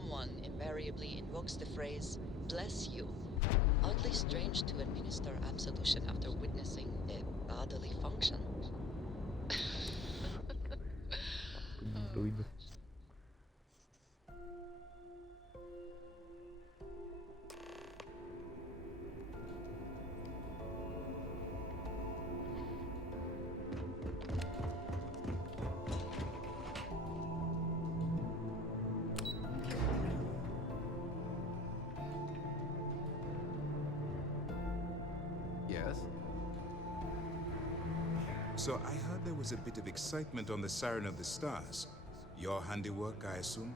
someone invariably invokes the phrase, "bless you." Oddly strange to administer absolution after witnessing a bodily function. Papo de doido. Yes? So I heard there was a bit of excitement on the Siren of the Stars. Your handiwork, I assume?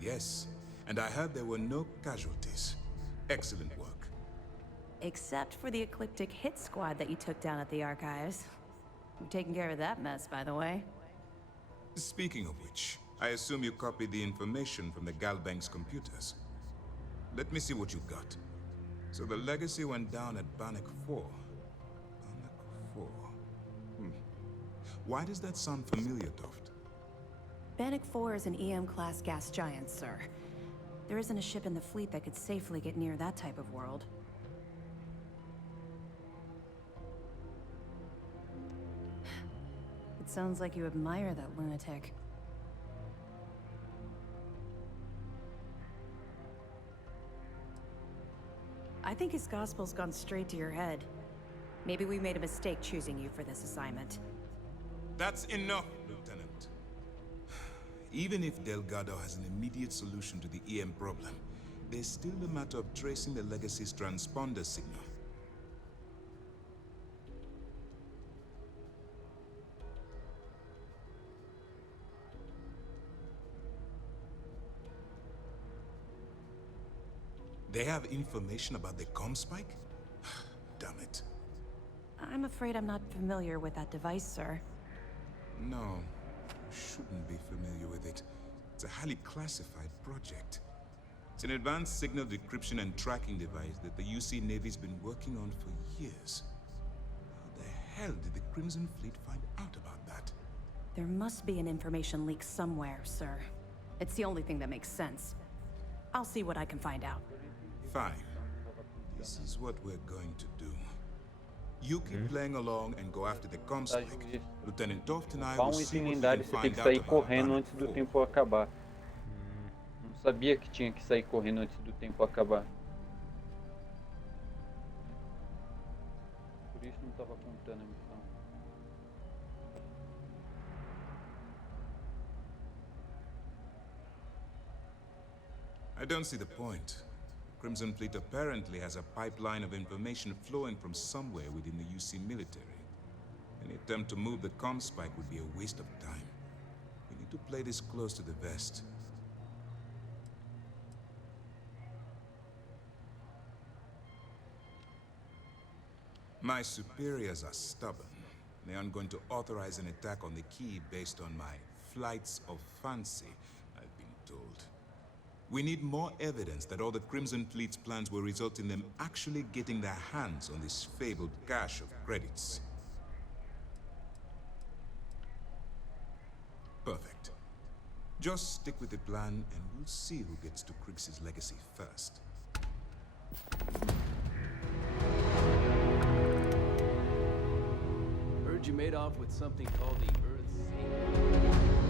Yes, and I heard there were no casualties. Excellent work. Except for the eclectic hit squad that you took down at the archives. You're taking care of that mess, by the way. Speaking of which, I assume you copied the information from the Galbank's computers. Let me see what you got. So the legacy went down at Bannock 4. Bannock 4. Why does that sound familiar, Toft? Bannock 4 is an EM-class gas giant, sir. There isn't a ship in the fleet that could safely get near that type of world. It sounds like you admire that lunatic. I think his gospel's gone straight to your head. Maybe we made a mistake choosing you for this assignment. That's enough, Lieutenant. Even if Delgado has an immediate solution to the EM problem, there's still the matter of tracing the Legacy's transponder signal. They have information about the comm spike? Damn it. I'm afraid I'm not familiar with that device, sir. No, you shouldn't be familiar with it. It's a highly classified project. It's an advanced signal decryption and tracking device that the UC Navy's been working on for years. How the hell did the Crimson Fleet find out about that? There must be an information leak somewhere, sir. It's the only thing that makes sense. I'll see what I can find out. Fine. This is what we're going to do. You keep playing along and go after the comm spike. Lieutenant Toft and I will Spawn see item what we lendário, can você tem find que out sair about correndo Bannock antes do 4. tempo acabar. Não sabia que tinha que sair correndo antes do tempo acabar. Por isso não estava contando a missão. I don't see the point. Crimson Fleet apparently has a pipeline of information flowing from somewhere within the UC military. Any attempt to move the comm spike would be a waste of time. We need to play this close to the vest. My superiors are stubborn. They aren't going to authorize an attack on the key based on my flights of fancy, I've been told. We need more evidence that all the Crimson Fleet's plans will result in them actually getting their hands on this fabled cache of credits. Perfect. Just stick with the plan and we'll see who gets to Krig's legacy first. Heard you made off with something called the Earth Savior.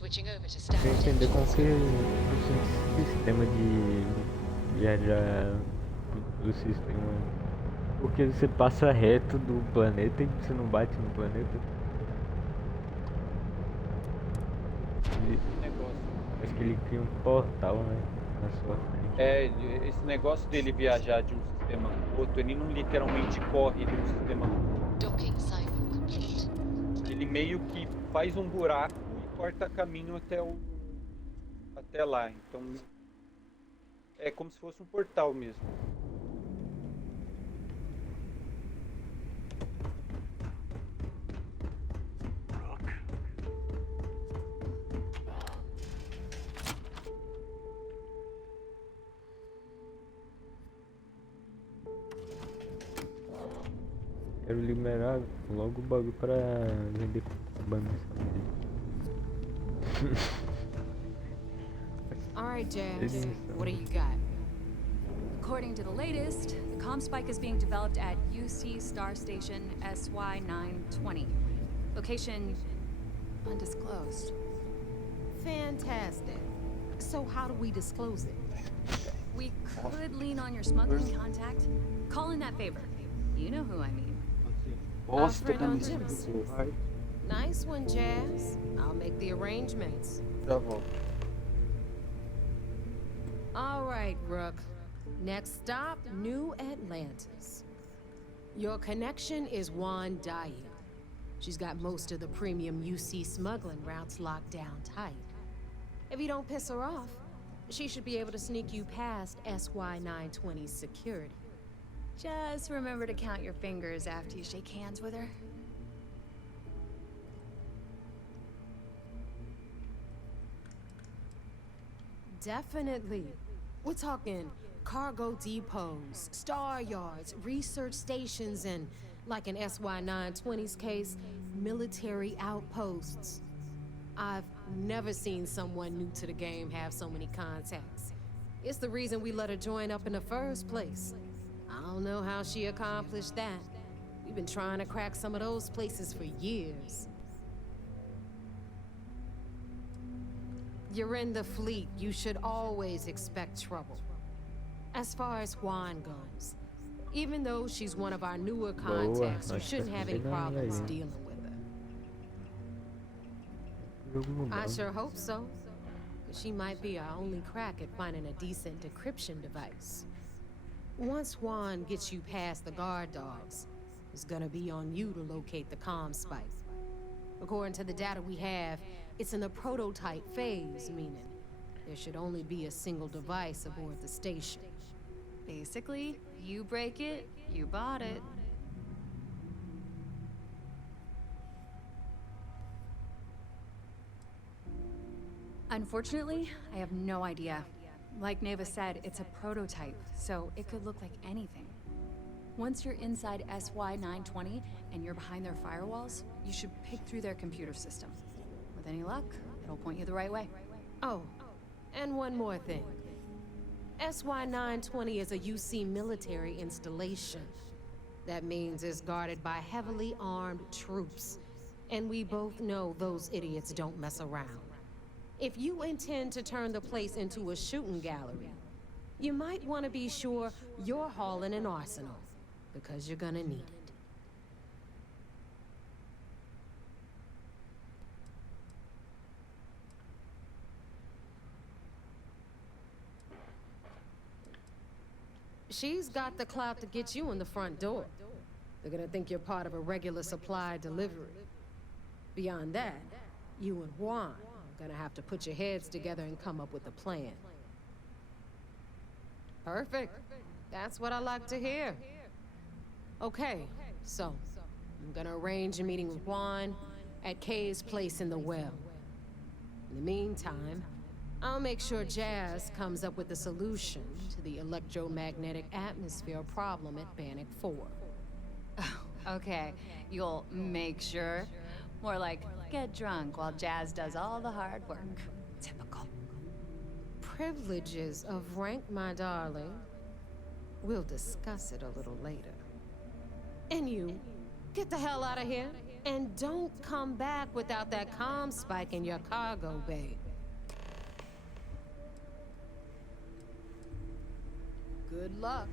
Switching over to Queria standard entender como engines. que funciona esse sistema de viajar do sistema. Porque você passa reto do planeta e você não bate no planeta. Esse negócio. Acho que ele cria um portal, né? Na sua frente. Esse negócio dele viajar de um sistema pro outro, ele não literalmente corre de um sistema pro outro. Docking cycle complete. Ele meio que faz um buraco e corta caminho até lá. Então é como se fosse um portal mesmo. Quero liberar logo o bagulho pra vender contrabando nessa vida. All right, Jazz. Beleza. What do you got? According to the latest, the comm spike is being developed at UC Star Station SY920. Location undisclosed. Fantastic. So how do we disclose it? We could lean on your smuggling contact. Call in that favor. You know who I mean. Bosta Offering da on minha Gems. pessoa. Nice one, Jazz. I'll make the arrangements. Já volto. All right, Rook. Next stop, New Atlantis. Your connection is Juan Daya. She's got most of the premium UC smuggling routes locked down tight. If you don't piss her off, she should be able to sneak you past SY920's security. Just remember to count your fingers after you shake hands with her. Definitely. We're talking cargo depots, star yards, research stations, and, like in SY920's case, military outposts. I've never seen someone new to the game have so many contacts. It's the reason we let her join up in the first place. I don't know how she accomplished that. We've been trying to crack some of those places for years. You're in the fleet. You should always expect trouble. As far as Juan goes, even though she's one of our newer contacts, you nós shouldn't have any chegando problems aí. dealing with her. Jogo I mudando. sure hope so. 'Cause she might be our only crack at finding a decent decryption device. Once Juan gets you past the guard dogs, it's gonna be on you to locate the comm spike. According to the data we have, it's in the prototype phase, meaning there should only be a single device aboard the station. Basically, you break it, you bought it. Unfortunately, I have no idea. Like Neva said, it's a prototype, so it could look like anything. Once you're inside SY920 and you're behind their firewalls, you should pick through their computer system. With any luck, it'll point you the right way. Oh, and one more thing. SY920 is a UC military installation. That means it's guarded by heavily armed troops. And we both know those idiots don't mess around. If you intend to turn the place into a shooting gallery, you might want to be sure you're hauling an arsenal, because you're gonna need it. She's got the clout to get you in the front door. They're gonna think you're part of a regular supply delivery. Beyond that, you and Juan are gonna have to put your heads together and come up with a plan. Perfect. That's what I like to hear. Okay, so I'm gonna arrange a meeting with Juan at Kay's place in the well. In the meantime, I'll make sure Jazz comes up with a solution to the electromagnetic atmosphere problem at Bannock 4. Okay, you'll make sure. More like, get drunk while Jazz does all the hard work. Typical. Privileges of rank, my darling. We'll discuss it a little later. And you, get the hell out of here. And don't come back without that comm spike in your cargo bay. Good luck.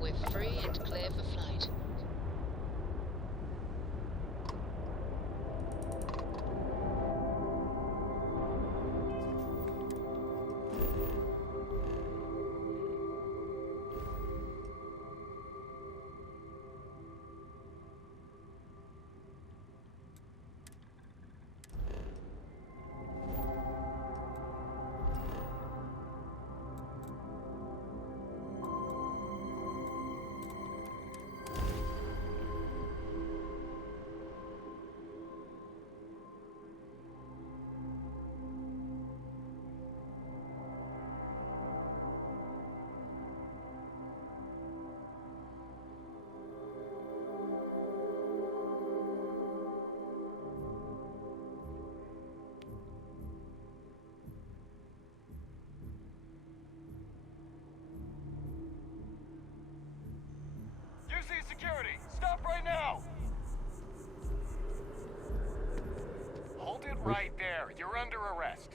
We're free and clear for flight. UC security, stop right now! Hold it right there. You're under arrest.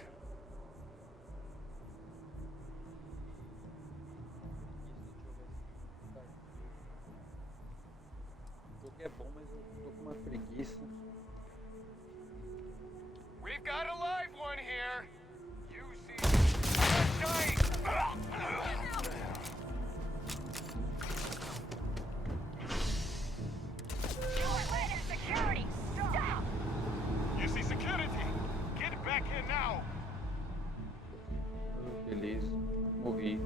O jogo é bom, mas eu tô com uma preguiça. We've got a live one here. UC... Giant! Security! Stop! UC security! Get back here now! Beleza, morri.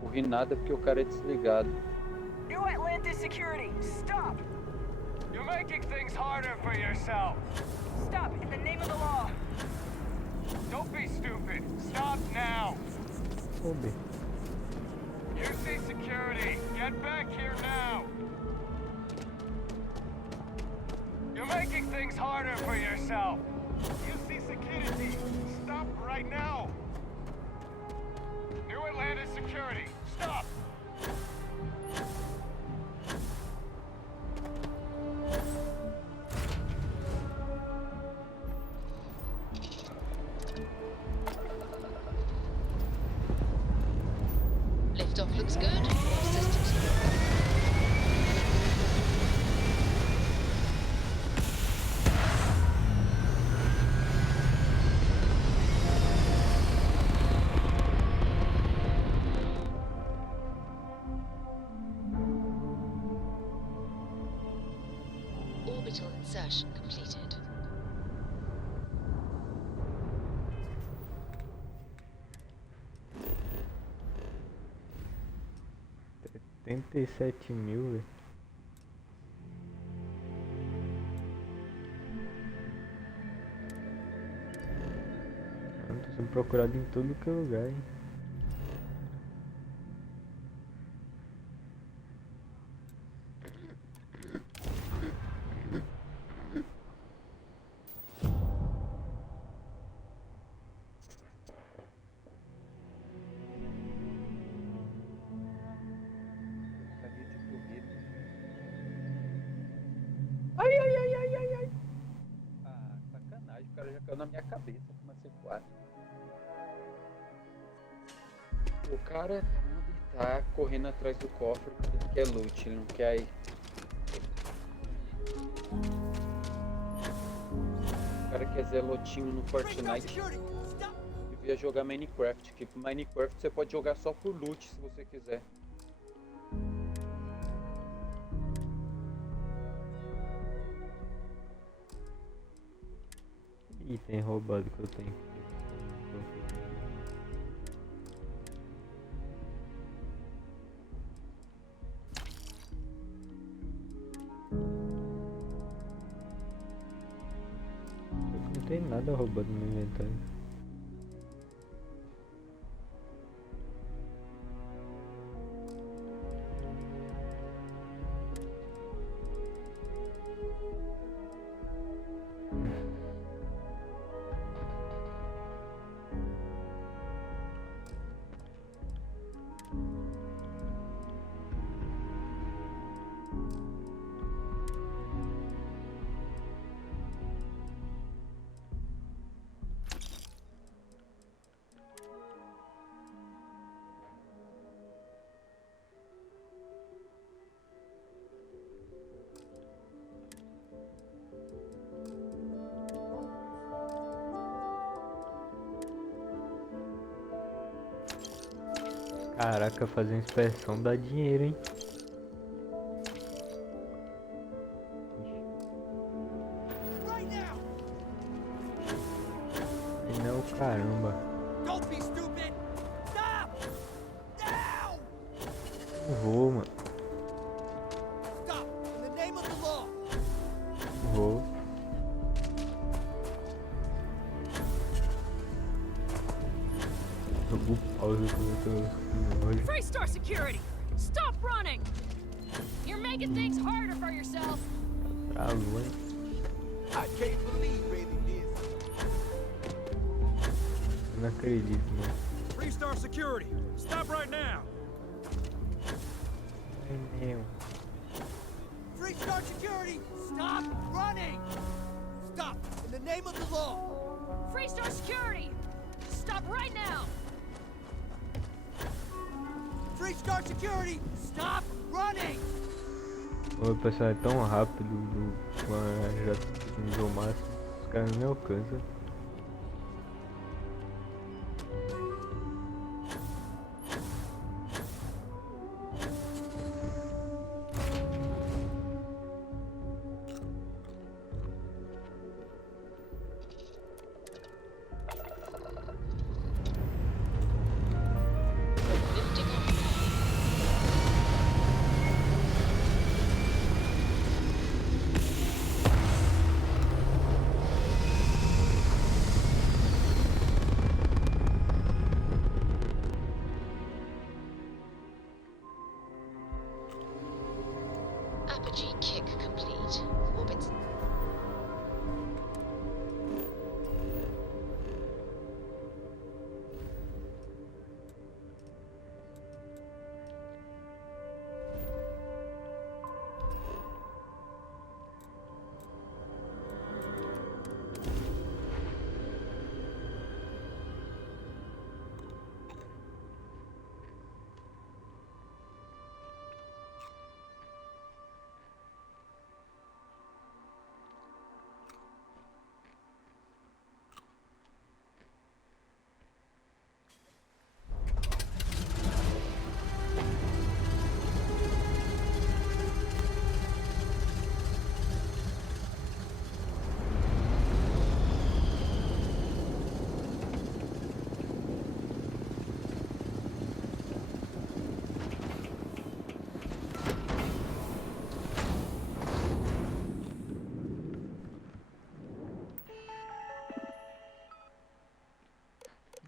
Morri nada porque o cara é desligado. New Atlantis Security! Stop! You're making things harder for yourself. Stop! In the name of the law! Don't be stupid. Stop now. Soube. UC security, get back here now. You're making things harder for yourself. UC security, stop right now. New Atlantis security, stop. Liftoff looks good. All systems go. Orbital insertion completed. R$ 37.000, velho. Eu tô sendo procurado em tudo que é lugar, hein. Ah, sacanagem, o cara já caiu na minha cabeça com uma C4. O cara tá correndo atrás do cofre porque ele quer loot, ele não quer ir. O cara quer zelotinho no Fortnite. Devia jogar Minecraft, que Minecraft você pode jogar só por loot se você quiser. Item roubado que eu tenho. tem nada roubado no meu inventário. Caraca, fazer inspeção dá dinheiro, hein? Ai não, caramba. Don't be stupid! Stop! Now! Não vou, mano. Stop! In the name of the law! Não vou. Jogo pausa que eu tô hoje. Freestar Security! Stop running! You're making things harder for yourself! Travou, hein? I can't believe Bailey did. Não acredito, mano. Freestar Security! Stop right now! Ai, meu. Freestar Security! Stop running! Stop! In the name of the law! Freestar Security! Stop right now! Freestar Security! Stop running! O pessoal é tão rápido já nível máximo, os caras não me alcançam. Lifting off. Apogee kick complete. Orbits.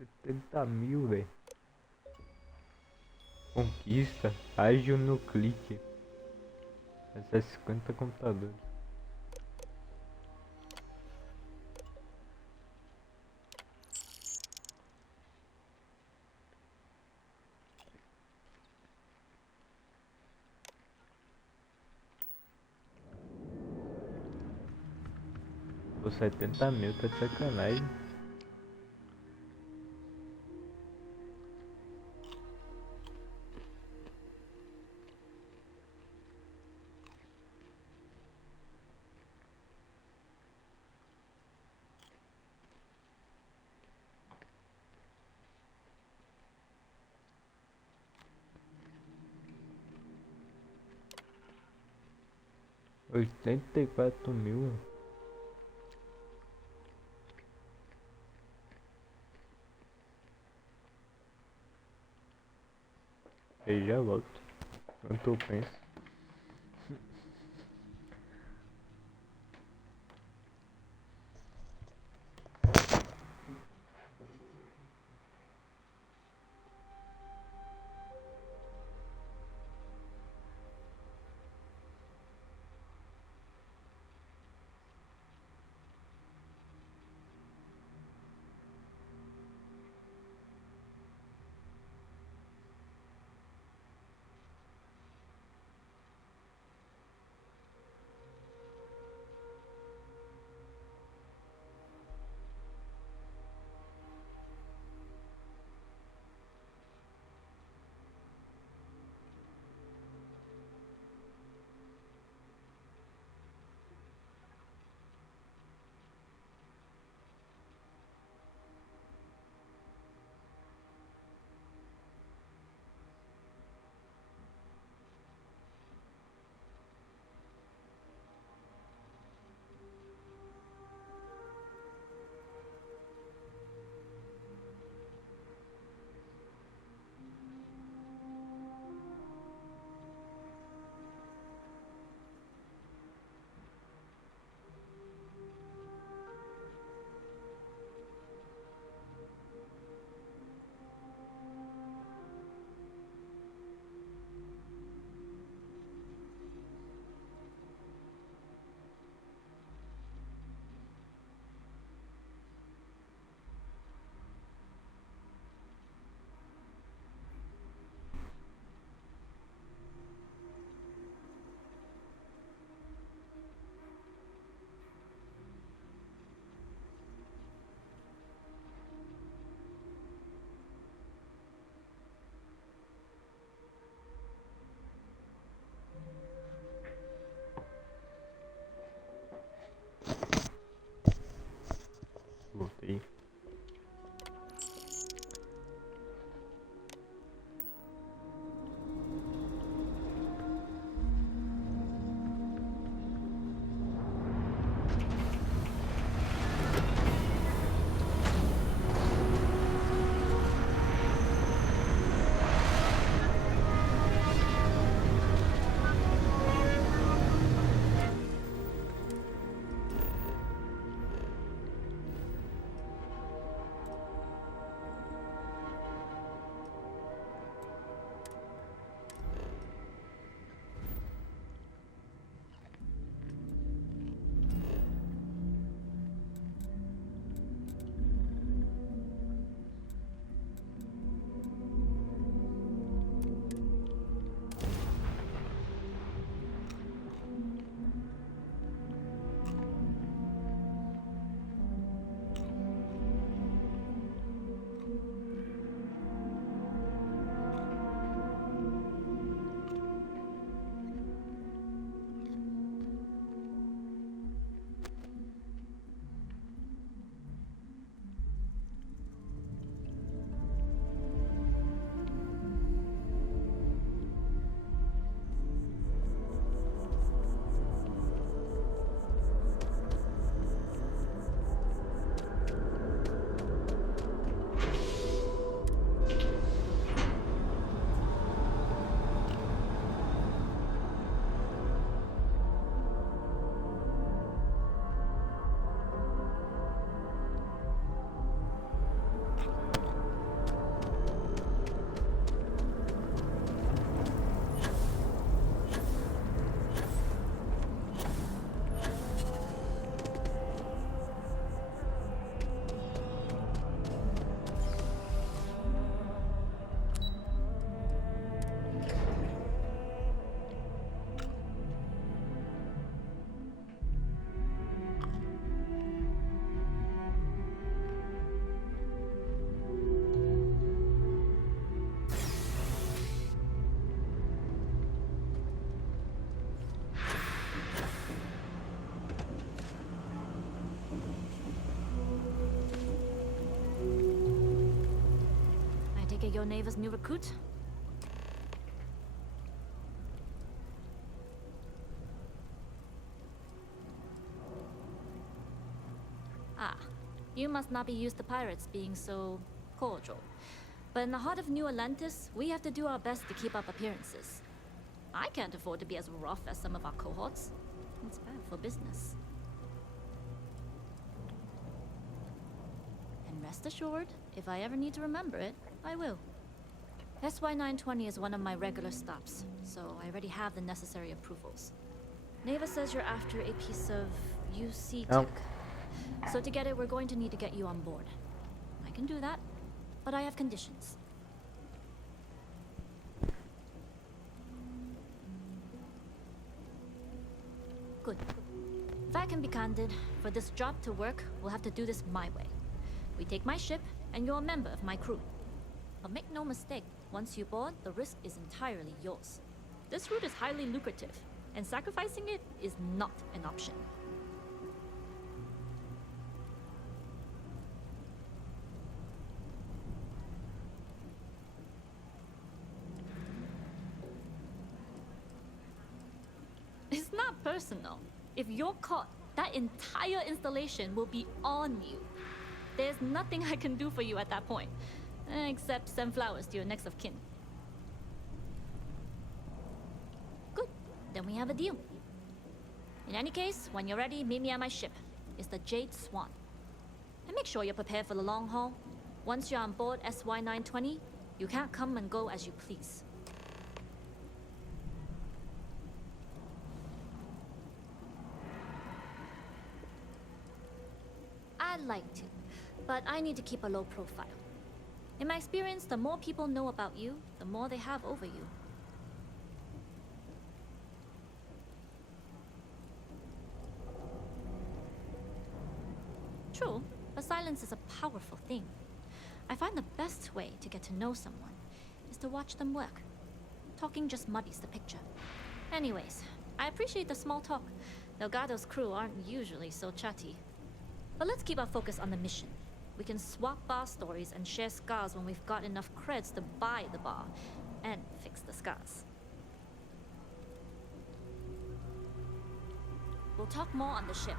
R$30.000, velho. Conquista, ágil no clique. Acesse 50 computadores. Pô, 70.000, tá de sacanagem. R$84.000. Eu já volto. Enquanto eu penso. Neva's new recruit? Ah, you must not be used to pirates being so cordial. But in the heart of New Atlantis, we have to do our best to keep up appearances. I can't afford to be as rough as some of our cohorts. It's bad for business. And rest assured, if I ever need to remember it, I will. SY920 is one of my regular stops, so I already have the necessary approvals. Neva says you're after a piece of UC tech. So to get it, we're going to need to get you on board. I can do that, but I have conditions. Good. If I can be candid, for this job to work, we'll have to do this my way. We take my ship, and you're a member of my crew. But make no mistake, once you board, the risk is entirely yours. This route is highly lucrative, and sacrificing it is not an option. It's not personal. If you're caught, that entire installation will be on you. There's nothing I can do for you at that point, except send flowers to your next of kin. Good, then we have a deal. In any case, when you're ready, meet me at my ship. It's the Jade Swan. And make sure you're prepared for the long haul. Once you're on board SY920, you can't come and go as you please. I'd like to, but I need to keep a low profile. In my experience, the more people know about you, the more they have over you. True, but silence is a powerful thing. I find the best way to get to know someone is to watch them work. Talking just muddies the picture. Anyways, I appreciate the small talk. Delgado's crew aren't usually so chatty. But let's keep our focus on the mission. We can swap bar stories and share scars when we've got enough creds to buy the bar and fix the scars. We'll talk more on the ship.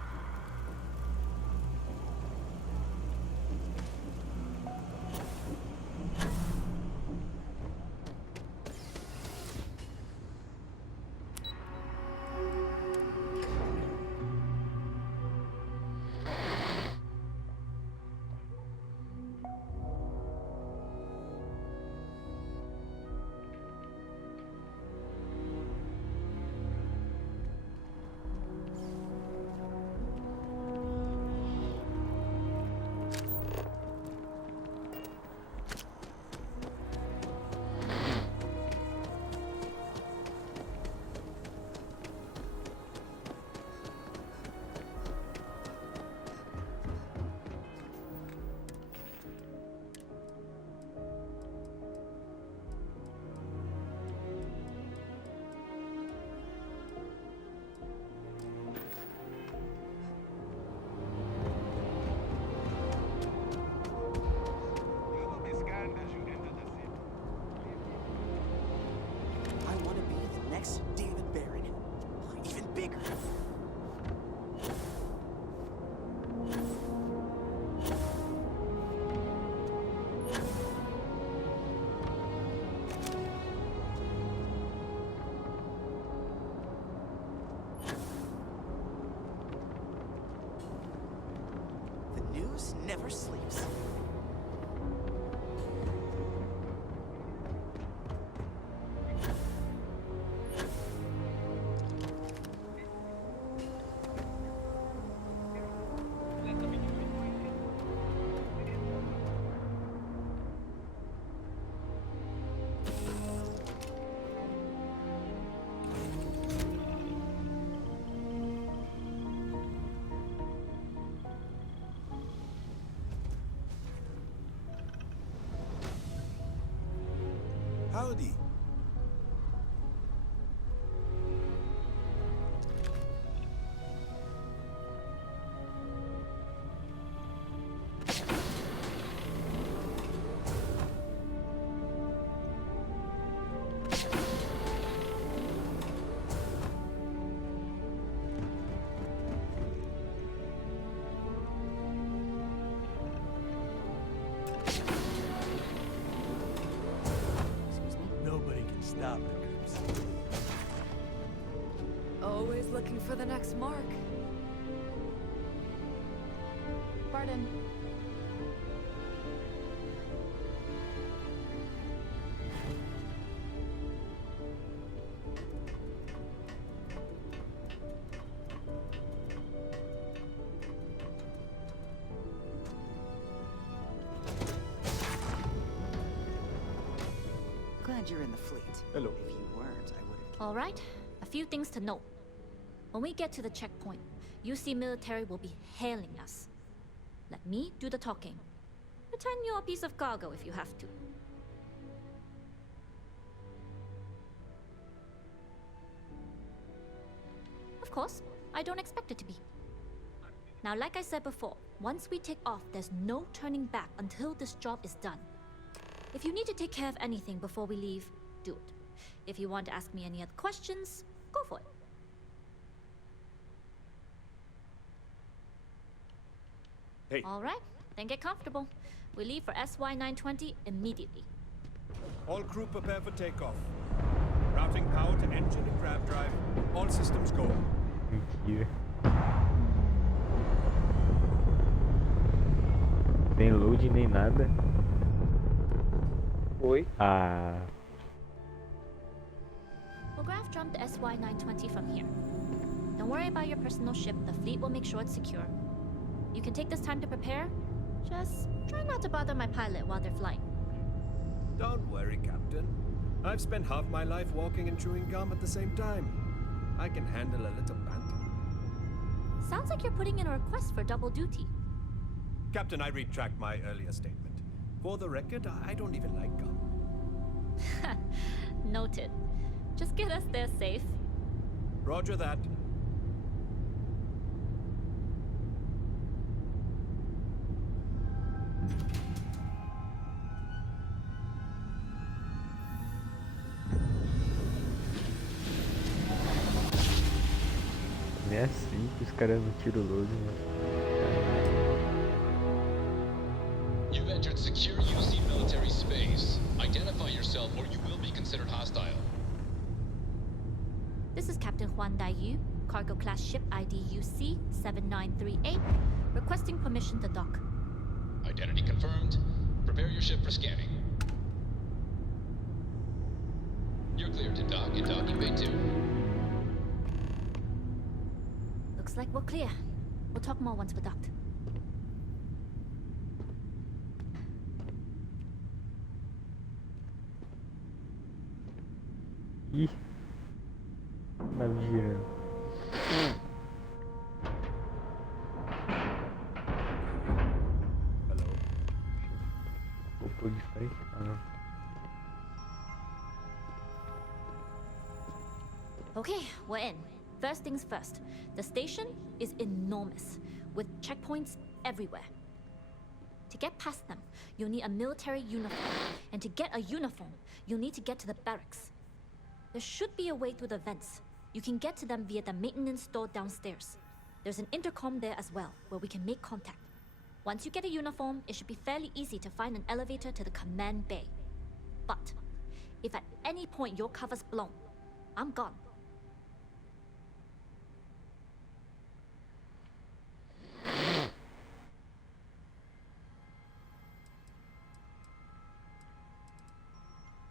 I want to be the next David Barron. Even bigger. The news never sleeps. Howdy. looking for the next mark. Pardon. Glad you're in the fleet. Hello. If you weren't, I would have. All right, a few things to note. When we get to the checkpoint, UC military will be hailing us. Let me do the talking. Pretend you're a piece of cargo if you have to. Of course, I don't expect it to be. Now, like I said before, once we take off, there's no turning back until this job is done. If you need to take care of anything before we leave, do it. If you want to ask me any other questions, go for it. Hey. All right, then get comfortable. We leave for SY-920 immediately. All crew prepare for takeoff. Routing power to engine and grav drive. All systems go. Mentira. Sem load nem nada. Oi. Ah. We'll grav jump the SY-920 from here. Don't worry about your personal ship. The fleet will make sure it's secure. You can take this time to prepare. Just try not to bother my pilot while they're flying. Don't worry, Captain. I've spent half my life walking and chewing gum at the same time. I can handle a little banter. Sounds like you're putting in a request for double duty. Captain, I retract my earlier statement. For the record, I don't even like gum. Noted. Just get us there safe. Roger that. Não é assim que os caras não tiram o load, né? You've entered secure UC military space. Identify yourself or you will be considered hostile. This is Captain Huan Daiyu, cargo class ship ID UC 7938, requesting permission to dock. Identity confirmed. Prepare your ship for scanning. You're cleared to dock in docking bay 2. Looks like we're clear. We'll talk more once we're docked. Ih. Nave girando. Hello. Voltou de frente? Ah, não. Okay, we're in. First things first. The station is enormous, with checkpoints everywhere. To get past them, you'll need a military uniform. And to get a uniform, you'll need to get to the barracks. There should be a way through the vents. You can get to them via the maintenance store downstairs. There's an intercom there as well, where we can make contact. Once you get a uniform, it should be fairly easy to find an elevator to the command bay. But if at any point your cover's blown, I'm gone.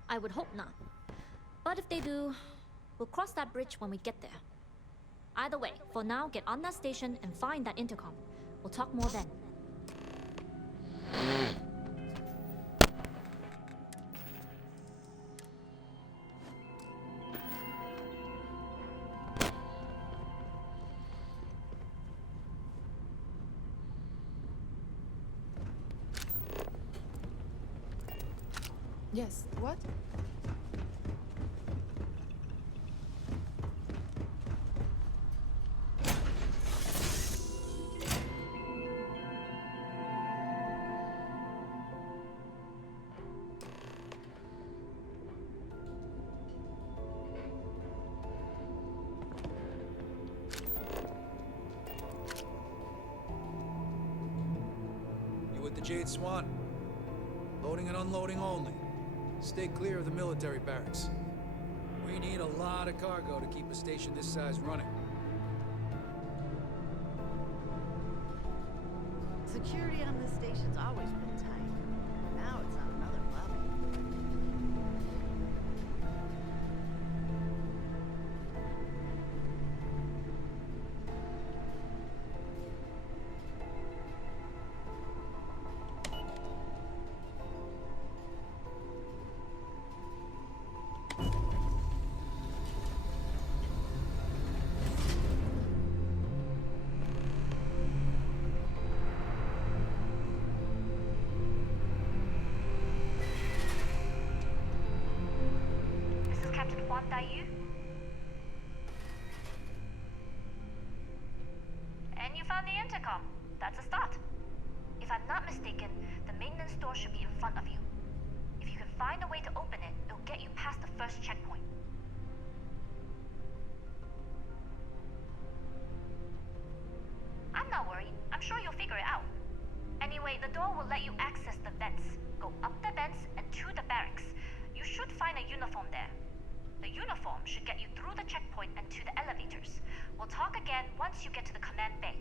I would hope not. But if they do, we'll cross that bridge when we get there. Either way, for now, get on that station and find that intercom. We'll talk more then. Yes, what? You with the Jade Swan? Loading and unloading only. Stay clear of the military barracks. We need a lot of cargo to keep a station this size running. Security on this station's always been tight. Now it's on another level. This is Captain Huan Daiyu. And you found the intercom. That's a start. If I'm not mistaken, the maintenance door should be in front of you. If you can find a way to open it, it'll get you past the first checkpoint. I'm not worried. I'm sure you'll figure it out. Anyway, the door will let you access the vents. Go up the vents and to the barracks. You should find a uniform there. The uniform should get you through the checkpoint and to the elevators. We'll talk again once you get to the command bay.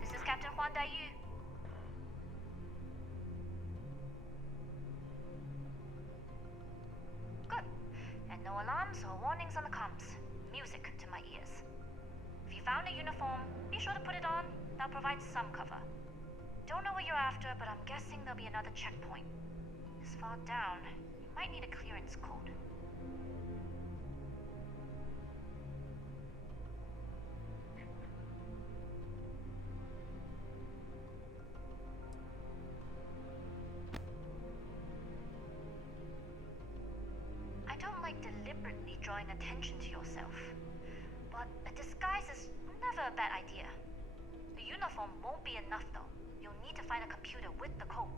This is Captain Huan Daiyu. Good. And no alarms or warnings on the comms. Music to my ears. If you found a uniform, be sure to put it on. That'll provide some cover. Don't know what you're after, but I'm guessing there'll be another checkpoint. This far down, you might need a clearance code. I don't like deliberately drawing attention to yourself, but a disguise is never a bad idea. The uniform won't be enough though. You'll need to find a computer with the code.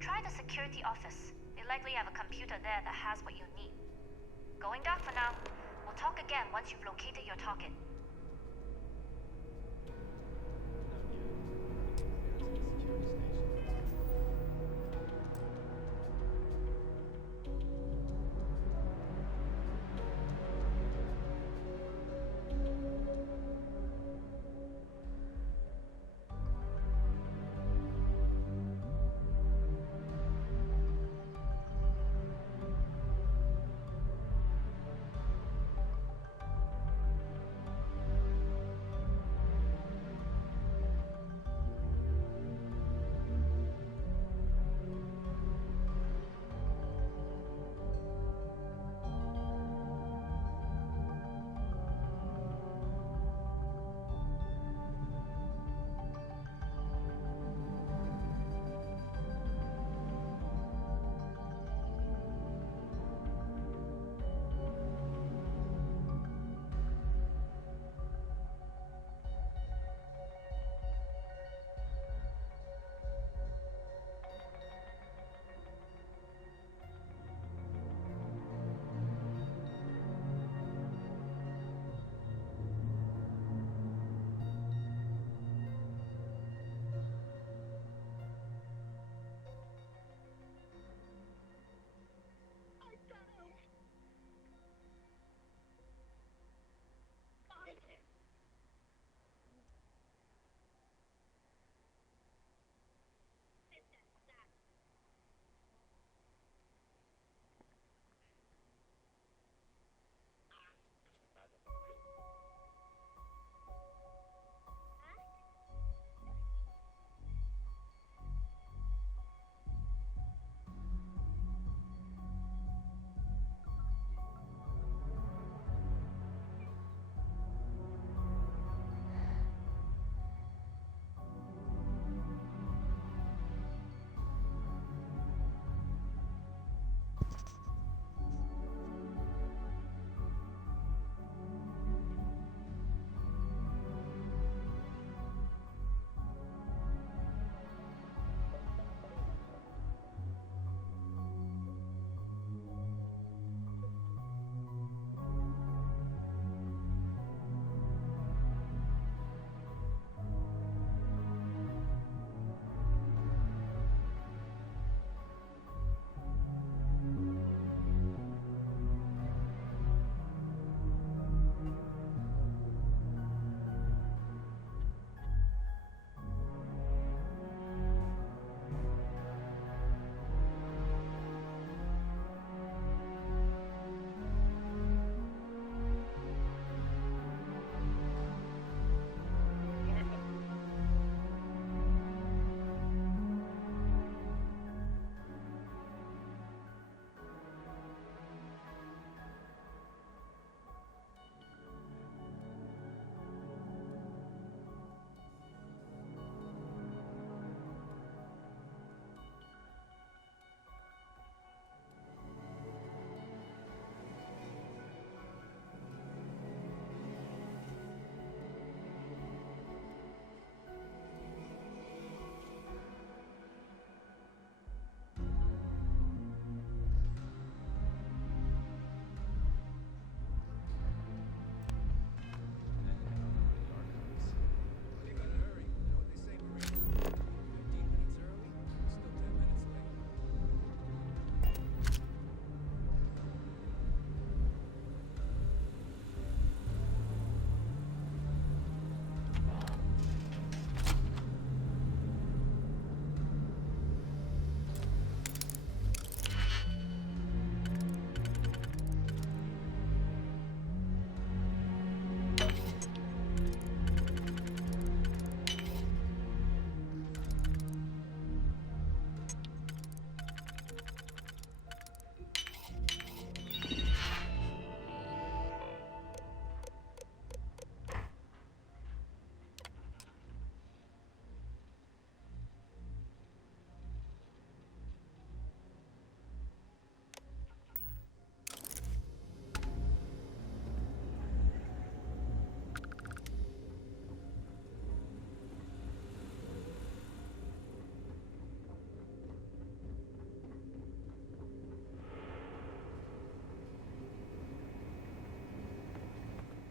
Try the security office. They likely have a computer there that has what you need. Going dark for now. We'll talk again once you've located your target.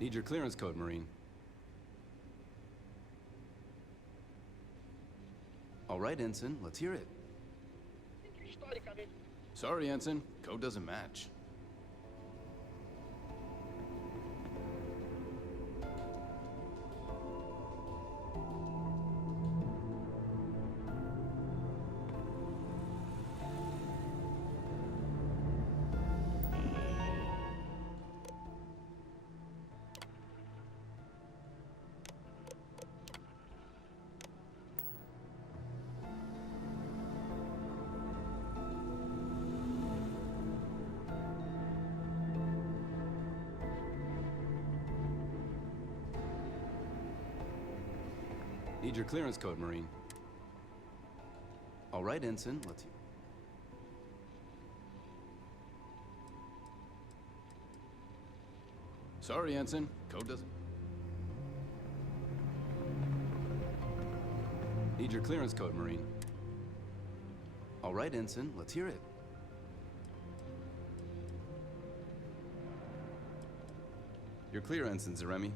Need your clearance code, Marine. All right, Ensign, let's hear it. Sorry, Ensign. Code doesn't match. Need your clearance code, Marine. All right, Ensign, let's... Sorry, Ensign. Code doesn't... Need your clearance code, Marine. All right, Ensign, let's hear it. You're clear, Ensign Zaremi.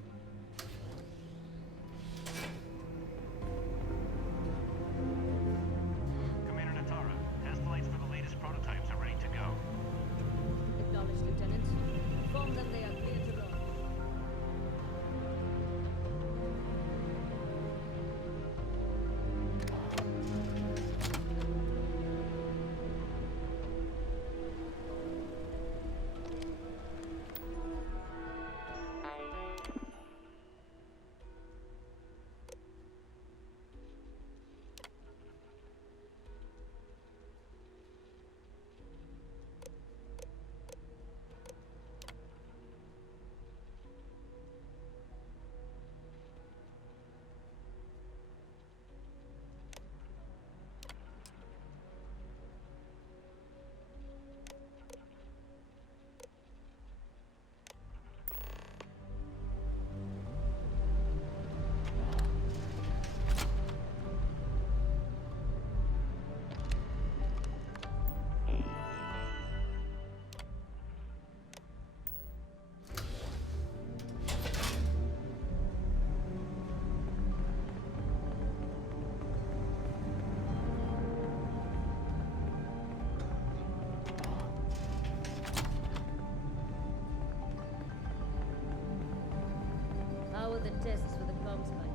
How are the tests for the comms line?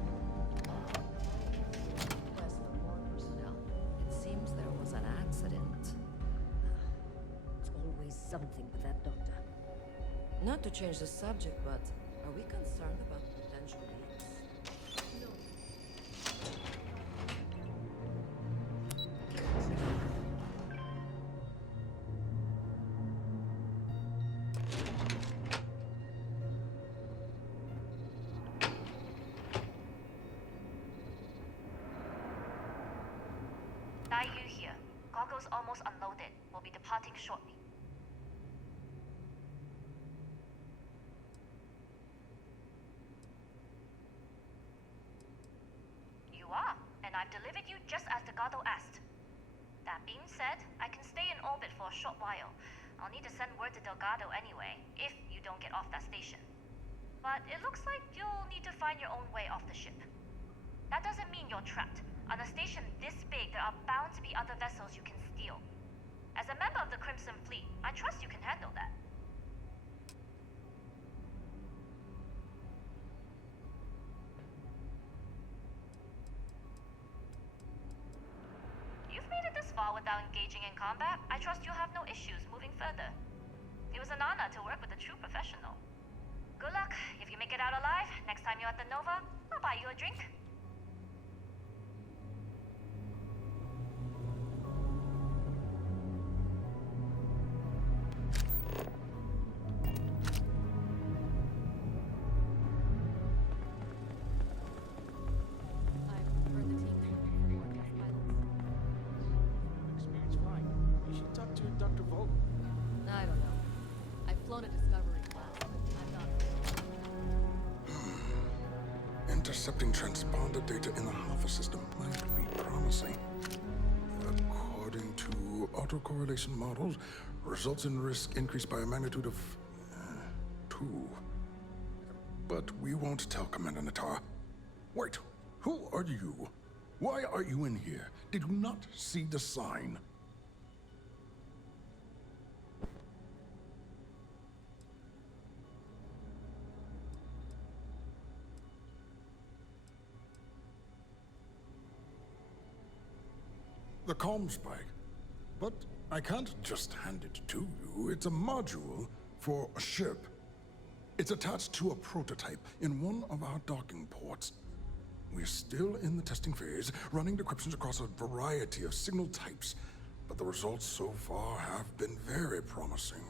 Where's the war personnel? It seems there was an accident. It's always something with that doctor. Not to change the subject, but are we concerned about potential leaks? Daiyu here. Goggles almost unloaded. We'll be departing shortly. You are, and I've delivered you just as Delgado asked. That being said, I can stay in orbit for a short while. I'll need to send word to Delgado anyway, if you don't get off that station. But it looks like you'll need to find your own way off the ship. That doesn't mean you're trapped. On a station this big, there are bound to be other vessels you can steal. As a member of the Crimson Fleet, I trust you can handle that. You've made it this far without engaging in combat. I trust you'll have no issues moving further. It was an honor to work with a true professional. Good luck. If you make it out alive, next time you're at the Nova, I'll buy you a drink. Experienced flying. You should talk to Dr. Vogel. I don't know. I've flown a Discovery class, but I'm not. Intercepting transponder data in the Alpha system might be promising. According to autocorrelation models, results in risk increased by a magnitude of 2. but we won't tell Commander Natar. Wait, who are you? Why are you in here? Did you not see the sign? The comm spike. But I can't just hand it to you. It's a module for a ship. It's attached to a prototype in one of our docking ports. We're still in the testing phase, running decryptions across a variety of signal types, but the results so far have been very promising.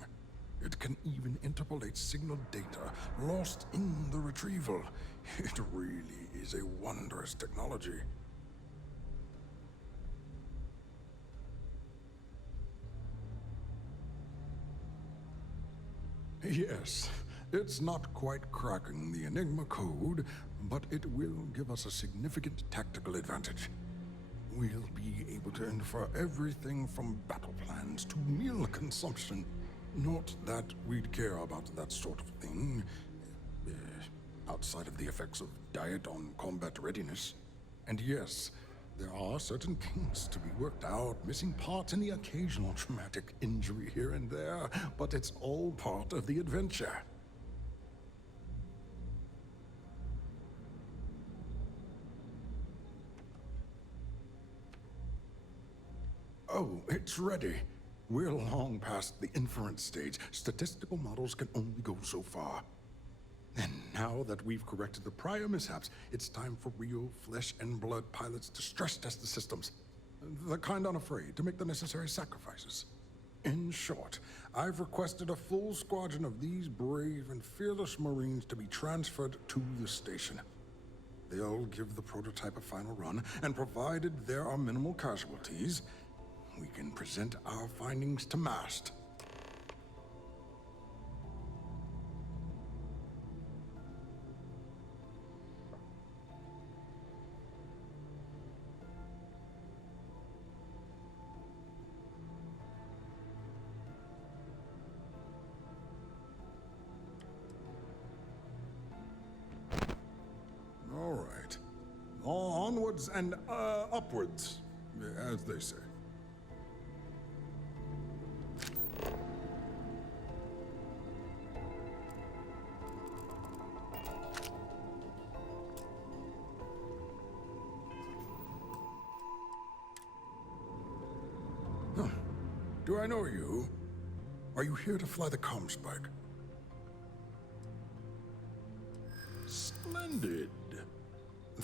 It can even interpolate signal data lost in the retrieval. It really is a wondrous technology. Yes, it's not quite cracking the Enigma code, but it will give us a significant tactical advantage. We'll be able to infer everything from battle plans to meal consumption. Not that we'd care about that sort of thing, outside of the effects of diet on combat readiness. And yes, there are certain kinks to be worked out, missing parts and the occasional traumatic injury here and there, but it's all part of the adventure. Oh, it's ready. We're long past the inference stage. Statistical models can only go so far. And now that we've corrected the prior mishaps, it's time for real flesh and blood pilots to stress test the systems. The kind unafraid to make the necessary sacrifices. In short, I've requested a full squadron of these brave and fearless Marines to be transferred to the station. They'll give the prototype a final run, and provided there are minimal casualties, we can present our findings to MAST. All right. Onwards and upwards, as they say. Huh. Do I know you? Are you here to fly the comm spike? Splendid.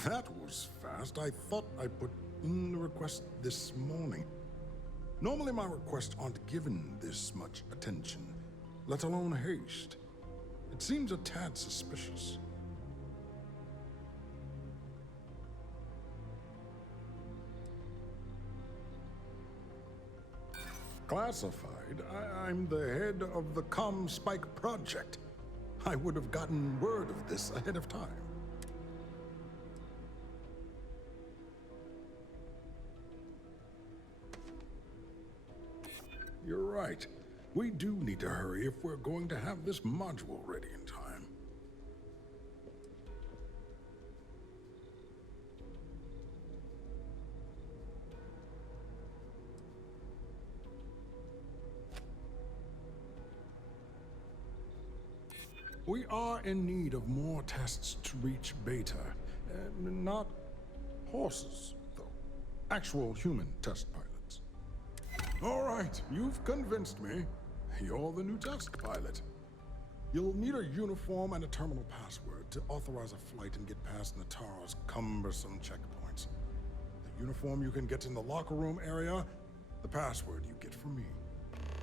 That was fast. I thought I put in the request this morning. Normally my requests aren't given this much attention, let alone haste. It seems a tad suspicious. Classified? I'm the head of the comm spike project. I would have gotten word of this ahead of time. You're right. We do need to hurry if we're going to have this module ready in time. We are in need of more tests to reach beta. Not horses, though. Actual human test pilots. All right, you've convinced me. You're the new test pilot. You'll need a uniform and a terminal password to authorize a flight and get past Natara's cumbersome checkpoints. The uniform you can get in the locker room area, the password you get from me.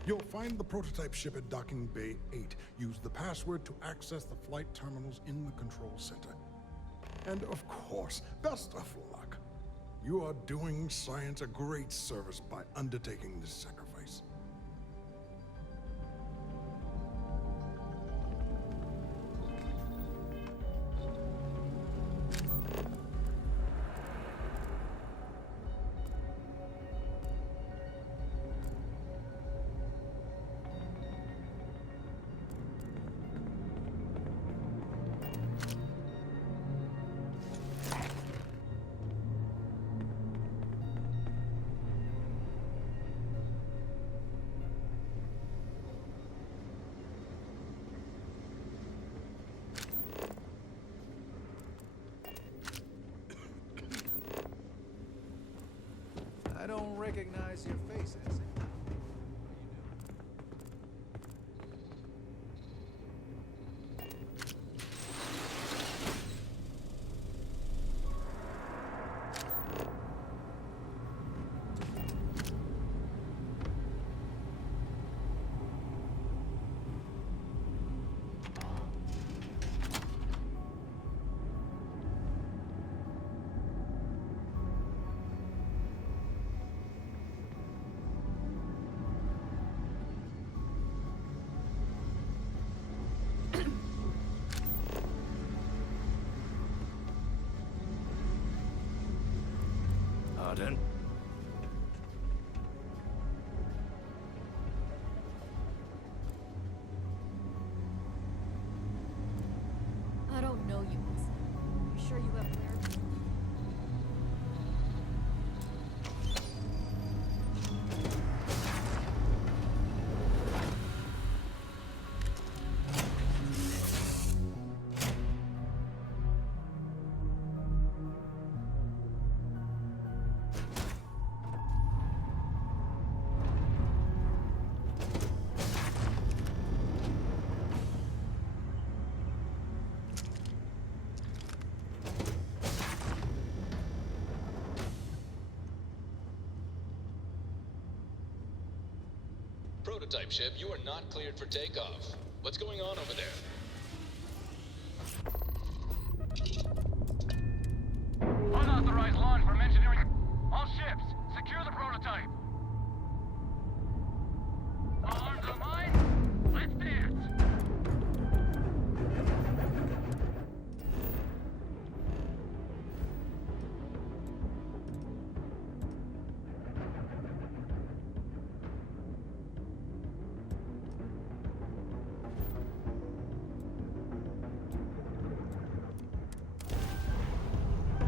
You'll find the prototype ship at Docking Bay 8. Use the password to access the flight terminals in the control center. And of course, best of luck. You are doing science a great service by undertaking this sacrifice. pardon? I don't know you, miss. You sure you have where? Prototype ship, you are not cleared for takeoff. What's going on over there? Unauthorized launch from engineering. All ships, secure the prototype. All arms on line. Let's dance.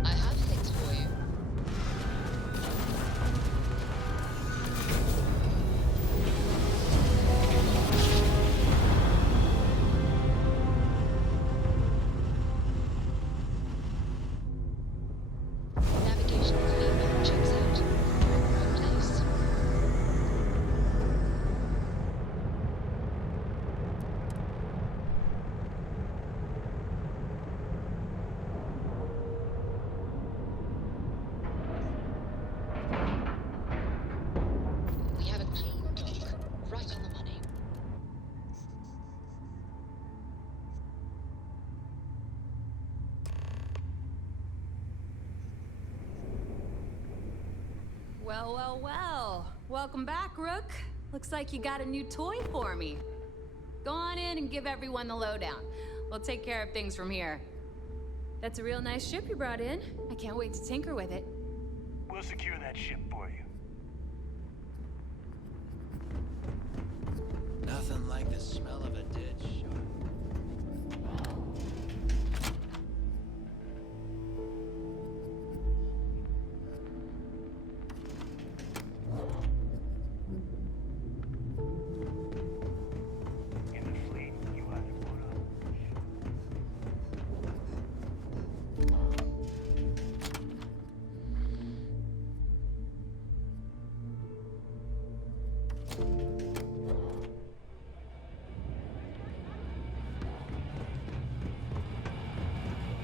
I have things for you. Navigation feedback checks out. Right place. We have a clean dock, right on the money. Well, well, well. Welcome back, Rook. Looks like you got a new toy for me. Go on in and give everyone the lowdown. We'll take care of things from here. That's a real nice ship you brought in. I can't wait to tinker with it. We'll secure that ship for you. Nothing like the smell of a dead shark. In the fleet, you either put up.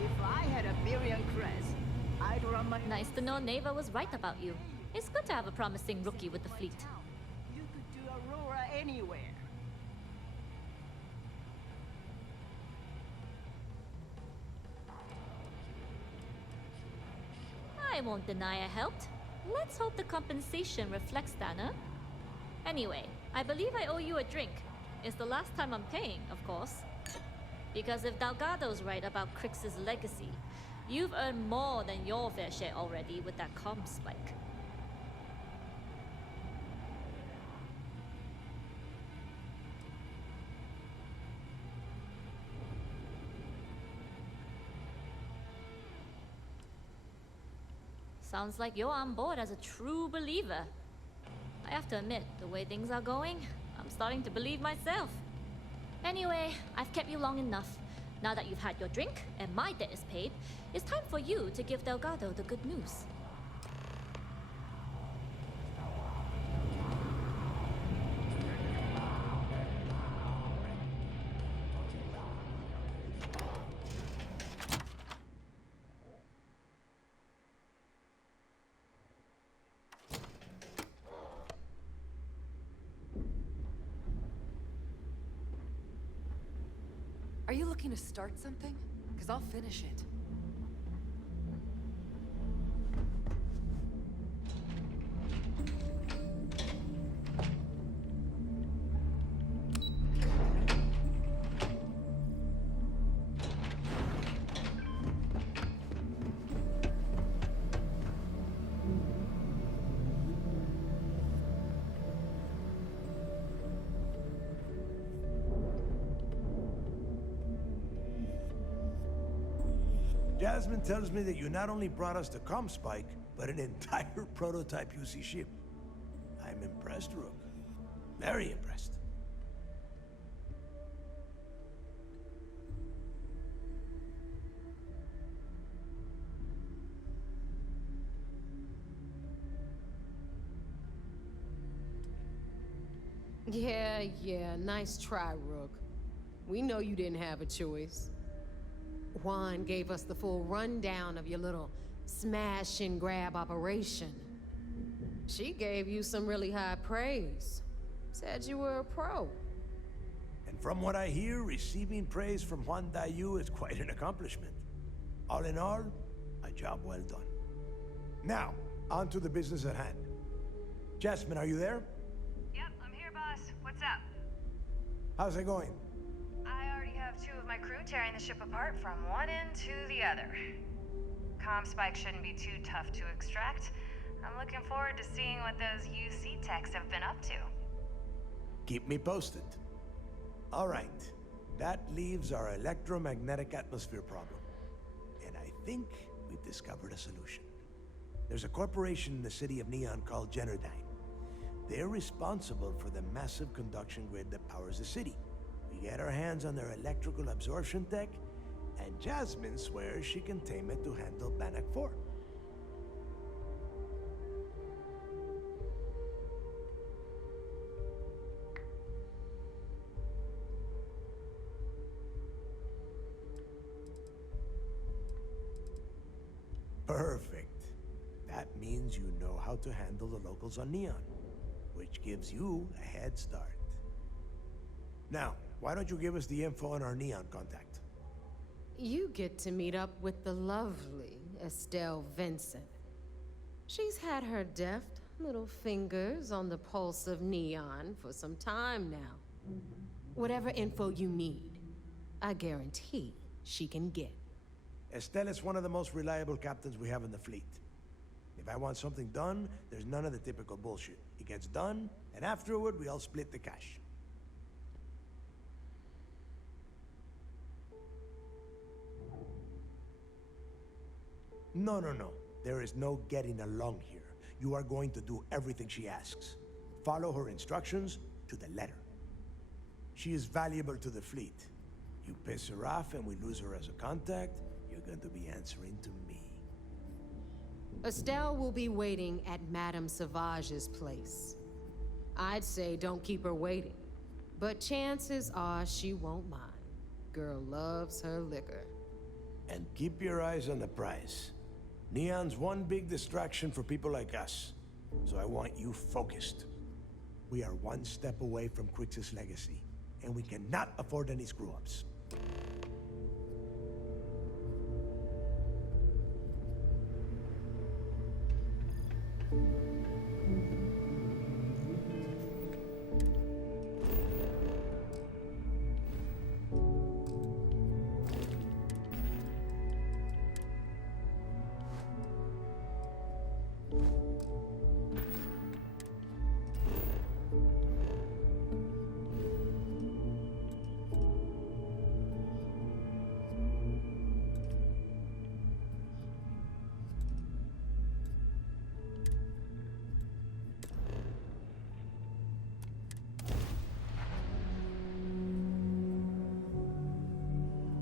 If I had a billion crest, I'd run my... Nice to know Neva was right about you. It's good to have a promising rookie with the fleet. You could do Aurora anywhere. I won't deny I helped. Let's hope the compensation reflects that, huh? Anyway, I believe I owe you a drink. It's the last time I'm paying, of course. Because if Delgado's right about Crix's legacy, you've earned more than your fair share already with that comm spike. Sounds like you're on board as a true believer. I have to admit, the way things are going, I'm starting to believe myself. Anyway, I've kept you long enough. Now that you've had your drink and my debt is paid, it's time for you to give Delgado the good news. Are you looking to start something? Because I'll finish it. Jasmine tells me that you not only brought us the Comspike, but an entire prototype UC ship. I'm impressed, Rook. Very impressed. Yeah, nice try, Rook. We know you didn't have a choice. Juan gave us the full rundown of your little smash and grab operation. She gave you some really high praise. Said you were a pro. And from what I hear, receiving praise from Juan Dayu is quite an accomplishment. All in all, a job well done. Now, on to the business at hand. Jasmine, are you there? Yep, I'm here, boss. What's up? How's it going? I already have 2 of my crew tearing the ship apart from one end to the other. Comspike shouldn't be too tough to extract. I'm looking forward to seeing what those UC techs have been up to. Keep me posted. All right. That leaves our electromagnetic atmosphere problem. And I think we've discovered a solution. There's a corporation in the city of Neon called Generdyne. They're responsible for the massive conduction grid that powers the city. We get our hands on their electrical absorption tech, and Jasmine swears she can tame it to handle Bannock 4. Perfect. That means you know how to handle the locals on Neon, which gives you a head start. Now, why don't you give us the info on our Neon contact? You get to meet up with the lovely Estelle Vincent. She's had her deft little fingers on the pulse of Neon for some time now. Whatever info you need, I guarantee she can get. Estelle is one of the most reliable captains we have in the fleet. If I want something done, there's none of the typical bullshit. It gets done, and afterward, we all split the cash. No. There is no getting along here. You are going to do everything she asks. Follow her instructions to the letter. She is valuable to the fleet. You piss her off and we lose her as a contact, you're going to be answering to me. Estelle will be waiting at Madame Sauvage's place. I'd say don't keep her waiting, but chances are she won't mind. Girl loves her liquor. And keep your eyes on the prize. Neon's one big distraction for people like us, so I want you focused. We are one step away from Crix's legacy, and we cannot afford any screw-ups.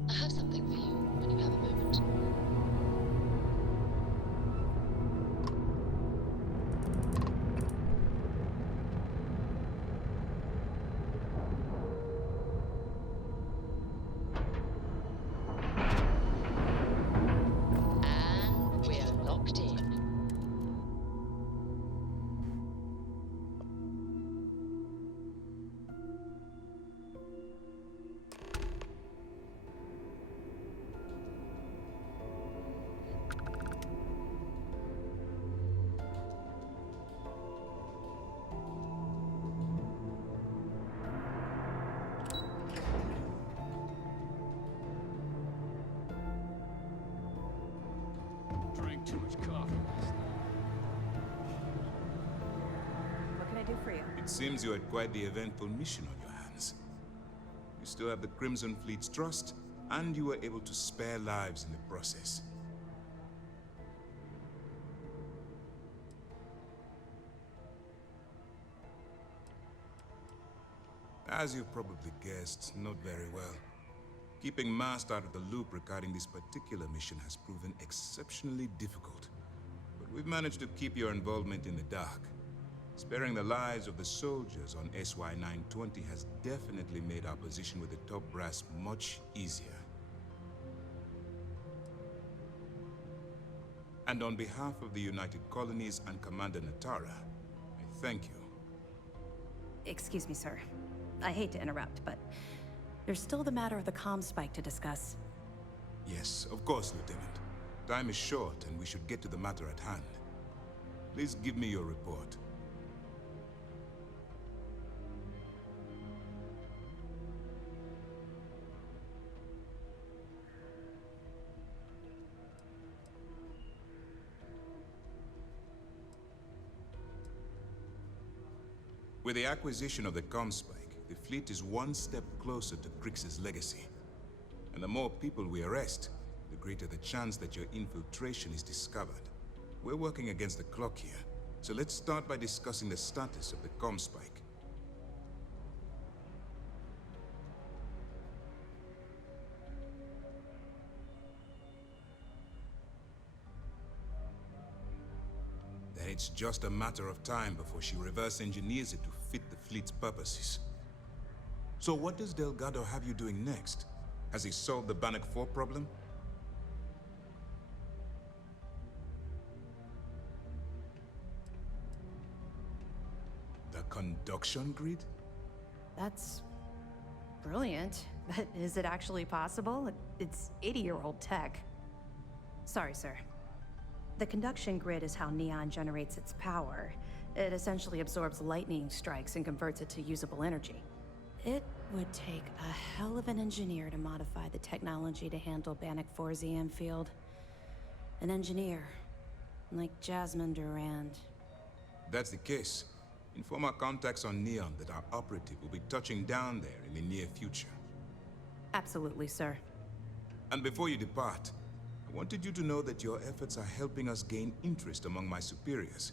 I have something for you when you have a moment. And we're locked in. Drank too much coffee last night. What can I do for you? It seems you had quite the eventful mission on your hands. You still have the Crimson Fleet's trust, and you were able to spare lives in the process. As you probably guessed, not very well. Keeping Mast out of the loop regarding this particular mission has proven exceptionally difficult. But we've managed to keep your involvement in the dark. Sparing the lives of the soldiers on SY-920 has definitely made our position with the top brass much easier. And on behalf of the United Colonies and Commander Natara, I thank you. Excuse me, sir. I hate to interrupt, but there's still the matter of the comm spike to discuss. Yes, of course, Lieutenant. Time is short, and we should get to the matter at hand. Please give me your report. With the acquisition of the Comspike, the fleet is one step closer to Krix's legacy. And the more people we arrest, the greater the chance that your infiltration is discovered. We're working against the clock here, so let's start by discussing the status of the Comspike. Then it's just a matter of time before she reverse engineers it to fit the fleet's purposes. So what does Delgado have you doing next? Has he solved the Bannock 4 problem? The conduction grid? That's brilliant, but is it actually possible? It's 80-year-old tech. Sorry, sir. The conduction grid is how Neon generates its power. It essentially absorbs lightning strikes and converts it to usable energy. It would take a hell of an engineer to modify the technology to handle Bannock 4's EM field. An engineer, like Jasmine Durand. That's the case. Inform our contacts on Neon that our operative will be touching down there in the near future. Absolutely, sir. And before you depart, I wanted you to know that your efforts are helping us gain interest among my superiors.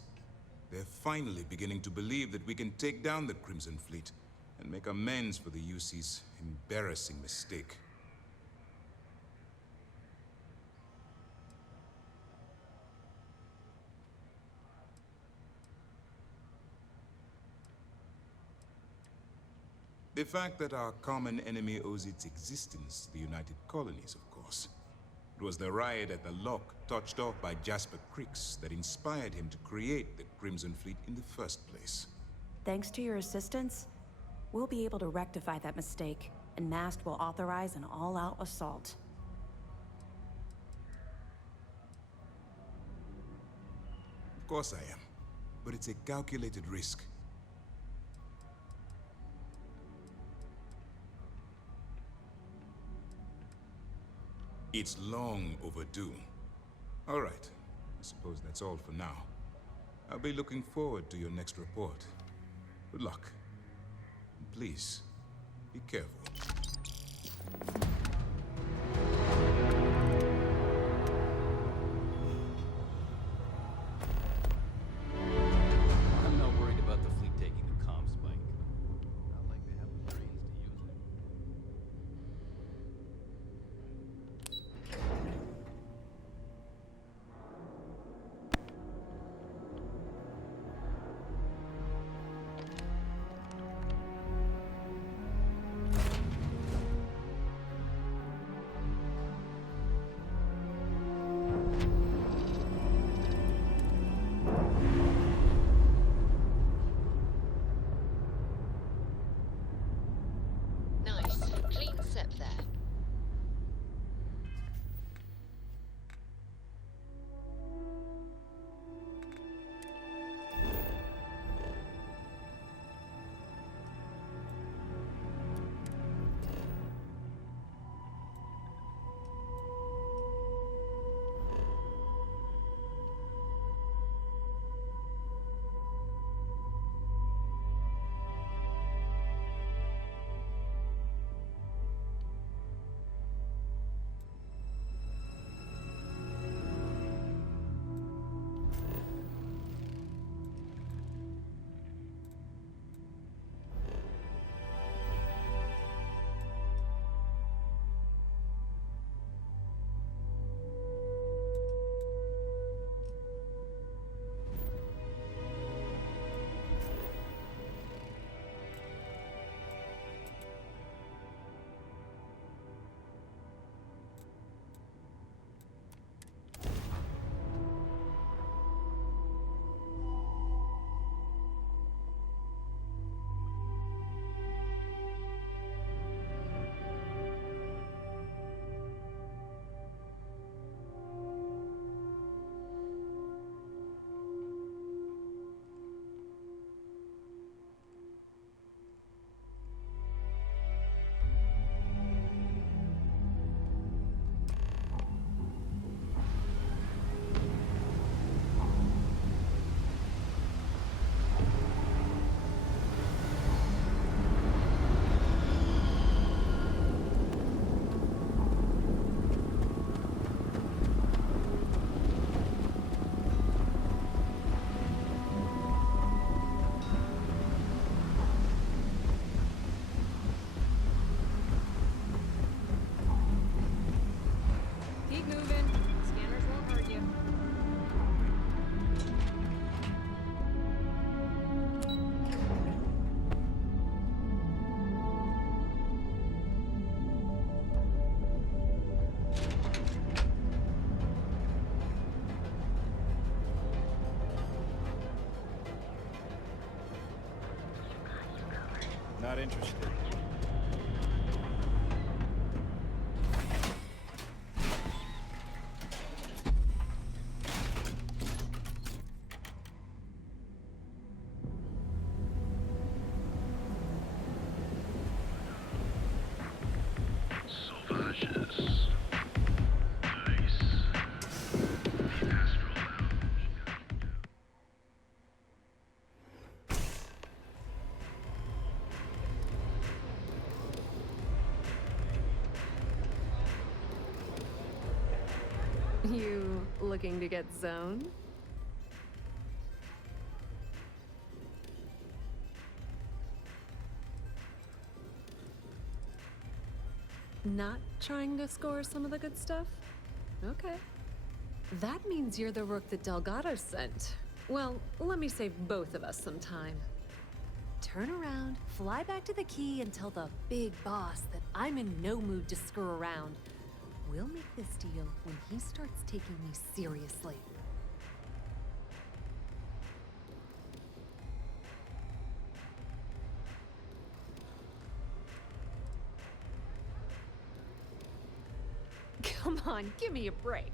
They're finally beginning to believe that we can take down the Crimson Fleet and make amends for the UC's embarrassing mistake. The fact that our common enemy owes its existence to the United Colonies, of course. It was the riot at the Lock, touched off by Jasper Krix, that inspired him to create the Crimson Fleet in the first place. Thanks to your assistance, we'll be able to rectify that mistake, and Mast will authorize an all-out assault. Of course I am, but it's a calculated risk. It's long overdue. All right, I suppose that's all for now. I'll be looking forward to your next report. Good luck. And please, be careful. I'm not worried about the fleet taking the comm spike. Not like they have the brains to use it. Not interested. You looking to get zoned? Not trying to score some of the good stuff? Okay. That means you're the rook that Delgado sent. Well, let me save both of us some time. Turn around, fly back to the key, and tell the big boss that I'm in no mood to screw around. We'll make this deal when he starts taking me seriously. Come on, give me a break.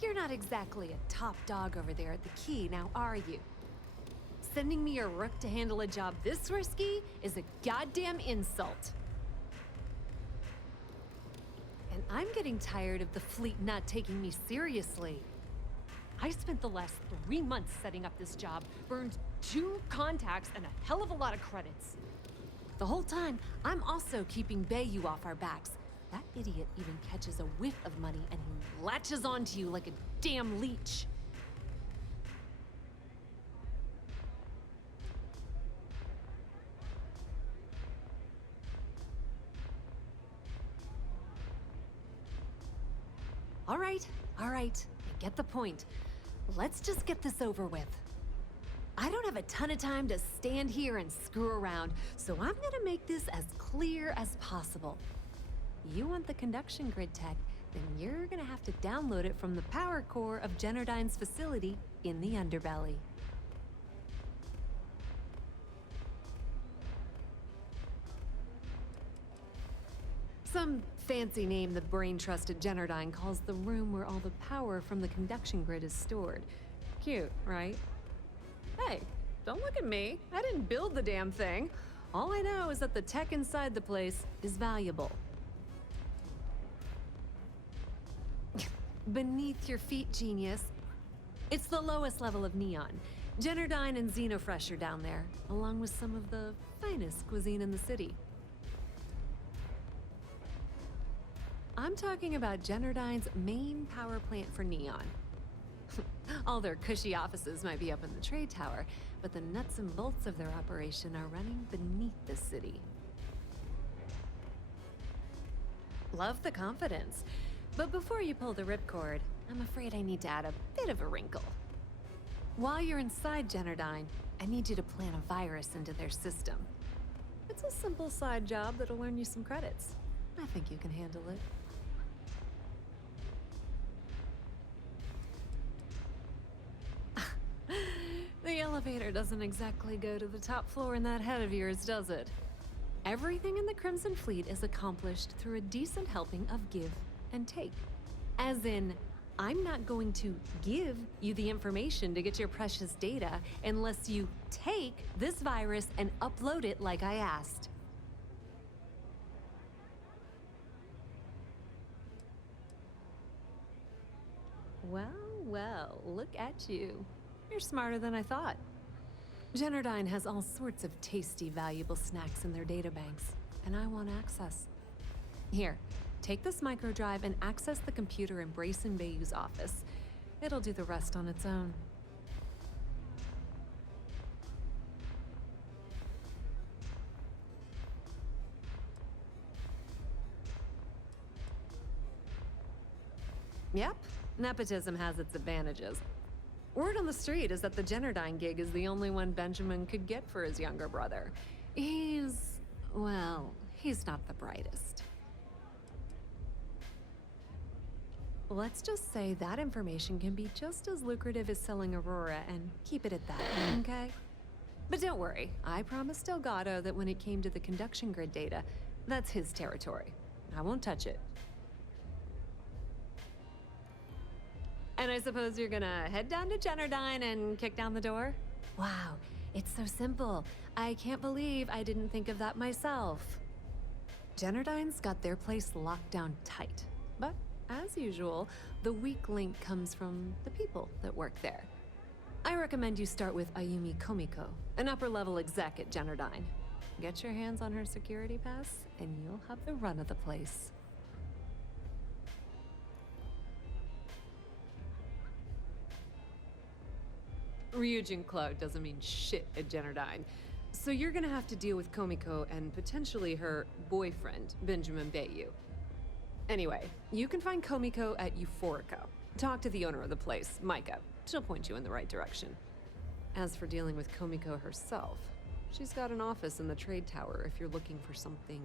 You're not exactly a top dog over there at the key, now are you? Sending me a rook to handle a job this risky is a goddamn insult. And I'm getting tired of the fleet not taking me seriously. I spent the last 3 months setting up this job, burned 2 contacts and a hell of a lot of credits. The whole time, I'm also keeping Bayou off our backs. That idiot even catches a whiff of money and he latches onto you like a damn leech. All right, I get the point. Let's just get this over with. I don't have a ton of time to stand here and screw around, so I'm gonna make this as clear as possible. You want the conduction grid tech, then you're gonna have to download it from the power core of Generdyne's facility in the underbelly. Some fancy name the brain trust at Generdyne calls the room where all the power from the conduction grid is stored. Cute, right? Hey, don't look at me. I didn't build the damn thing. All I know is that the tech inside the place is valuable. Beneath your feet, genius. It's the lowest level of Neon. Generdyne and Xenofresh are down there, along with some of the finest cuisine in the city. I'm talking about Generdyne's main power plant for Neon. All their cushy offices might be up in the trade tower, but the nuts and bolts of their operation are running beneath the city. Love the confidence. But before you pull the ripcord, I'm afraid I need to add a bit of a wrinkle. While you're inside Generdyne, I need you to plant a virus into their system. It's a simple side job that'll earn you some credits. I think you can handle it. The elevator doesn't exactly go to the top floor in that head of yours, does it? Everything in the Crimson Fleet is accomplished through a decent helping of give and take. As in, I'm not going to give you the information to get your precious data unless you take this virus and upload it like I asked. Well, look at you. You're smarter than I thought. Generdyne has all sorts of tasty, valuable snacks in their databanks, and I want access. Here, take this microdrive and access the computer in Brayson Bayou's office. It'll do the rest on its own. Yep, nepotism has its advantages. Word on the street is that the Generdyne gig is the only one Benjamin could get for his younger brother. Well, he's not the brightest. Let's just say that information can be just as lucrative as selling Aurora and keep it at that, okay? But don't worry, I promised Delgado that when it came to the conduction grid data, that's his territory. I won't touch it. And I suppose you're gonna head down to Generdyne and kick down the door? Wow, it's so simple. I can't believe I didn't think of that myself. Generdyne's got their place locked down tight. But, as usual, the weak link comes from the people that work there. I recommend you start with Ayumi Komiko, an upper-level exec at Generdyne. Get your hands on her security pass, and you'll have the run of the place. Ryujin Cloud doesn't mean shit at Generdyne. So you're gonna have to deal with Komiko and potentially her boyfriend, Benjamin Bayou. Anyway, you can find Komiko at Euphorica. Talk to the owner of the place, Micah. She'll point you in the right direction. As for dealing with Komiko herself, she's got an office in the trade tower if you're looking for something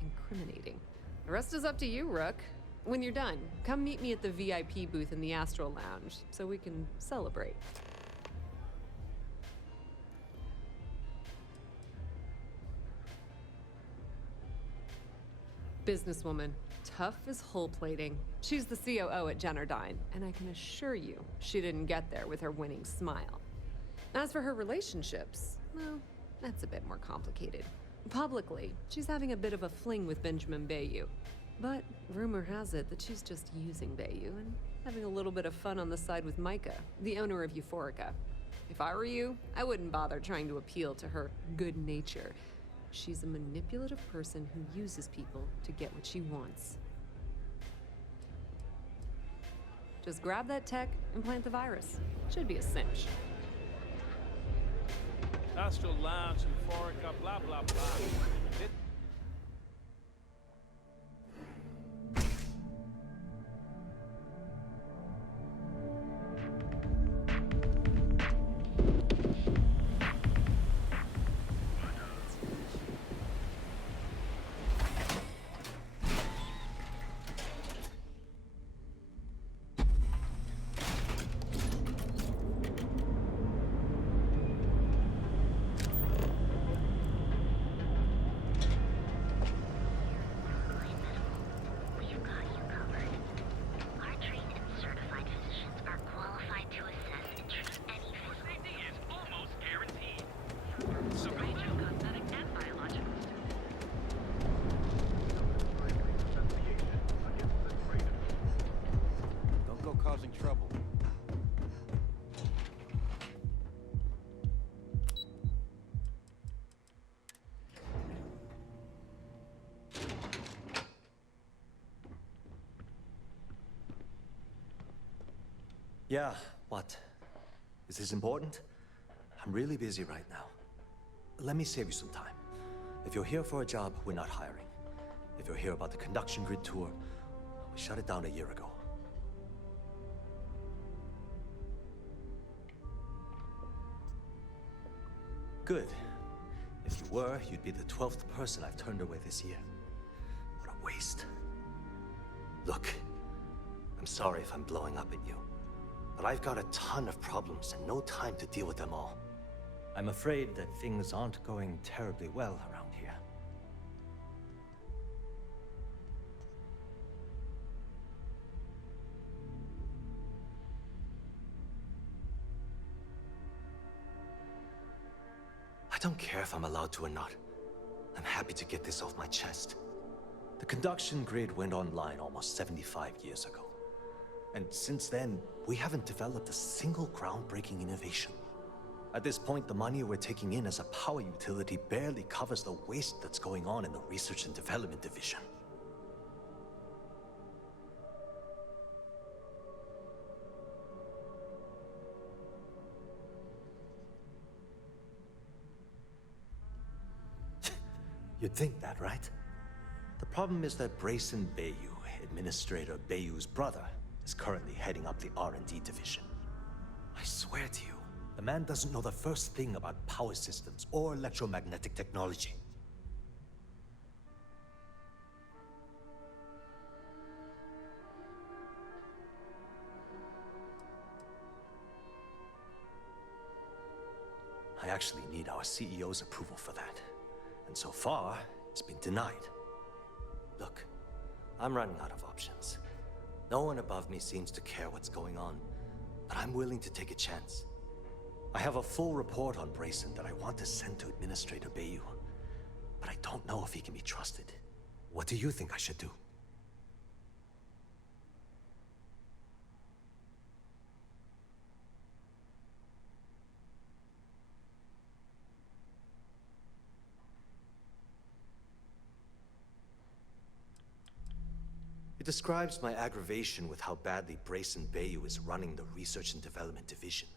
incriminating. The rest is up to you, Rook. When you're done, come meet me at the VIP booth in the Astral Lounge so we can celebrate. Businesswoman, tough as hull plating. She's the COO at Generdyne, and I can assure you she didn't get there with her winning smile. As for her relationships, well, that's a bit more complicated. Publicly, she's having a bit of a fling with Benjamin Bayou. But rumor has it that she's just using Bayou and having a little bit of fun on the side with Micah, the owner of Euphorica. If I were you, I wouldn't bother trying to appeal to her good nature. She's a manipulative person who uses people to get what she wants. Just grab that tech and plant the virus. Should be a cinch. Astral Lounge, Euphorica, blah, blah, blah. Causing trouble. Yeah, what? Is this important? I'm really busy right now. Let me save you some time. If you're here for a job, we're not hiring. If you're here about the conduction grid tour, we shut it down a year ago. Good. If you were, you'd be the 12th person I've turned away this year. What a waste. Look, I'm sorry if I'm blowing up at you, but I've got a ton of problems and no time to deal with them all. I'm afraid that things aren't going terribly well around here. I don't care if I'm allowed to or not. I'm happy to get this off my chest. The conduction grid went online almost 75 years ago. And since then, we haven't developed a single groundbreaking innovation. At this point, the money we're taking in as a power utility barely covers the waste that's going on in the research and development division. You'd think that, right? The problem is that Brayson Bayou, Administrator Bayou's brother, is currently heading up the R&D division. I swear to you, the man doesn't know the first thing about power systems or electromagnetic technology. I actually need our CEO's approval for that. And so far, it's been denied. Look, I'm running out of options. No one above me seems to care what's going on, but I'm willing to take a chance. I have a full report on Brayson that I want to send to Administrator Bayou, but I don't know if he can be trusted. What do you think I should do? It describes my aggravation with how badly Brayson Bayou is running the Research and Development Division.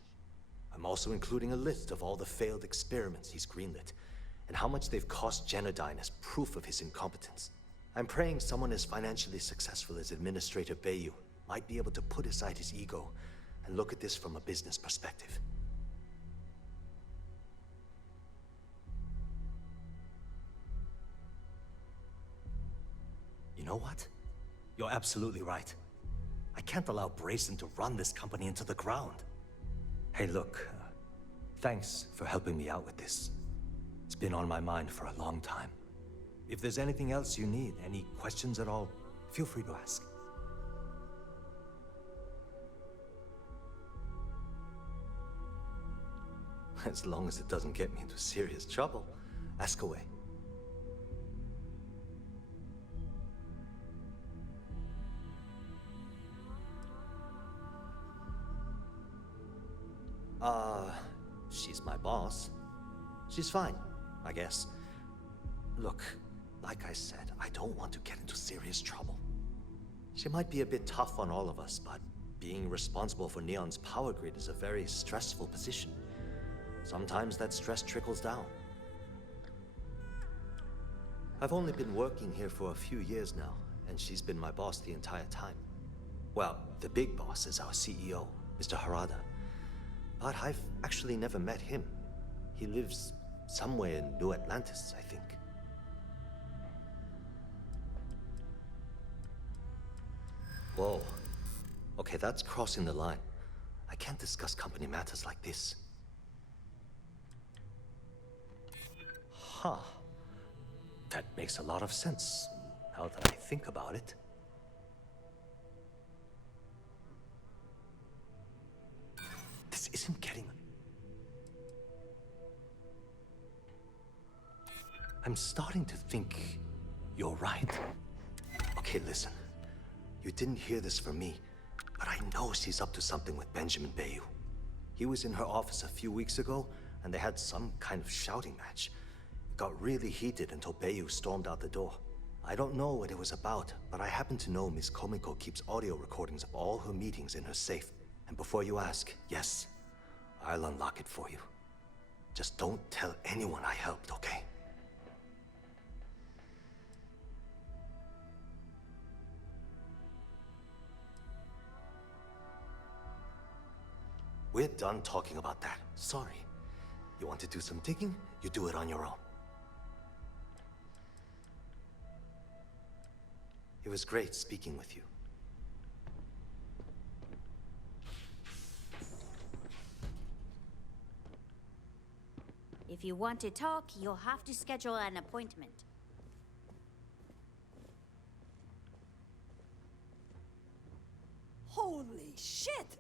I'm also including a list of all the failed experiments he's greenlit, and how much they've cost Genodyne as proof of his incompetence. I'm praying someone as financially successful as Administrator Bayou might be able to put aside his ego and look at this from a business perspective. You know what? You're absolutely right. I can't allow Brayson to run this company into the ground. Hey, look, thanks for helping me out with this. It's been on my mind for a long time. If there's anything else you need, any questions at all, feel free to ask. As long as it doesn't get me into serious trouble, ask away. She's my boss. She's fine, I guess. Look, like I said, I don't want to get into serious trouble. She might be a bit tough on all of us, but being responsible for Neon's power grid is a very stressful position. Sometimes that stress trickles down. I've only been working here for a few years now, and she's been my boss the entire time. Well, the big boss is our CEO, Mr. Harada. But I've actually never met him. He lives somewhere in New Atlantis, I think. Whoa. Okay, that's crossing the line. I can't discuss company matters like this. Huh. That makes a lot of sense, now that I think about it. This isn't getting... I'm starting to think you're right. Okay, listen. You didn't hear this from me, but I know she's up to something with Benjamin Bayou. He was in her office a few weeks ago, and they had some kind of shouting match. It got really heated until Bayou stormed out the door. I don't know what it was about, but I happen to know Miss Komiko keeps audio recordings of all her meetings in her safe. And before you ask, yes, I'll unlock it for you. Just don't tell anyone I helped, okay? We're done talking about that. Sorry. You want to do some digging? You do it on your own. It was great speaking with you. If you want to talk, you'll have to schedule an appointment. Holy shit!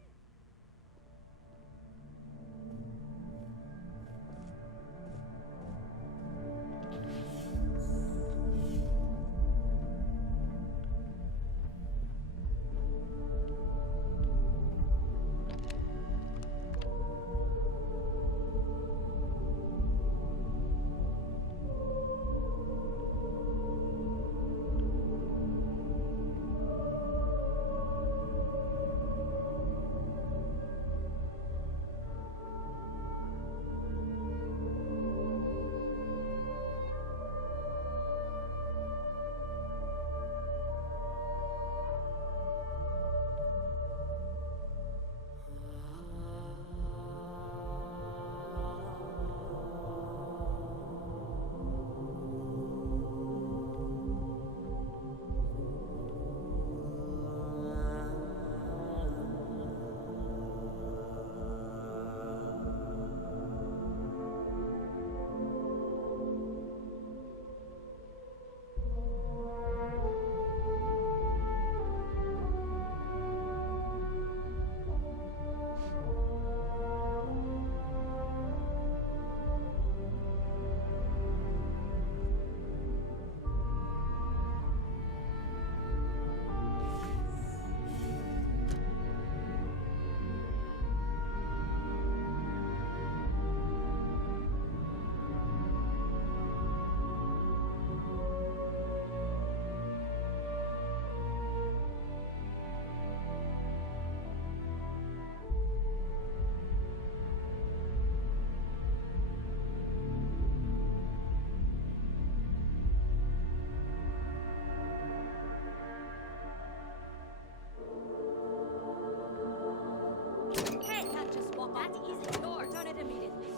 just walk off. That easy. Door, turn it immediately.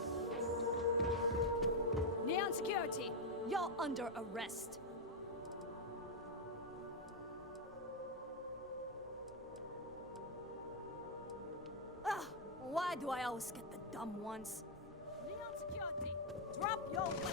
Neon Security, you're under arrest. Ugh, why do I always get the dumb ones? Neon Security, drop your weapon.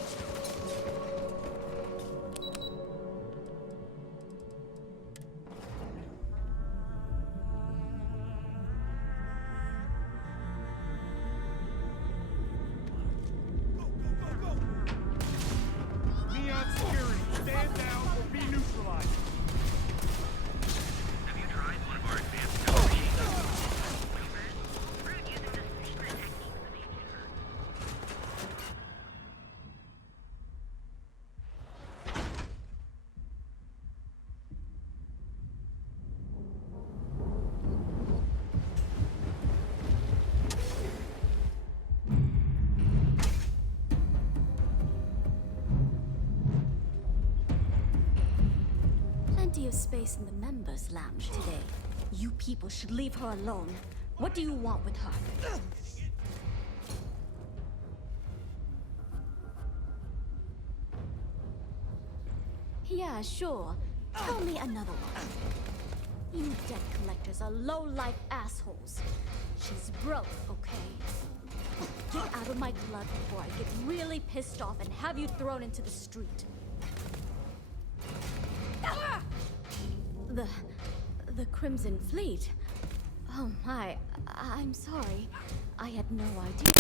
Neon Security, stand down or be neutralized. Have you tried one of our advanced techniques? We're using the secret techniques of ancient Plenty of space in the members' lounge today. You people should leave her alone. What do you want with her? Yeah, sure. Tell me another one. You debt collectors are low-life assholes. She's broke, okay? Get out of my club before I get really pissed off and have you thrown into the street. The Crimson Fleet? Oh my, I'm sorry. I had no idea.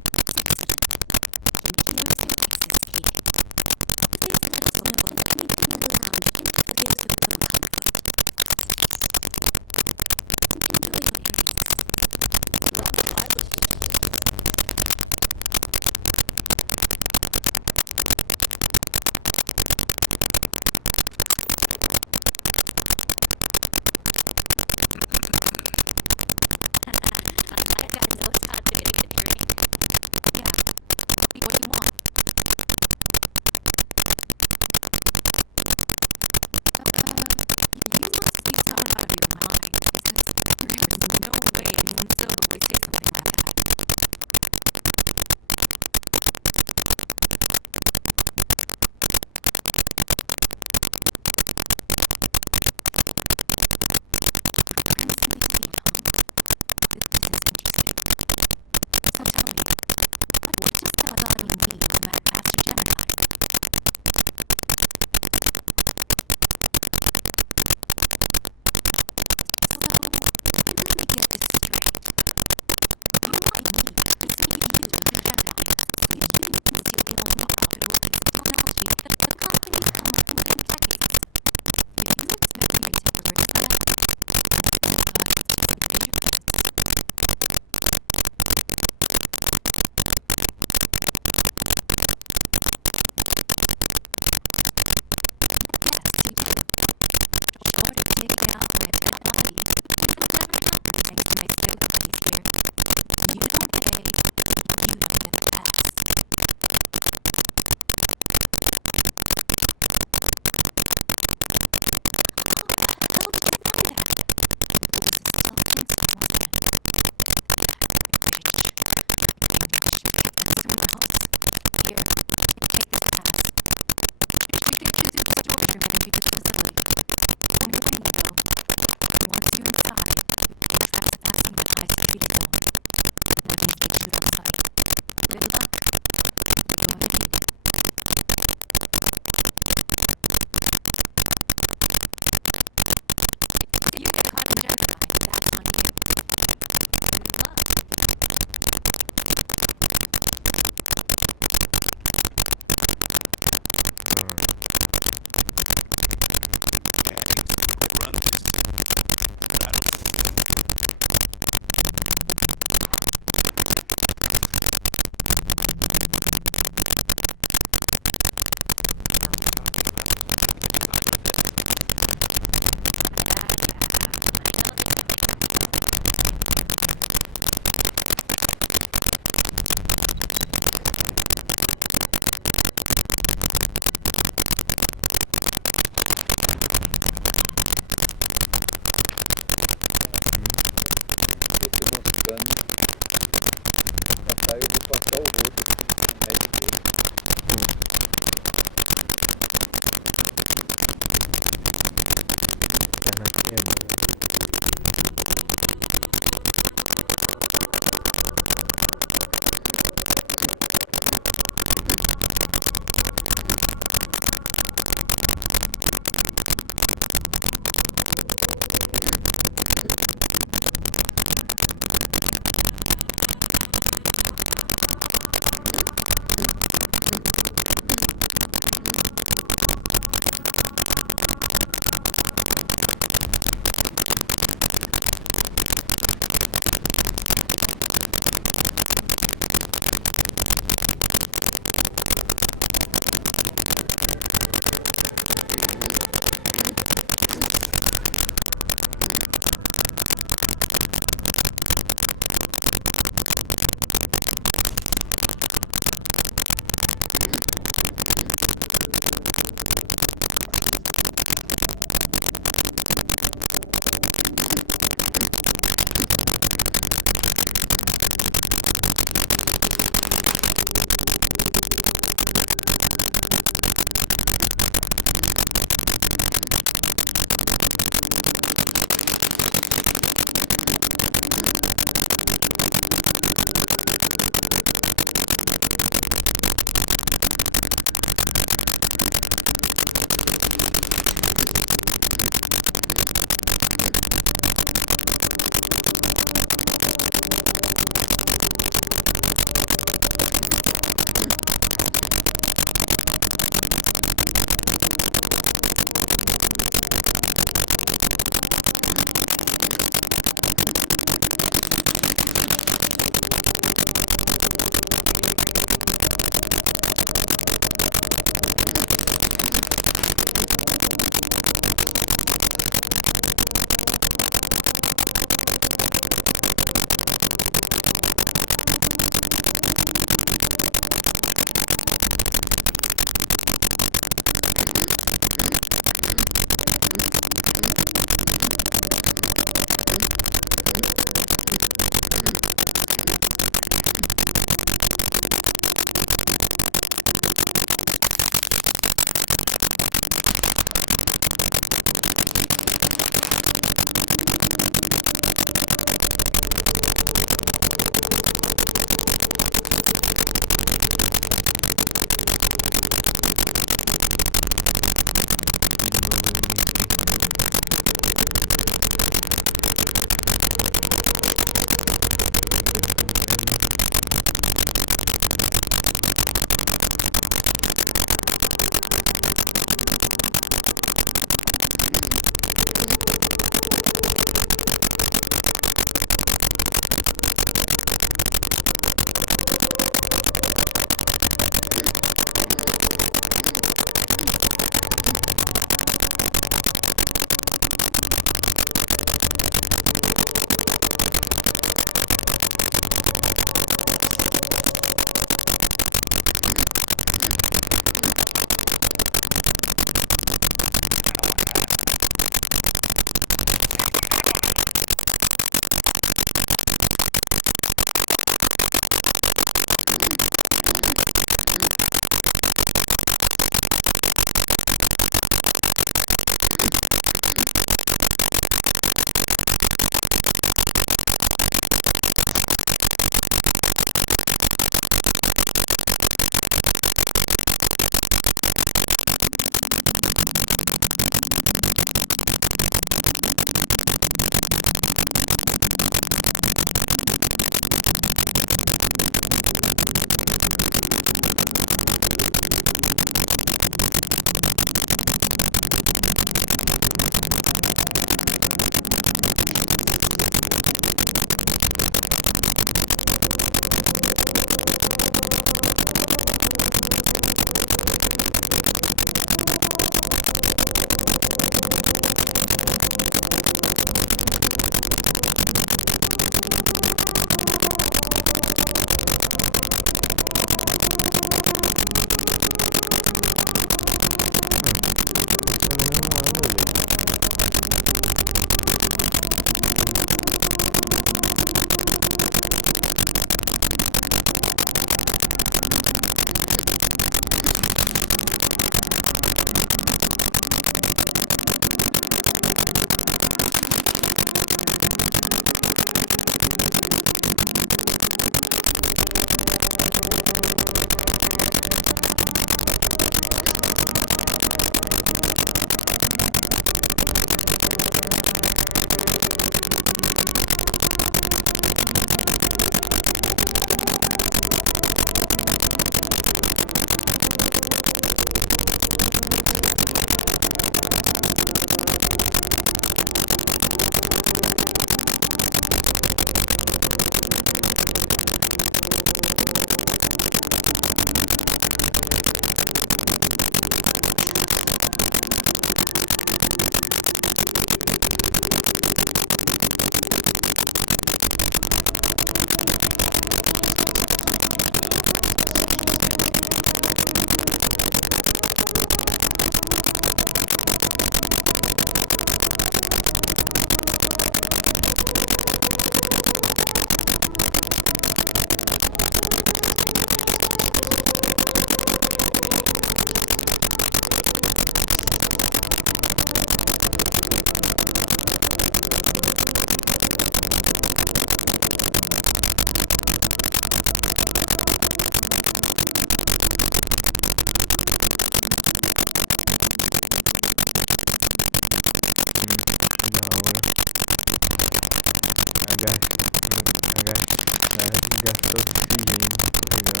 gastar oxigênio. Legal.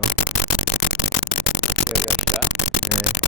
Vai gastar? É.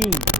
key.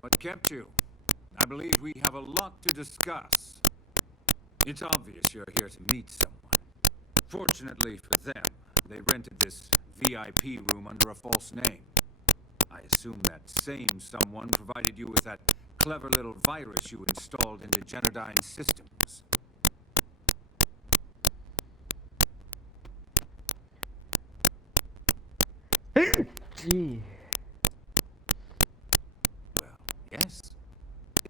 What kept you? I believe we have a lot to discuss. It's obvious you're here to meet someone. Fortunately for them, they rented this VIP room under a false name. I assume that same someone provided you with that clever little virus you installed into Genodyne's systems. Gee. Well, yes.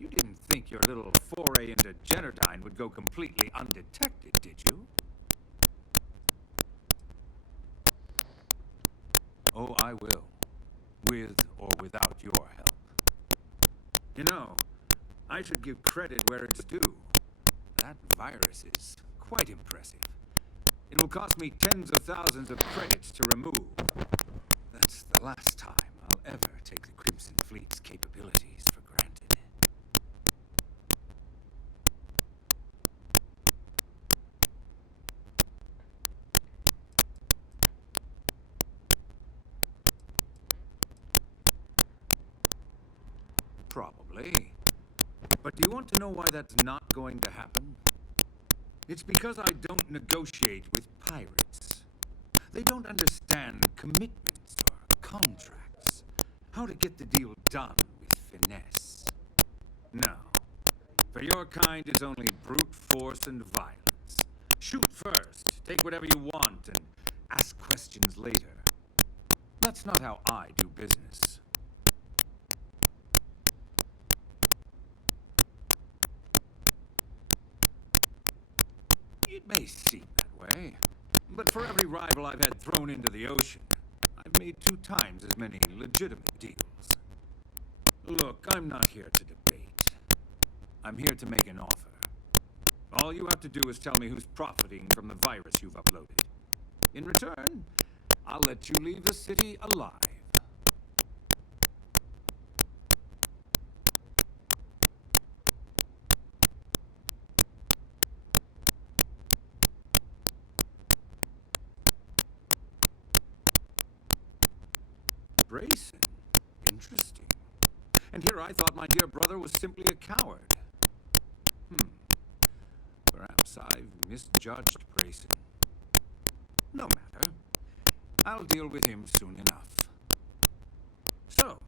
You didn't think your little foray into Genodyne would go completely undetected, did you? Oh, I will. With or without your help. You know, I should give credit where it's due. That virus is quite impressive. It will cost me tens of thousands of credits to remove. That's the last time I'll ever take the Crimson Fleet's capabilities for granted. Probably. But do you want to know why that's not going to happen? It's because I don't negotiate with pirates. They don't understand commitments or contracts. How to get the deal done with finesse. No. For your kind, it's only brute force and violence. Shoot first, take whatever you want, and ask questions later. That's not how I do business. It may seem that way, but for every rival I've had thrown into the ocean, I've made 2 times as many legitimate deals. Look, I'm not here to debate. I'm here to make an offer. All you have to do is tell me who's profiting from the virus you've uploaded. In return, I'll let you leave the city alive. Grayson? Interesting. And here I thought my dear brother was simply a coward. Perhaps I've misjudged Grayson. No matter. I'll deal with him soon enough. So,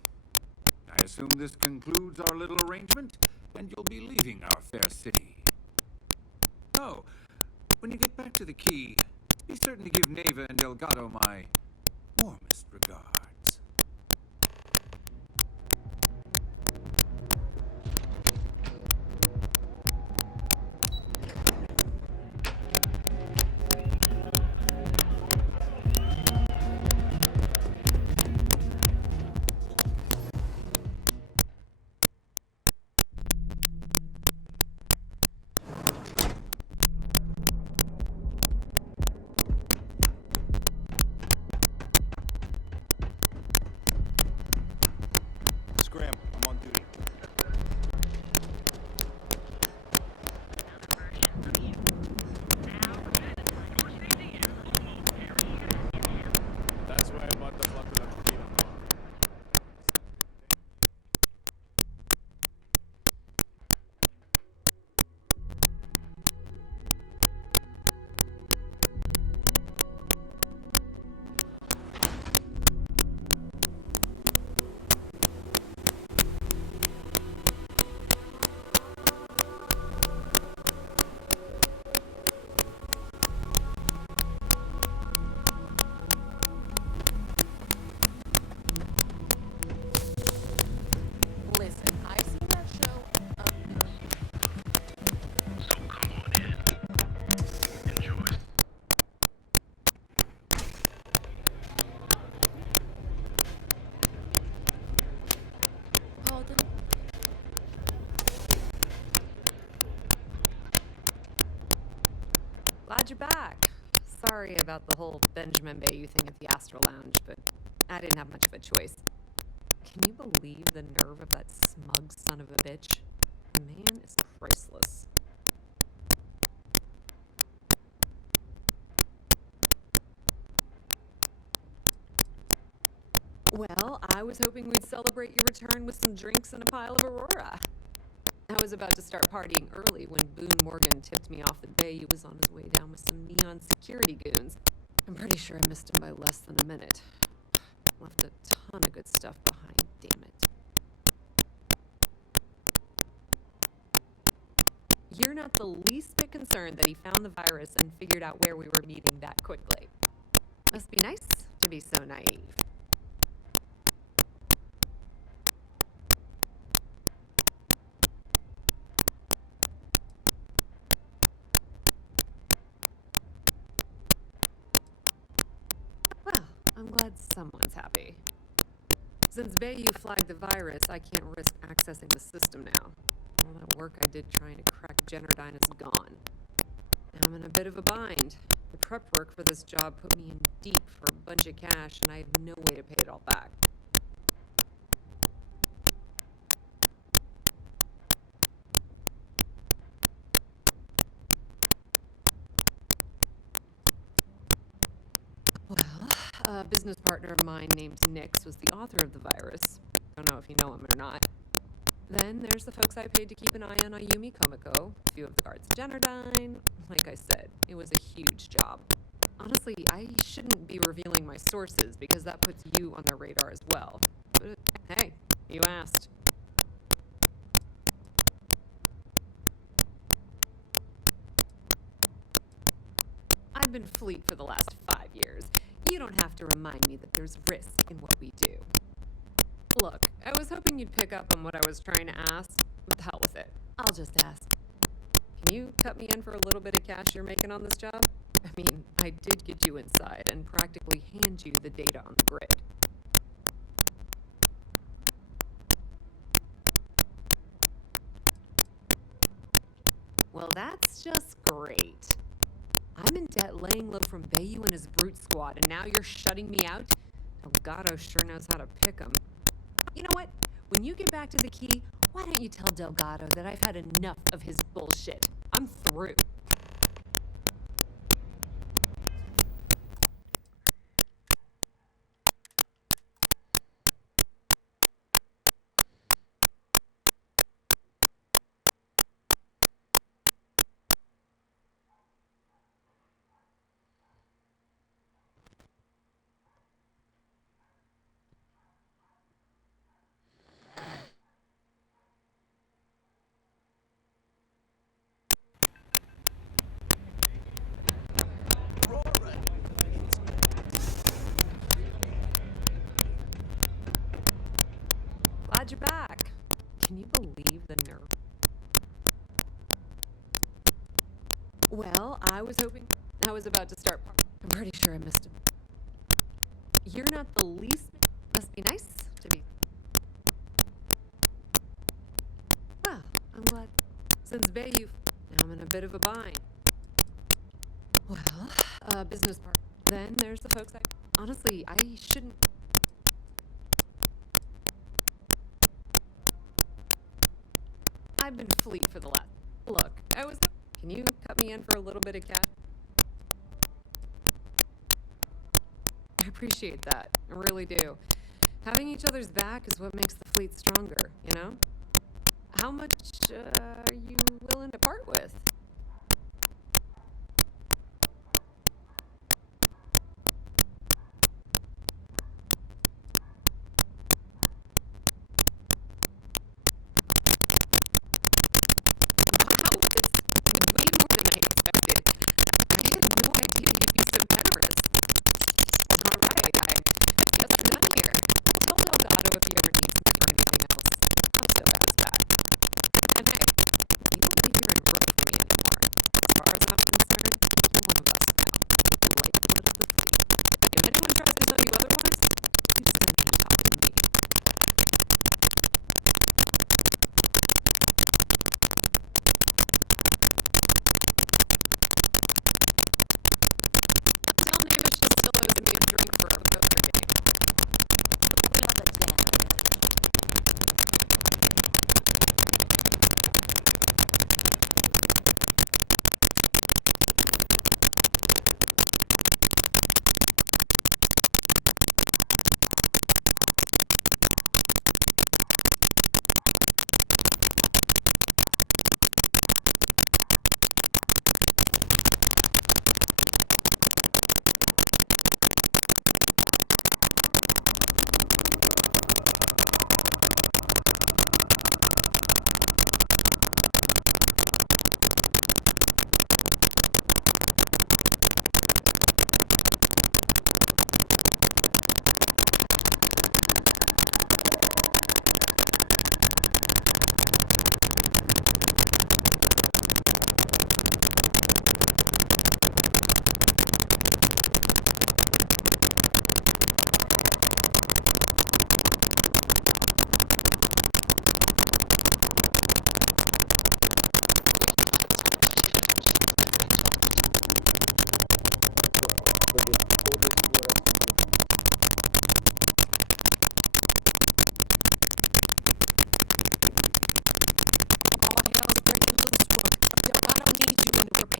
I assume this concludes our little arrangement, and you'll be leaving our fair city. Oh, when you get back to the key, be certain to give Neva and Delgado my warmest regards. Scram, I'm on duty. That's why I'm the fuck with the tequila. Listen, I've seen that show a million. So come on in. Enjoy. Pardon? Glad you're back. Sorry about the whole Benjamin Bayou thing at the Astro Lounge, but I didn't have much of a choice. Can you believe the nerve of that smug son of a bitch? The man is priceless. Well, I was hoping we'd celebrate your return with some drinks and a pile of Aurora. I was about to start partying early when Boone Morgan tipped me off that Bayou was on his way down with some neon security goons. I'm pretty sure I missed him by less than a minute. Left a ton of good stuff behind, damn it. You're not the least bit concerned that he found the virus and figured out where we were meeting that quickly. Must be nice to be so naive. Well, I'm glad someone's happy. Since Bayou flagged the virus, I can't risk accessing the system now. All that work I did trying to crack Generdyne is gone. Now I'm in a bit of a bind. The prep work for this job put me in deep for a bunch of cash, and I have no way to pay it all back. Well, a business partner of mine named Nix was the author of the virus. Don't know if you know him or not. Then there's the folks I paid to keep an eye on Ayumi Komiko, a few of the guards at Generdyne. Like I said, it was a huge job. Honestly, I shouldn't be revealing my sources because that puts you on their radar as well. But hey, you asked. I've been Fleet for the last 5 years. You don't have to remind me that there's risk in what we do. Look, I was hoping you'd pick up on what I was trying to ask. What the hell with it? I'll just ask. Can you cut me in for a little bit of cash you're making on this job? I mean, I did get you inside and practically hand you the data on the grid. Well, that's just great. I'm in debt laying low from Bayou and his brute squad, and now you're shutting me out? Delgado sure knows how to pick 'em. You know what? When you get back to the key, why don't you tell Delgado that I've had enough of his bullshit? I'm through. Glad you're back. Can you believe the nerve? Well, I was hoping I was about to start. I'm pretty sure I missed him. You're not the least. Must be nice to be. Well, I'm glad. Since Bayou, now I'm in a bit of a bind. Well, business part. Then there's the folks I. Honestly, I shouldn't. I've been Fleet for the last. Look, I was. Can you cut me in for a little bit of cash? I appreciate that. I really do. Having each other's back is what makes the Fleet stronger, you know? How much are you willing to part with?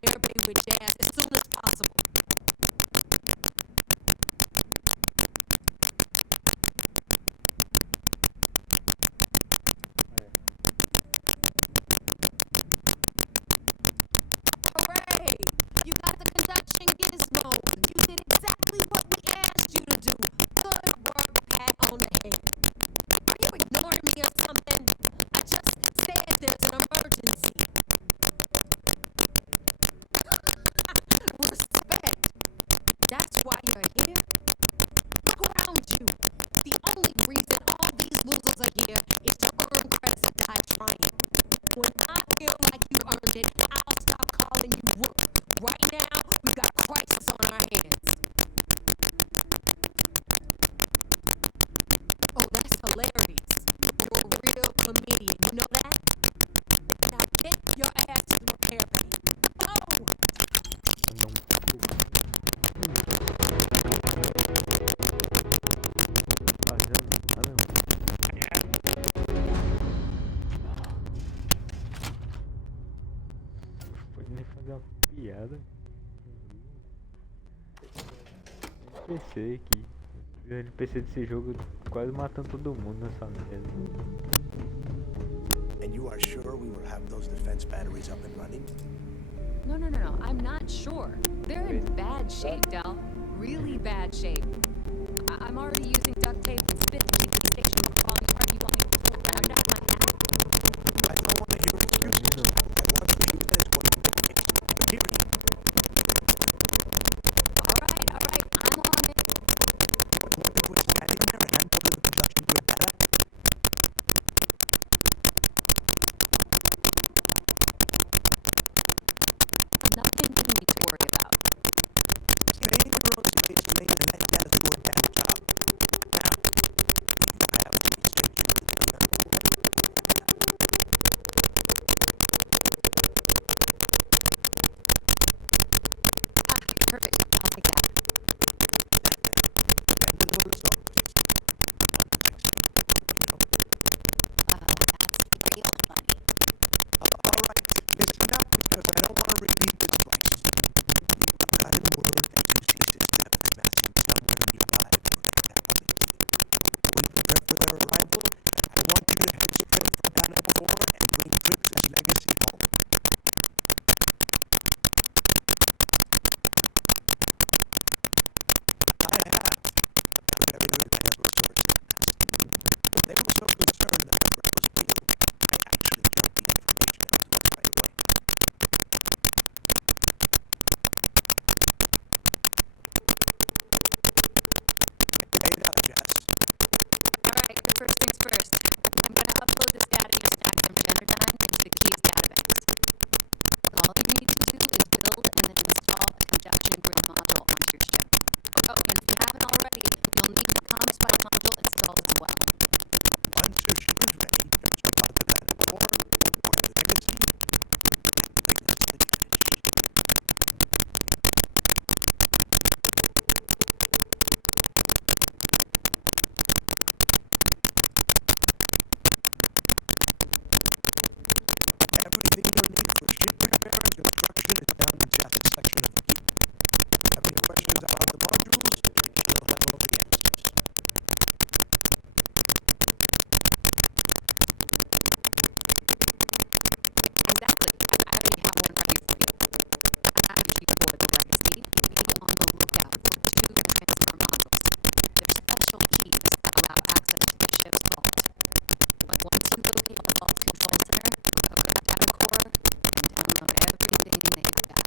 repair bay with Jazz as soon as possible. Hooray! You got the conduction gizmo. You did exactly what we asked you to do. Good work, pat on the head. Are you ignoring me or something? I just said there's an emergency. Respect. That's why you're here. Look around you. The only reason all these losers are here is to earn credits and die trying. When I feel like you earned it, I'll stop calling you Rook. Right now, we got crisis on our hands. Oh, that's hilarious. You're a real comedian, you know that? Now get your ass to the repair bay. Oh! Pode nem fazer uma piada. NPC aqui. O NPC desse jogo quase matando todo mundo nessa merda. And you are sure we will have those defense batteries up and running? No, no, no, no. I'm not sure. They're in bad shape, Del. Really bad shape. I'm already using duct tape and spit to keep the station from falling apart. You want me to pull it out of my hat? I don't want to hear excuses. I want to shoot that is what you want. Period. All right, I'm on it. What do I do is stand in there and hand over the conduction grid data? Nothing for me to worry about. Stay in your own space and make the net data do a damn job. Now, you have the extension to the Terminando. Perfect. I'll take that. And the no results. That's real funny. All right, listen up because I don't want to repeat this twice. You got a word that you see system amassing someone nearby to protect the key. When you prepare for their arrival, I want you to head straight for Planet 4 and bring Fritz's legacy home. I have a very reliable source in this. They were so concerned that the wreck was real, I actually jumped the information out to them right away. Hey now, Jess. All right, the first things first. I'm going to upload this data you snagged from Generdyne into the Keys database. All you need to do is build and then install a conduction grid module onto your ship. Oh, and if you haven't already, you'll need the comm spike module installed as well. Once your ship is ready, just jump out to Planet 4, order the legacy, and bring us the cash. Everything you'll need for ship repair and construction is down in Jess's section of the keep. Have any questions about the modules? She'll have all the answers. Exactly. I already have one ready for you. After you board the legacy, you'll be on the lookout for two transfer modules. They're special keys that allow access to the ship's vault. But once you locate the vault's control center, hook up data core, and download everything they've got.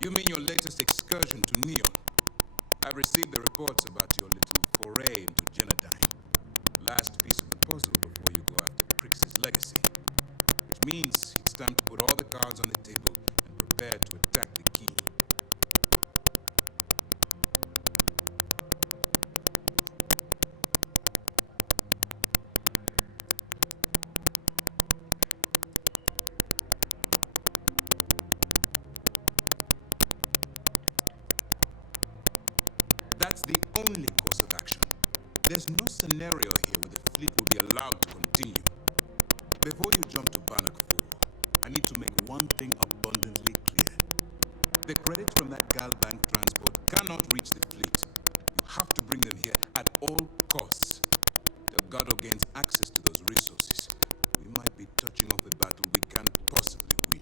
You mean your latest excursion to Neon? I've received the reports about your little foray into Genodyne. Last piece of the puzzle before you go after Crix's legacy. Which means it's time to put all the cards on the table and prepare to attack the key. That's the only course of action. There's no scenario here where the fleet will be allowed to continue. Before you jump to Bannock 4, I need to make one thing abundantly clear. The credits from that Gal Bank transport cannot reach the fleet. You have to bring them here at all costs. Delgado gains access to those resources. We might be touching off a battle we can't possibly win.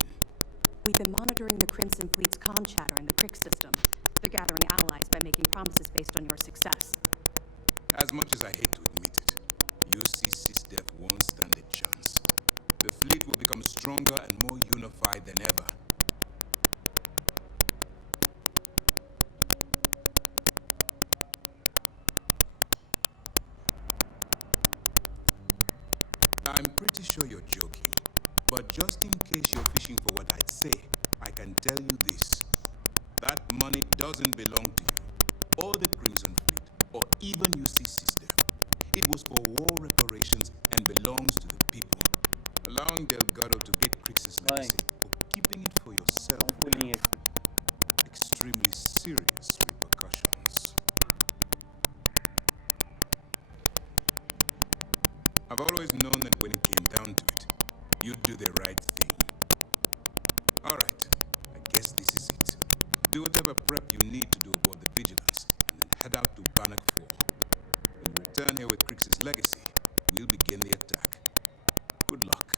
We've been monitoring the Crimson Fleet's comm chatter in the Crick system. They're gathering allies by making promises based on your success. As much as I hate to admit it, UCC's death won't stand a chance. The fleet will become stronger and more unified than ever. I'm pretty sure you're joking, but just in case you're fishing for what I'd say, I can tell you this. That money doesn't belong to you, or the Crimson Fleet, or even UCC's death. It was for war reparations and belongs to the people. Allowing Delgado to get Crix's legacy, or keeping it for yourself, extremely serious repercussions. I've always known that when it came down to it, you'd do the right thing. Alright, I guess this is it. Do whatever prep you need to do aboard the Vigilance, and then head out to Bannock 4. When we return here with Crix's legacy, we'll begin the attack. Good luck.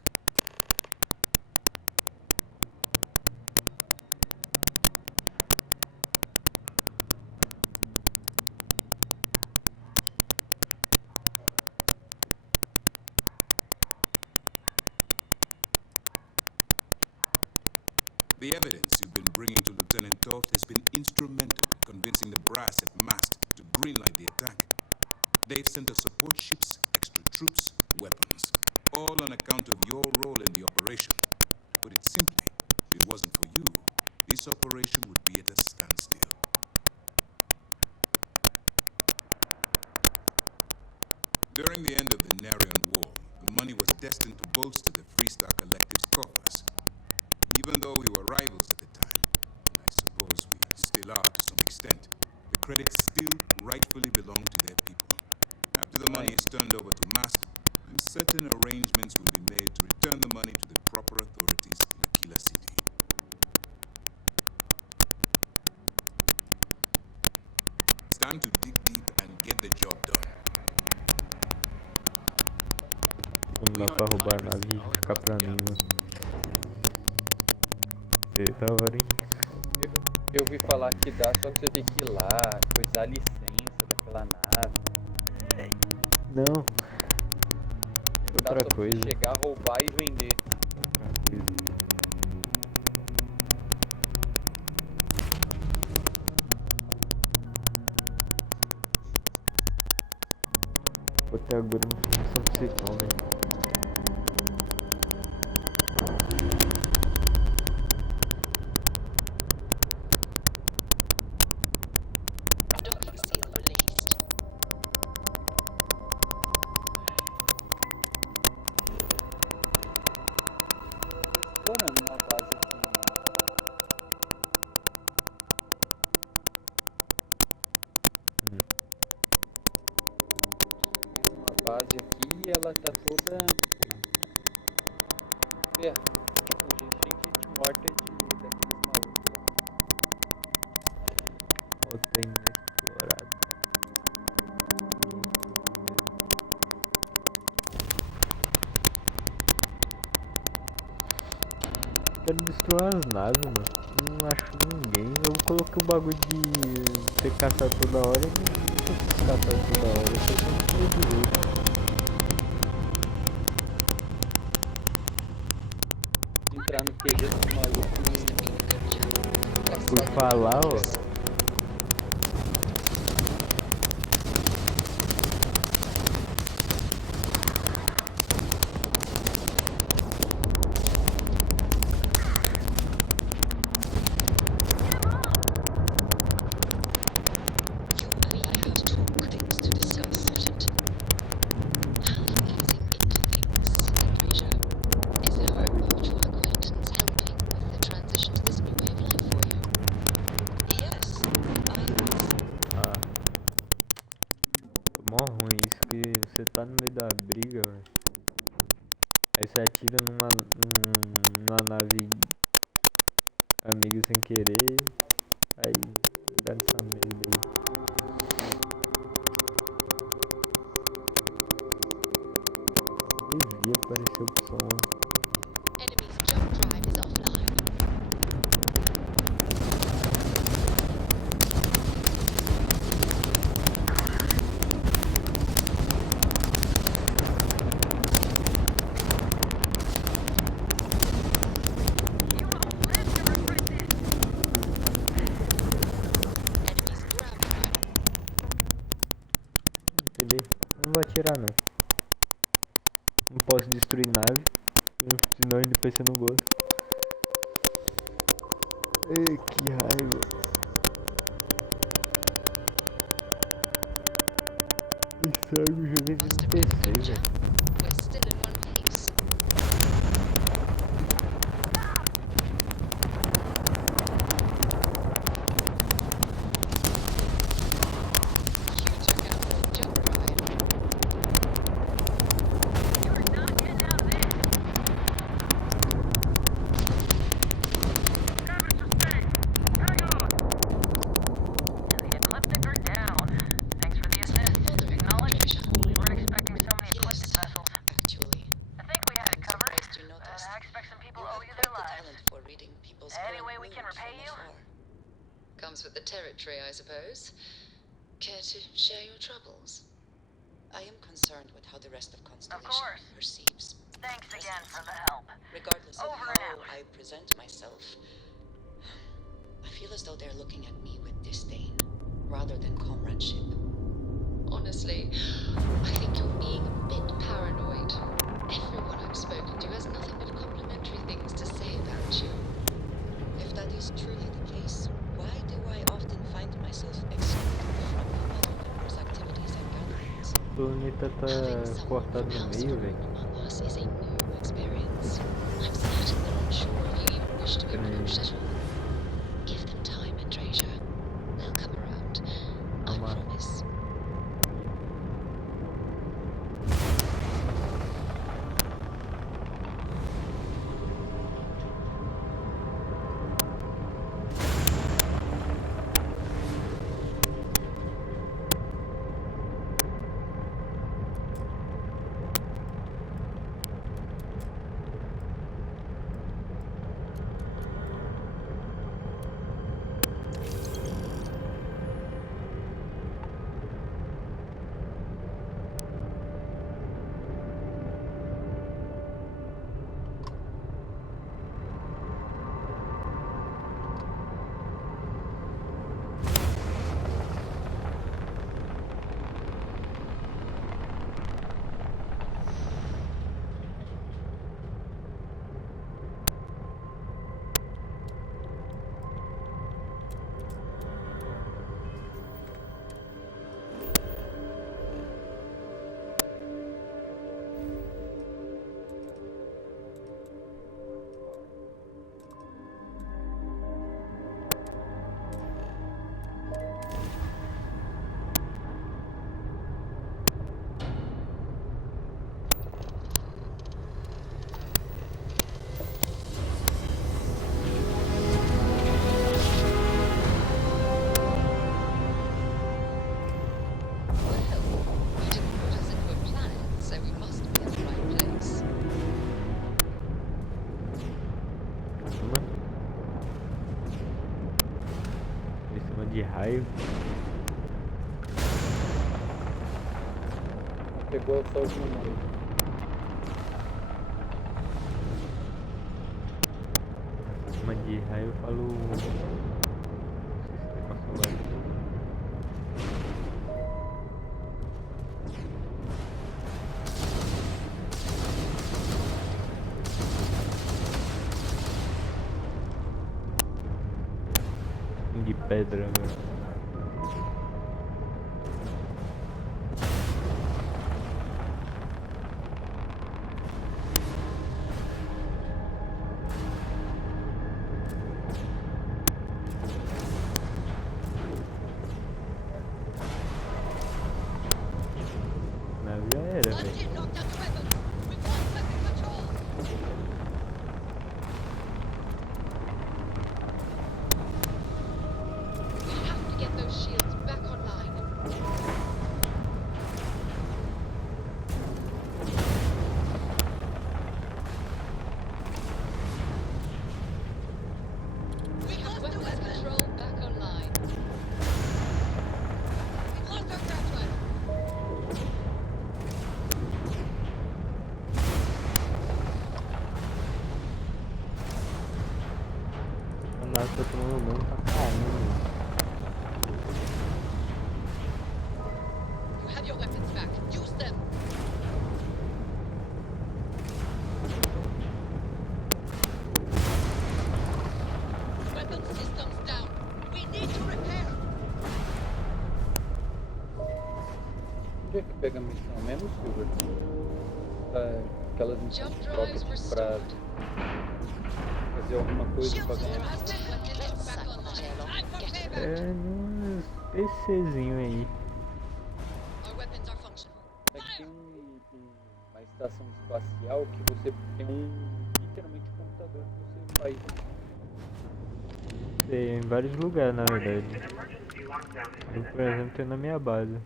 The evidence you've been bringing to Lieutenant Toth has been instrumental in convincing the brass at MAST to greenlight the attack. They've sent us support ships, extra troops, weapons, all on account of your role in the operation. To put it simply, if it wasn't for you, this operation would be at a standstill. During the end of the Narian War, the money was destined to bolster the Freestar Collective's coffers. Even though we were rivals at the time, and I suppose we still are to some extent, the credits still rightfully belong to their people. After the money is turned over to MAST, I'm certain arrangements will be made to return the money to the proper authorities in Aquila City. It's time to dig deep and get the job done. Vamos lá pra roubar a nave e ficar pra mim, mano. Eu ouvi falar que dá, só que você tem que ir lá, coisar a licença daquela nave. Não. Dá Outra só coisa. Você chegar, roubar e vender. Até agora não foi missão principal, velho. Explorando uma base aqui. Tem uma base aqui e ela tá toda ferrada. Tipo, de gente morta daqueles malucos lá. Ó, tem explorado. Quero destruir as naves, mano. Não acho ninguém. Eu coloquei o bagulho de ter caçado toda hora. Eu não preciso caçar toda hora. Eu só tenho que direito. Entrar no QG dos malucos e fui falar, ó. Mó ruim isso que você tá no meio da briga, velho. Aí você atira numa nave amiga sem querer. Aí dá essa merda aí. Devia aparecer opção. Enemy's jump drive is offline. Não vou atirar não. Não posso destruir nave, senão depois você não gosta. Ei, que raiva. Estrago o jogo de PC, velho. Comes with the territory, I suppose. Care to share your troubles? I am concerned with how the rest of Constellation perceives. Thanks again for the help. Regardless of Over how and out. I present myself, I feel as though they're looking at me with disdain, rather than comradeship. Honestly, I think you're being a bit paranoid. Everyone I've spoken to has nothing but complimentary things to say about you. If that is truly the case, why do I often find myself excluded from other members' activities and gatherings? O planeta tá cortado no meio, velho. Us is a new experience. I'm certain they're unsure if you even wish to approach at all. Give them time and treasure. They'll come around. I promise. De raio. Pegou só de número. Uma de raio eu falo pedra, velho. Mas já era, velho. We have to get those shields back online. We have weapons control back online. We lost our grappler. A nave tá tomando dano pra caramba. You have your weapons back. Use them. Weapon systems down. We need to repair. Onde é que pega a missão mesmo, Silver? Aquelas missões de troca tipo, pra fazer alguma coisa pra ganhar. É nos PCzinho aí. É que tem uma estação espacial que você tem literalmente um computador que você faz. Tem em vários lugares, na verdade. Eu, por exemplo, tenho na minha base.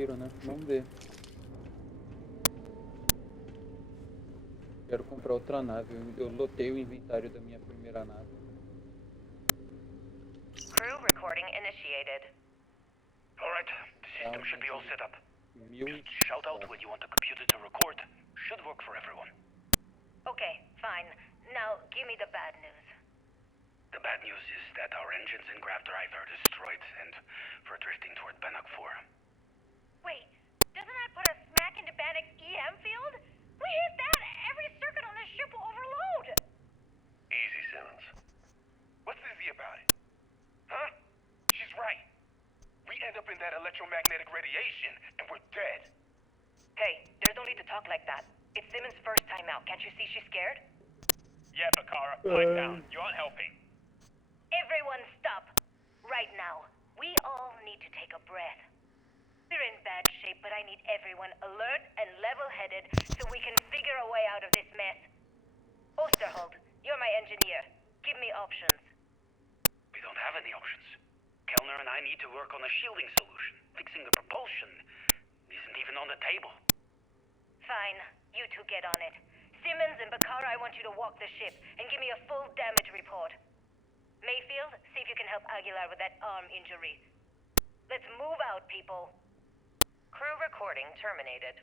Né? Vamos ver. Quero comprar outra nave. Eu lotei o inventário da minha primeira nave. Crew recording initiated. Alright, the system should be all set up. Just shout out when you want the computer to record. Should work for everyone. Okay, fine. Now, give me the bad news. The bad news is that our engines and grav drive are destroyed, and we're drifting toward Bannock 4. Wait, doesn't that put us smack into Bannock's EM field? We hit that, every circuit on this ship will overload. Easy, Simmons. What's easy about it? Huh? She's right. We end up in that electromagnetic radiation, and we're dead. Hey, there's no need to talk like that. It's Simmons' first time out. Can't you see she's scared? Yeah, Bakara, pipe down. You aren't helping. Everyone stop. Right now, we all need to take a breath. We're in bad shape, but I need everyone alert and level-headed so we can figure a way out of this mess. Osterhold, you're my engineer. Give me options. We don't have any options. Kellner and I need to work on a shielding solution. Fixing the propulsion isn't even on the table. Fine, you two get on it. Simmons and Bakara, I want you to walk the ship and give me a full damage report. Mayfield, see if you can help Aguilar with that arm injury. Let's move out, people. Crew recording terminated.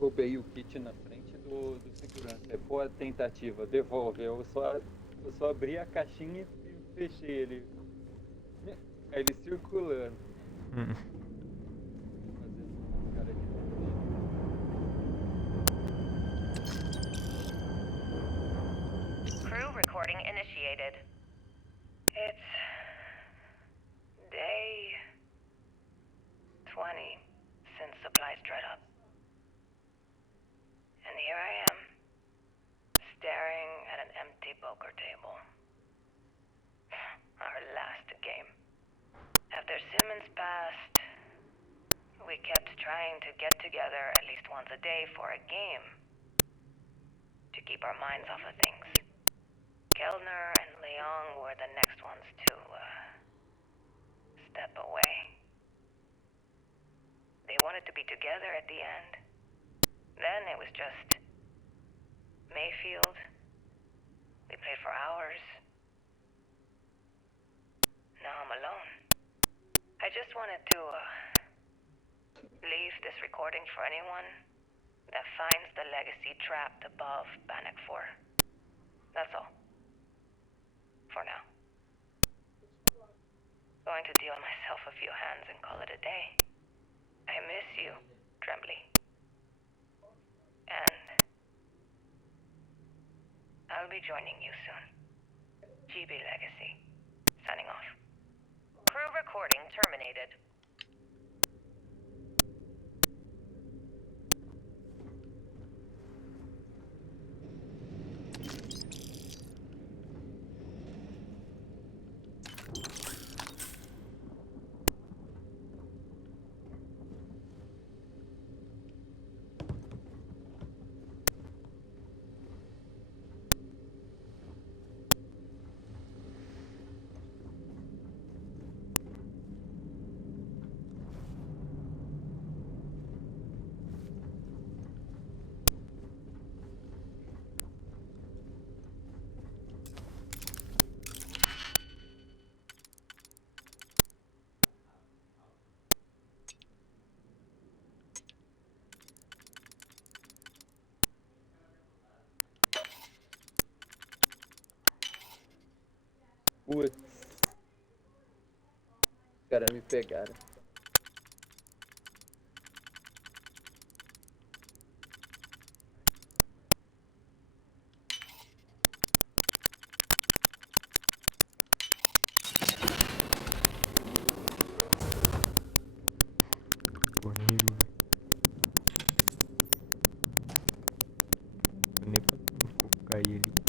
Roubei o kit na frente do segurança. É boa tentativa, devolve. Eu só abri a caixinha e fechei ele. Aí ele circulando. Crew recording initiated. It's day 20 since supplies dried up. And here I am, staring at an empty poker table. Our last game. After Simmons passed, we kept trying to get together at least once a day for a game. To keep our minds off of things. Kellner and Leong were the next ones to step away. They wanted to be together at the end. Then it was just Mayfield. We played for hours. Now I'm alone. I just wanted to leave this recording for anyone that finds the legacy trapped above Bannock 4. That's all. For now. Going to deal myself a few hands and call it a day. I miss you, Trembly. And I'll be joining you soon. GB Legacy. Signing off. Crew recording terminated. Putz. Os caras me pegaram. Horrível. Nem pra focar ele.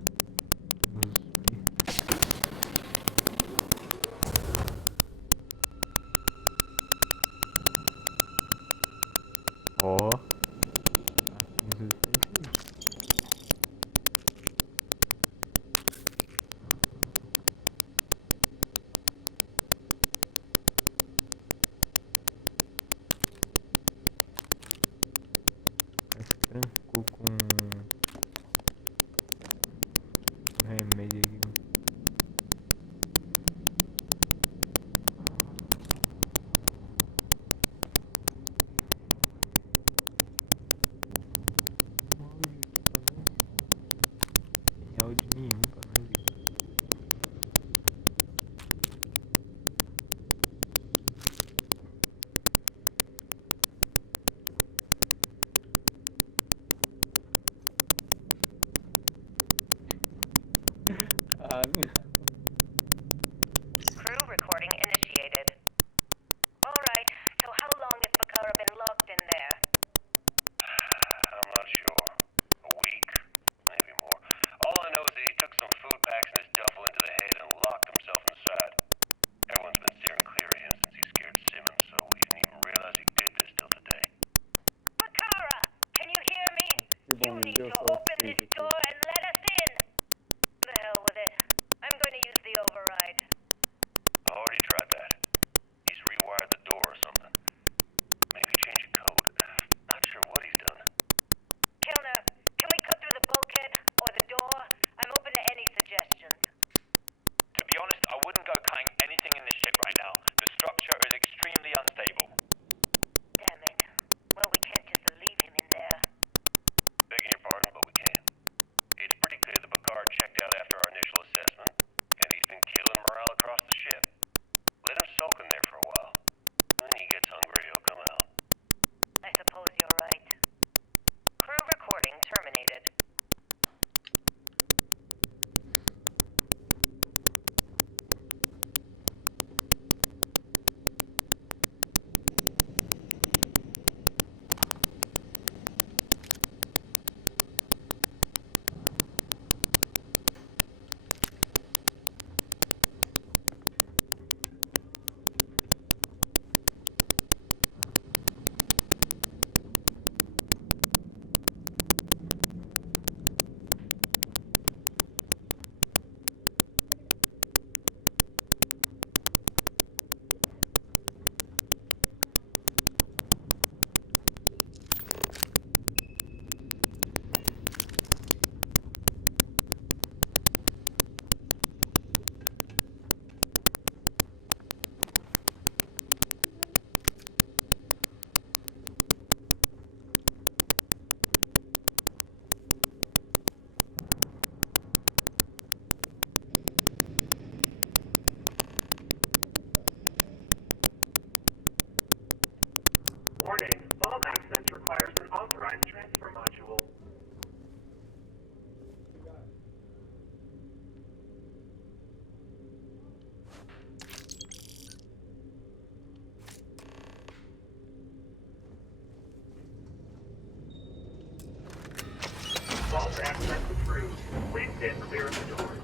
access approved. Please stand clear of the doors.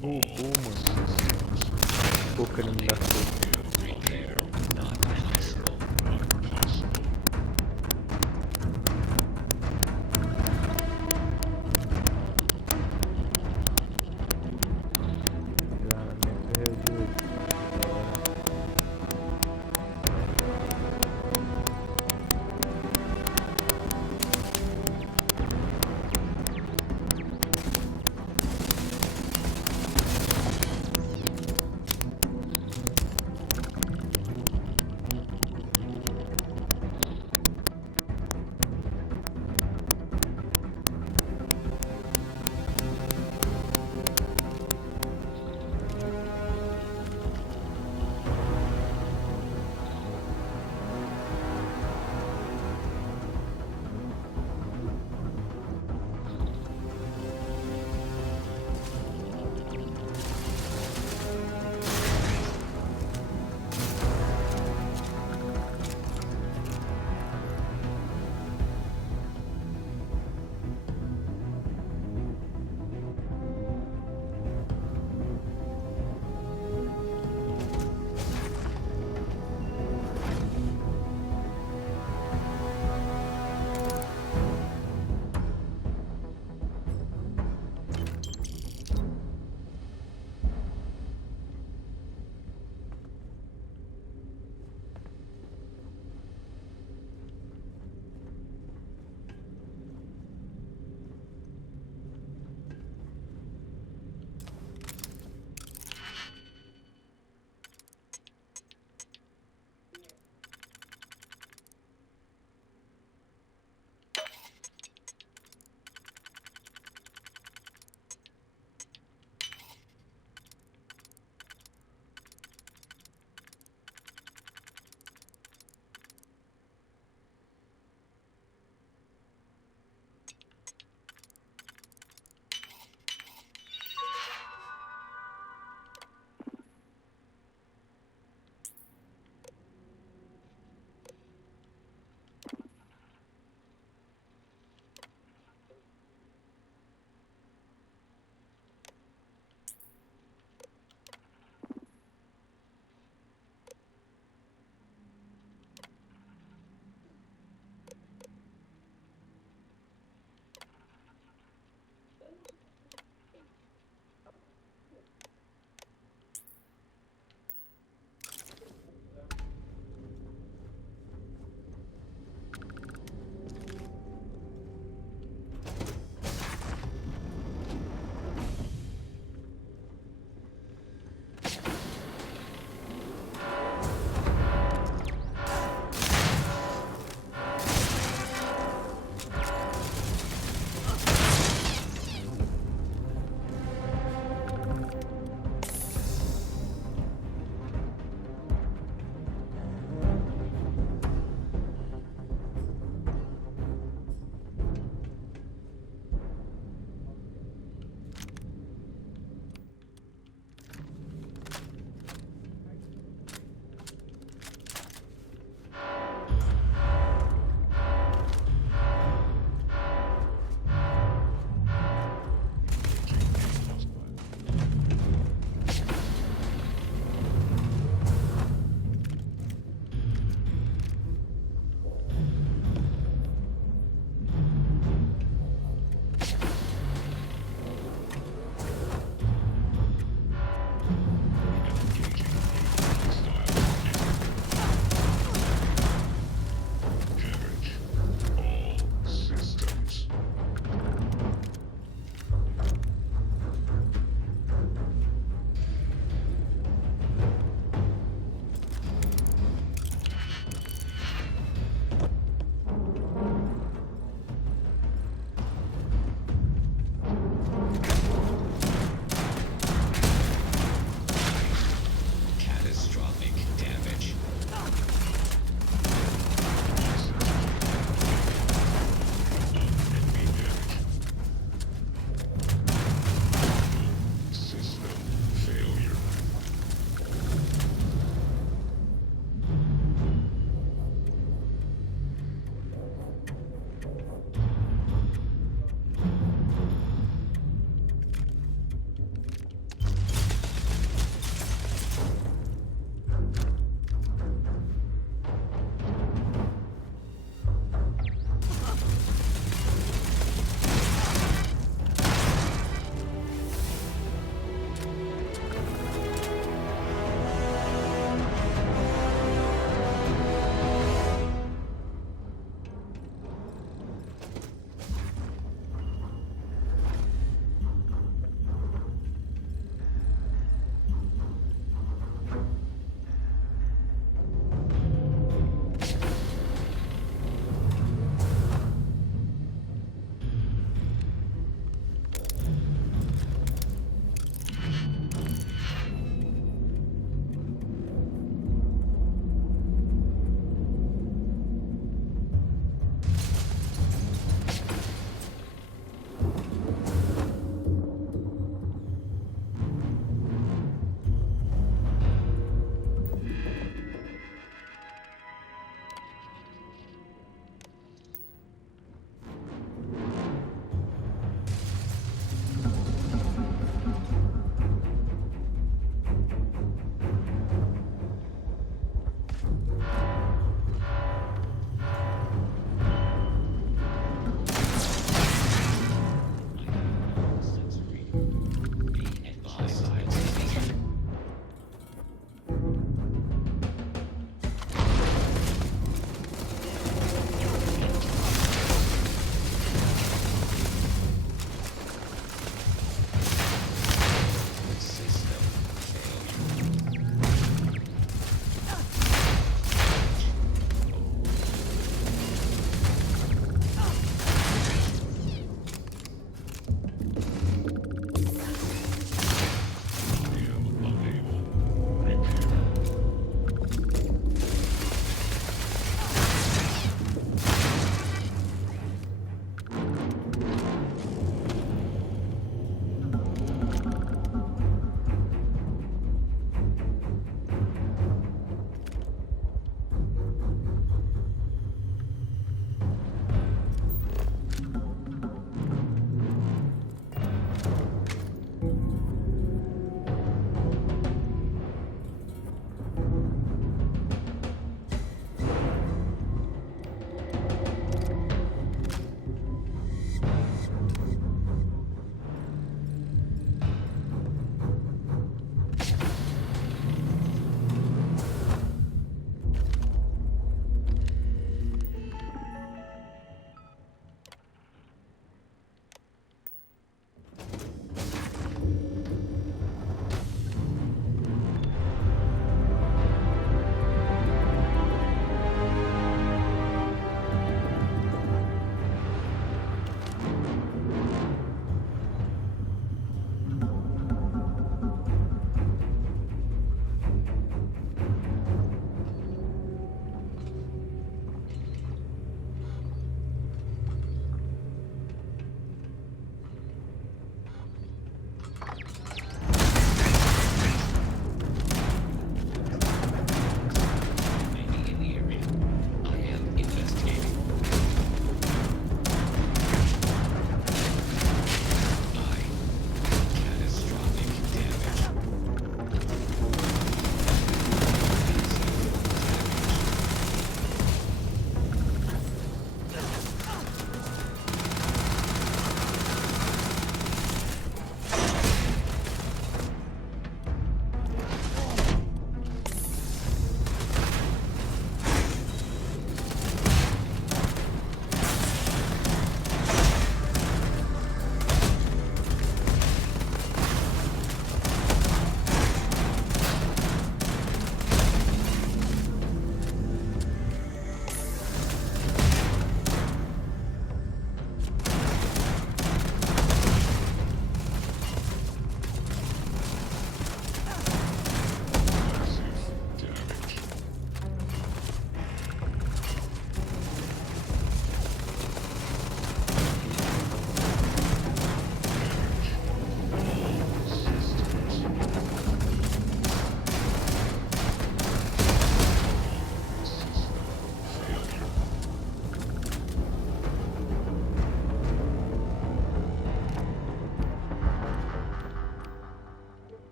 Bugou, mano. Pô, cara, não dá certo.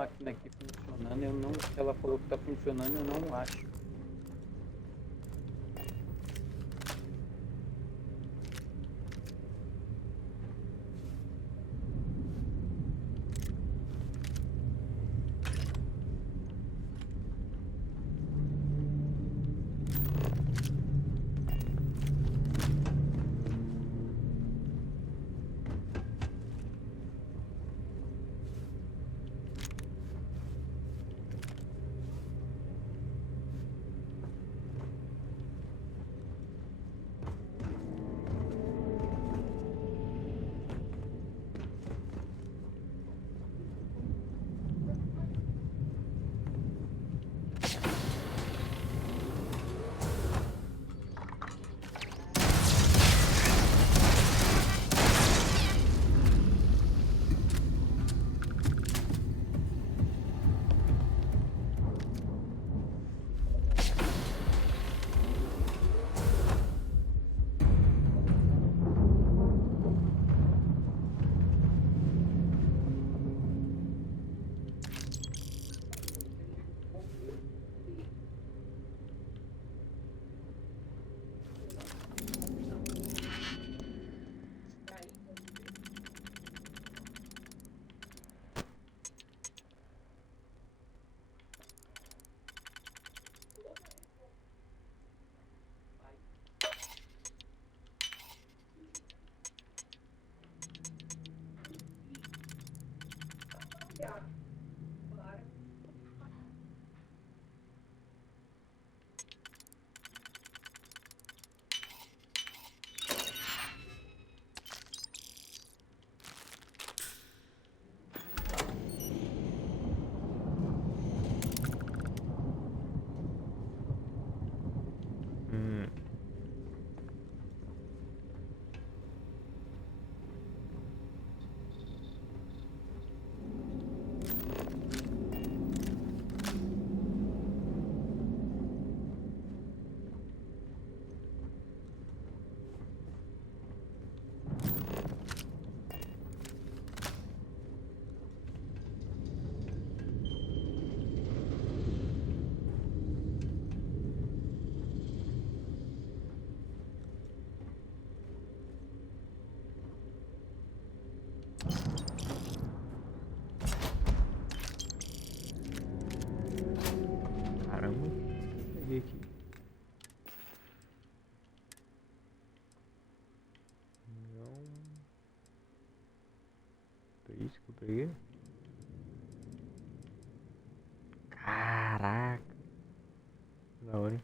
máquina aqui funcionando, eu não. Ela falou que tá funcionando, eu não acho. Caramba, peguei aqui. Não. Foi isso que eu peguei? Caraca. Da hora, hein?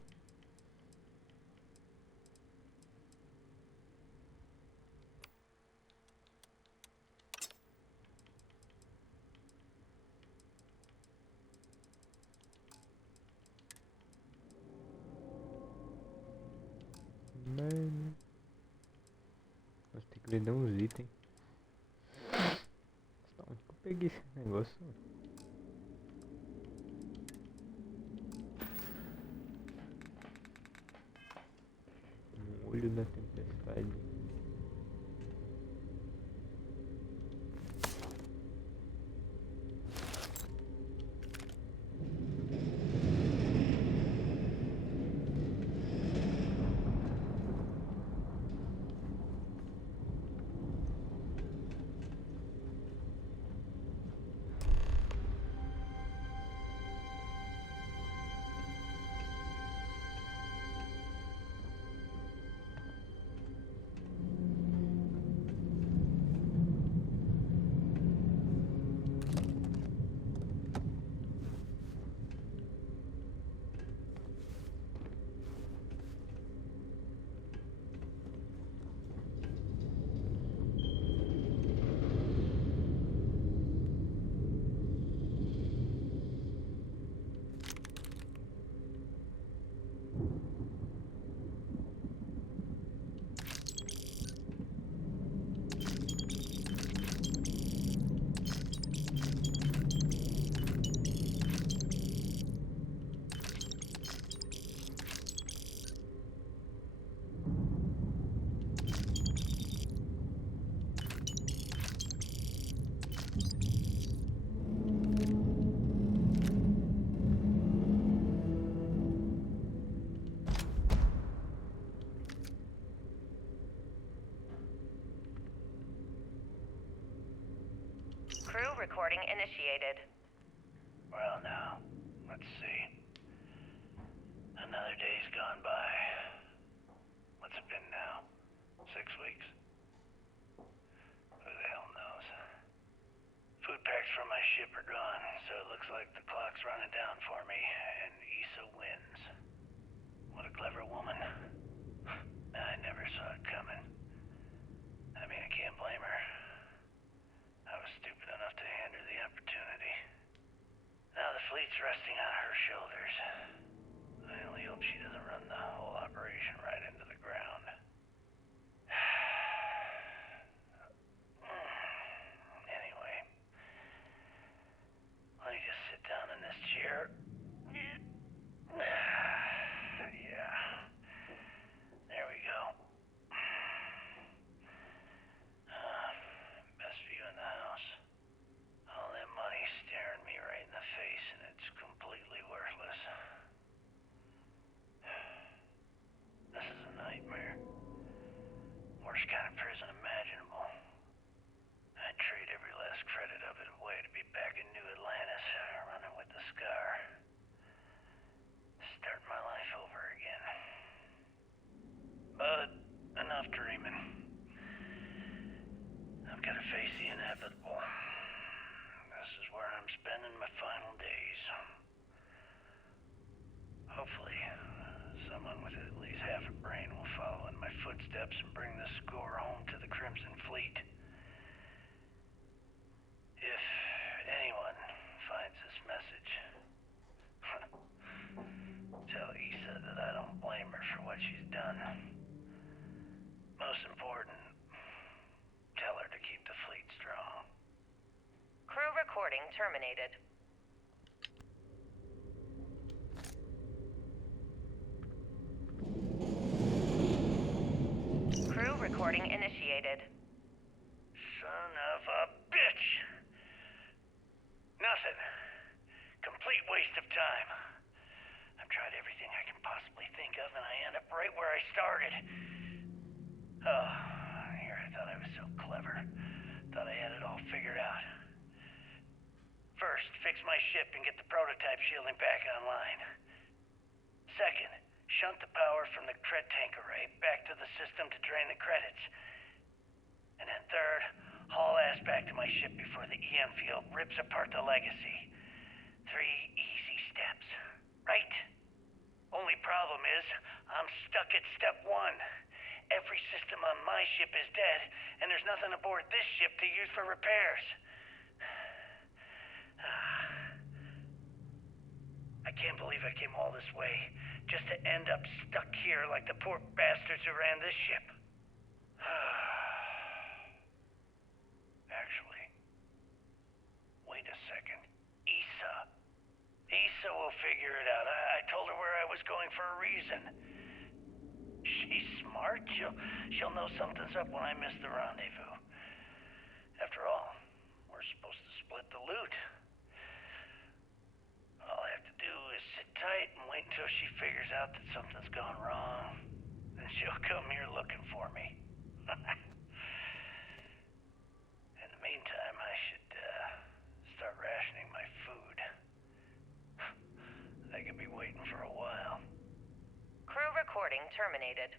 Mano. Nossa, tem que vender uns itens. Nossa, onde que eu peguei esse negócio? Um olho da tempestade. recording initiated. Well, now, let's see. Another day's gone by. What's it been now? 6 weeks? Who the hell knows? Food packs from my ship are gone, so it looks like the clock's running down for me, and Issa wins. What a clever woman. I never saw it coming. I mean, I can't blame her. I was stupid enough to hand her the opportunity. Now the fleet's resting on her shoulders. I only hope she doesn't run the whole operation right into the ground. Anyway, let me just sit down in this chair. Yeah. There we go. Best view in the house. All that money staring me right in the face, and it's completely worthless. This is a nightmare. Worst kind of prison imaginable. I'd trade every last credit of it away to be back in New Atlantis, running with the Scar. Start my life over again. But enough dreaming. I've got to face the inevitable. This is where I'm spending my final days. Hopefully, someone with at least half a brain will follow in my footsteps and bring the score home to the Crimson Fleet. If anyone finds this message, tell Issa that I don't blame her for what she's done. Most important, tell her to keep the fleet strong. Crew recording terminated. Crew recording initiated. Son of a bitch! Nothing. Complete waste of time. I've tried everything I can possibly think of, and I end up right where I started. Oh, here I thought I was so clever. Thought I had it all figured out. First, fix my ship and get the prototype shielding back online. Second, shunt the power from the cred tank array back to the system to drain the credits. And then third, haul ass back to my ship before the EM field rips apart the legacy. 3 easy steps, right? Only problem is, I'm stuck at step 1. Every system on my ship is dead, and there's nothing aboard this ship to use for repairs. I can't believe I came all this way, just to end up stuck here like the poor bastards who ran this ship. Actually, wait a second. Issa will figure it out. I told her where I was going for a reason. She's smart. She'll know something's up when I miss the rendezvous. After all, we're supposed to split the loot. All I have to do is sit tight and wait until she figures out that something's gone wrong. And she'll come here looking for me. In the meantime, I should start rationing my food. I could be waiting for a while. Crew recording terminated.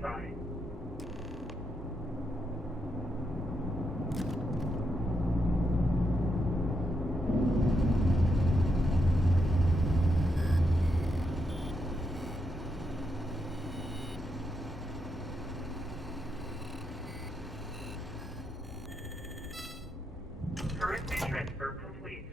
Stand by. Currency transfer complete.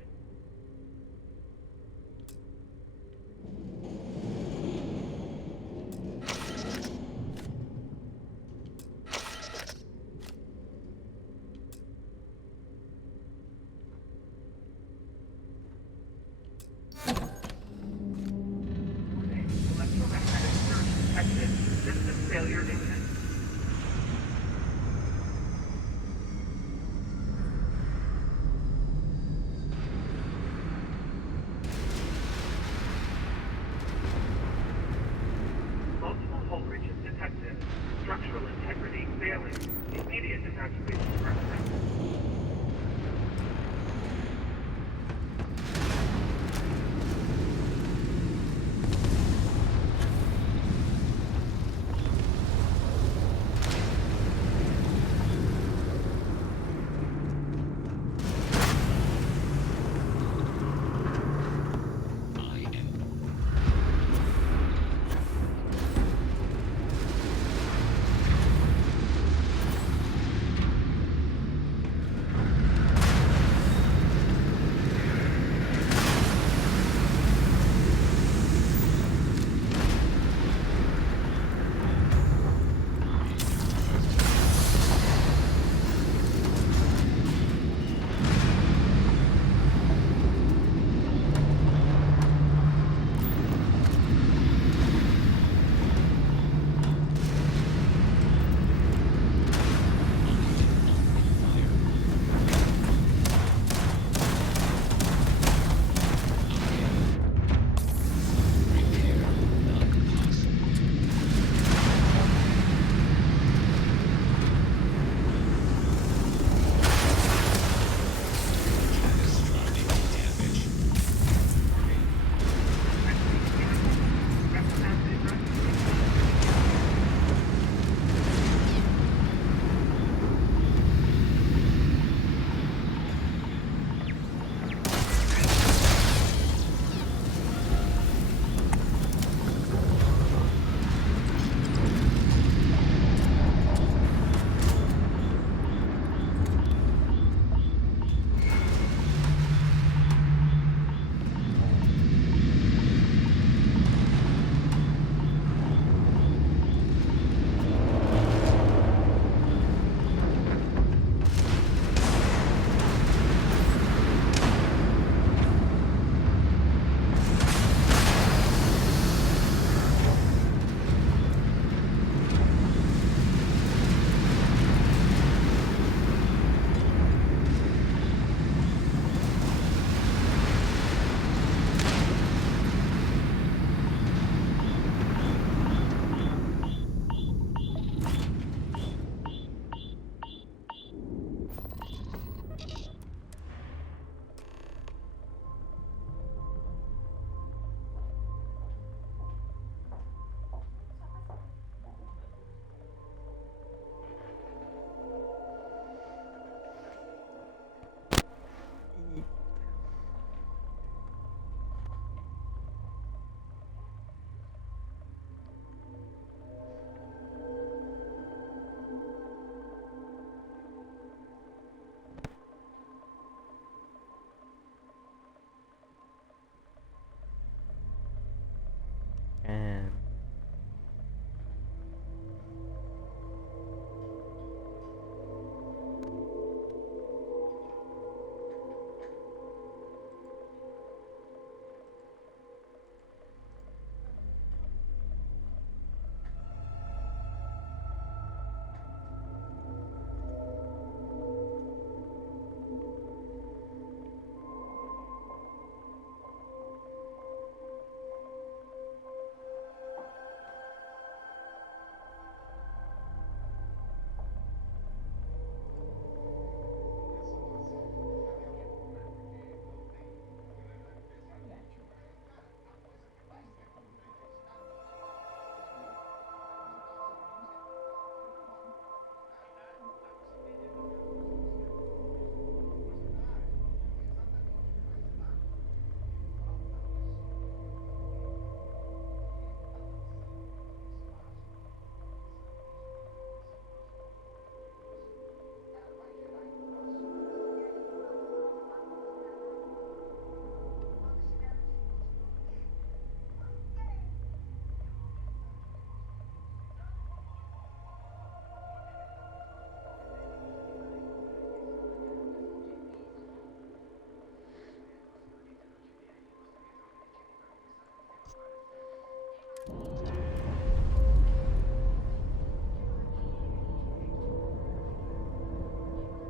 Electromagnetic surge detected. System failure imminent. Multiple hull breaches detected. Structural integrity failing. Immediate evacuation recommended.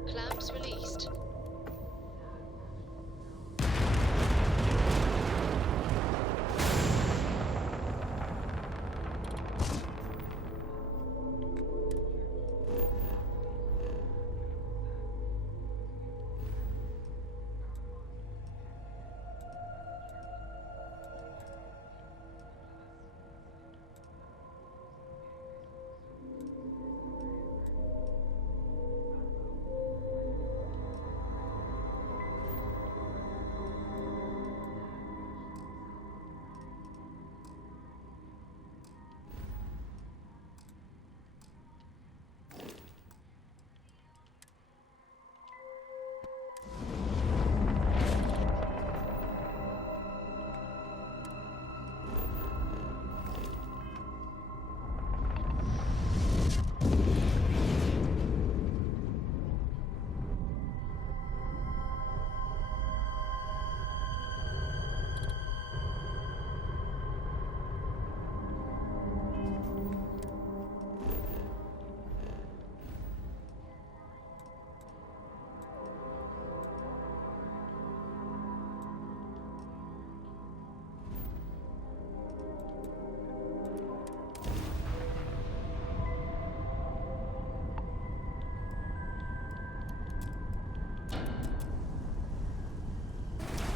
Clamps released.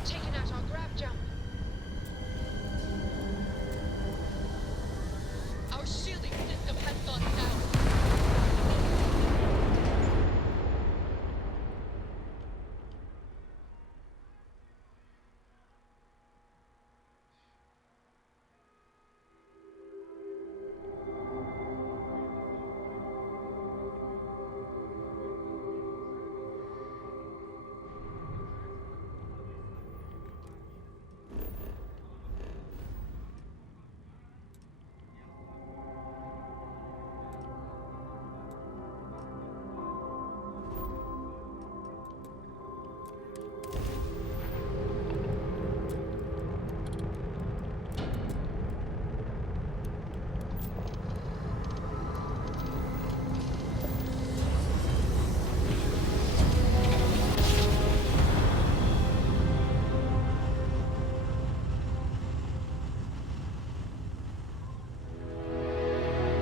Taking out our grab jump. Our shielding system has gone down.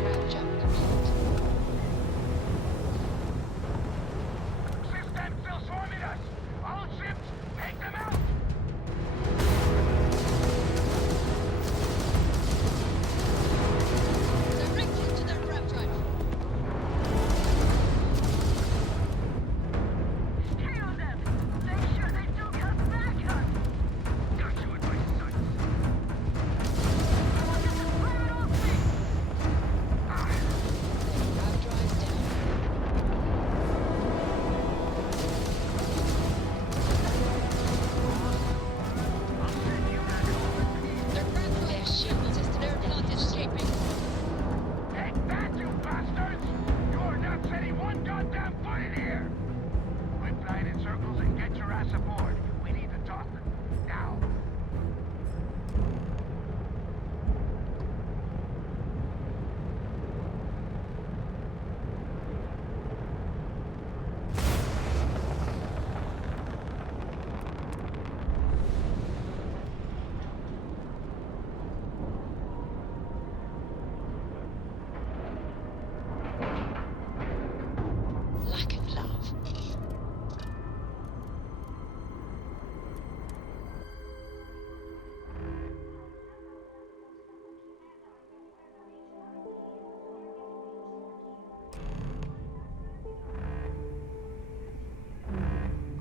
Grab jump complete. System still swarming us! All ships, take them out! Directly to their grab drive. Kill them! Make sure they don't come back us! Got you in my sights! Fire it off me! Grab drives down. Their grab drive. Shield system They're not escaping. Take that, you bastards! You're not setting one goddamn foot in here! Quit flying in circles and get your ass aboard. We need to talk. Now. Lack of love.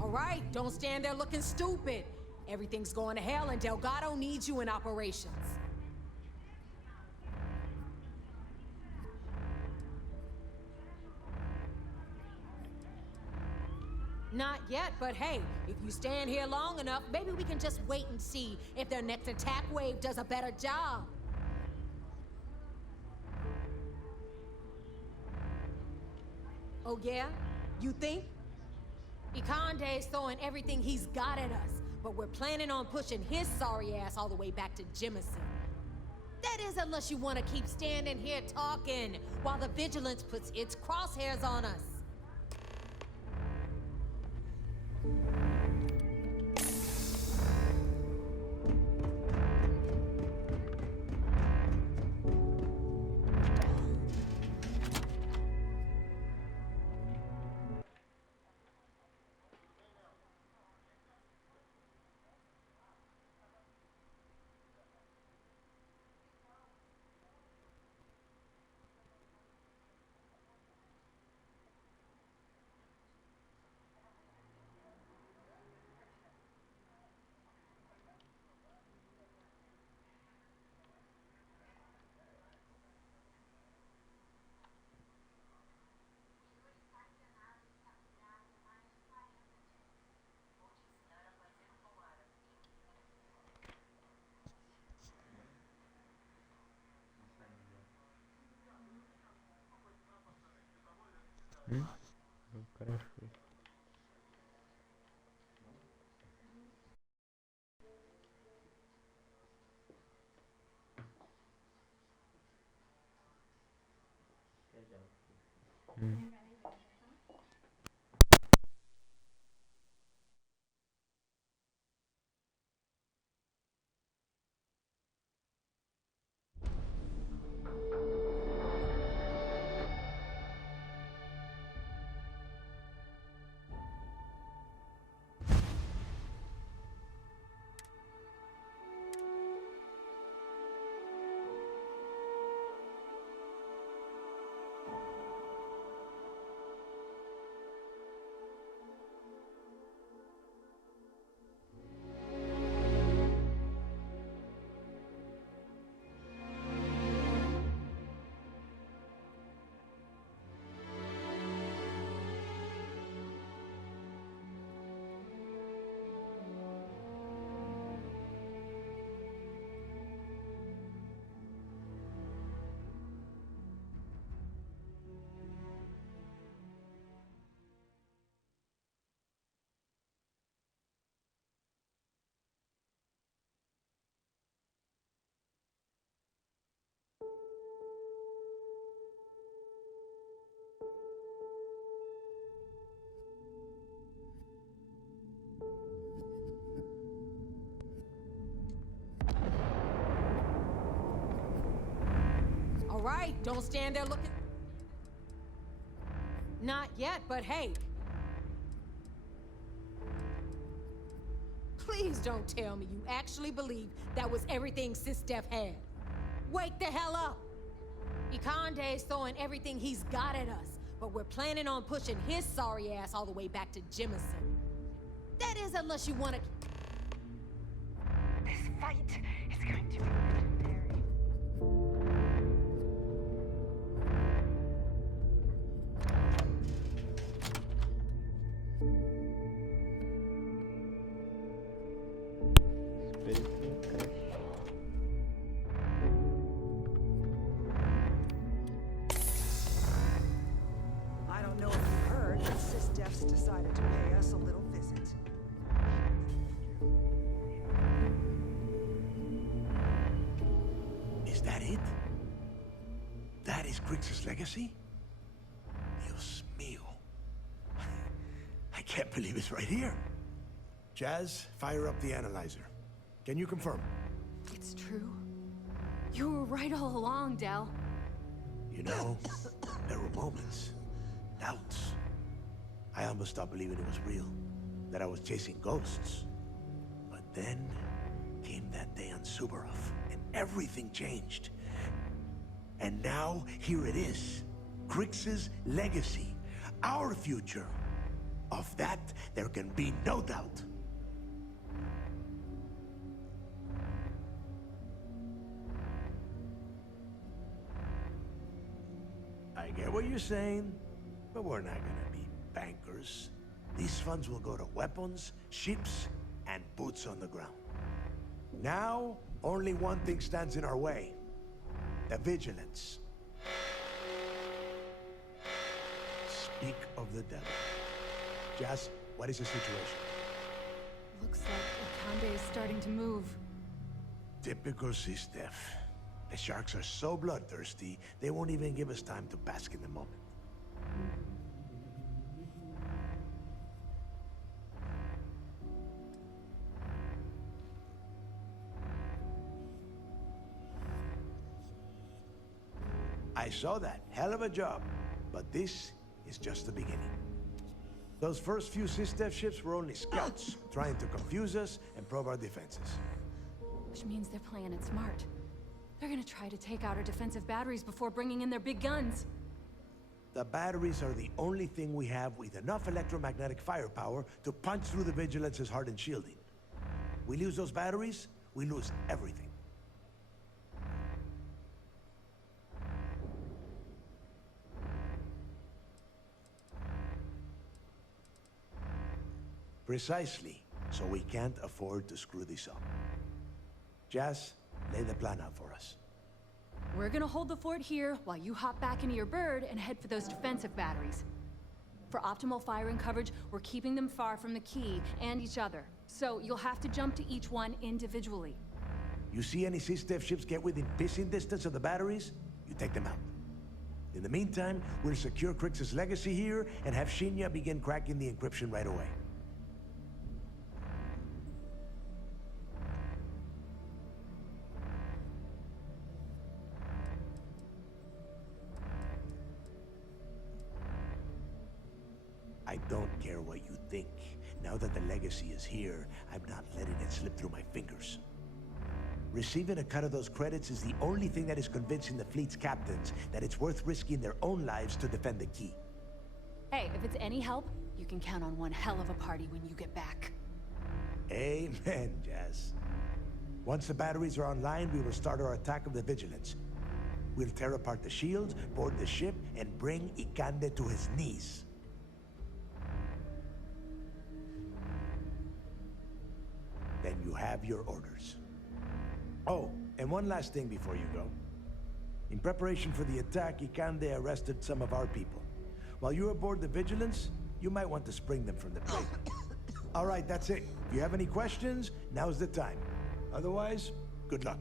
All right, don't stand there looking stupid. Everything's going to hell and Delgado needs you in operations. Not yet, but hey, if you stand here long enough, maybe we can just wait and see if their next attack wave does a better job. Oh yeah? You think? Ikande's throwing everything he's got at us, but we're planning on pushing his sorry ass all the way back to Jemison. That is is unless you want to keep standing here talking while the Vigilance puts its crosshairs on us. O cara foi. All right, don't stand there looking. Not yet, but hey. Please don't tell me you actually believe that was everything Sis Def had. Wake the hell up! Ikande's throwing everything he's got at us, but we're planning on pushing his sorry ass all the way back to Jemison. That is unless you want to... This fight is going to be legendary. I don't know if you heard, but Sis Def's decided to pay us a little visit. Is that it? That is Grix's legacy? Dios mío. I can't believe it's right here. Jazz, fire up the analyzer. Can you confirm? It's true. You were right all along, Del. You know, there were moments, doubts. I almost stopped believing it was real, that I was chasing ghosts. But then came that day on Subarov, and everything changed. And now, here it is. Grix's legacy. Our future. Of that, there can be no doubt. I get what you're saying, but we're not gonna be bankers. These funds will go to weapons, ships, and boots on the ground. Now, only one thing stands in our way. The Vigilance. Speak of the devil. Jazz, what is the situation? Looks like Akande is starting to move. Typical Sis Def. The sharks are so bloodthirsty, they won't even give us time to bask in the moment. I saw that. Hell of a job. But this is just the beginning. Those first few SysDef ships were only scouts, trying to confuse us and probe our defenses. Which means they're playing it smart. They're gonna try to take out our defensive batteries before bringing in their big guns. The batteries are the only thing we have with enough electromagnetic firepower to punch through the Vigilance's hardened shielding. We lose those batteries, we lose everything. Precisely, so we can't afford to screw this up. Jazz, lay the plan out for us. We're gonna hold the fort here while you hop back into your bird and head for those defensive batteries. For optimal firing coverage, we're keeping them far from the key and each other. So you'll have to jump to each one individually. You see any SysDef ships get within pissing distance of the batteries, you take them out. In the meantime, we'll secure Crix's legacy here and have Shinya begin cracking the encryption right away. I don't care what you think. Now that the legacy is here, I'm not letting it slip through my fingers. Receiving a cut of those credits is the only thing that is convincing the fleet's captains that it's worth risking their own lives to defend the key. Hey, if it's any help, you can count on one hell of a party when you get back. Amen, Jazz. Once the batteries are online, we will start our attack of the Vigilance. We'll tear apart the shields, board the ship, and bring Ikande to his knees. Then you have your orders. Oh, and one last thing before you go. In preparation for the attack, Ikande arrested some of our people. While you're aboard the Vigilance, you might want to spring them from the brig. All right, that's it. If you have any questions, now's the time. Otherwise, good luck.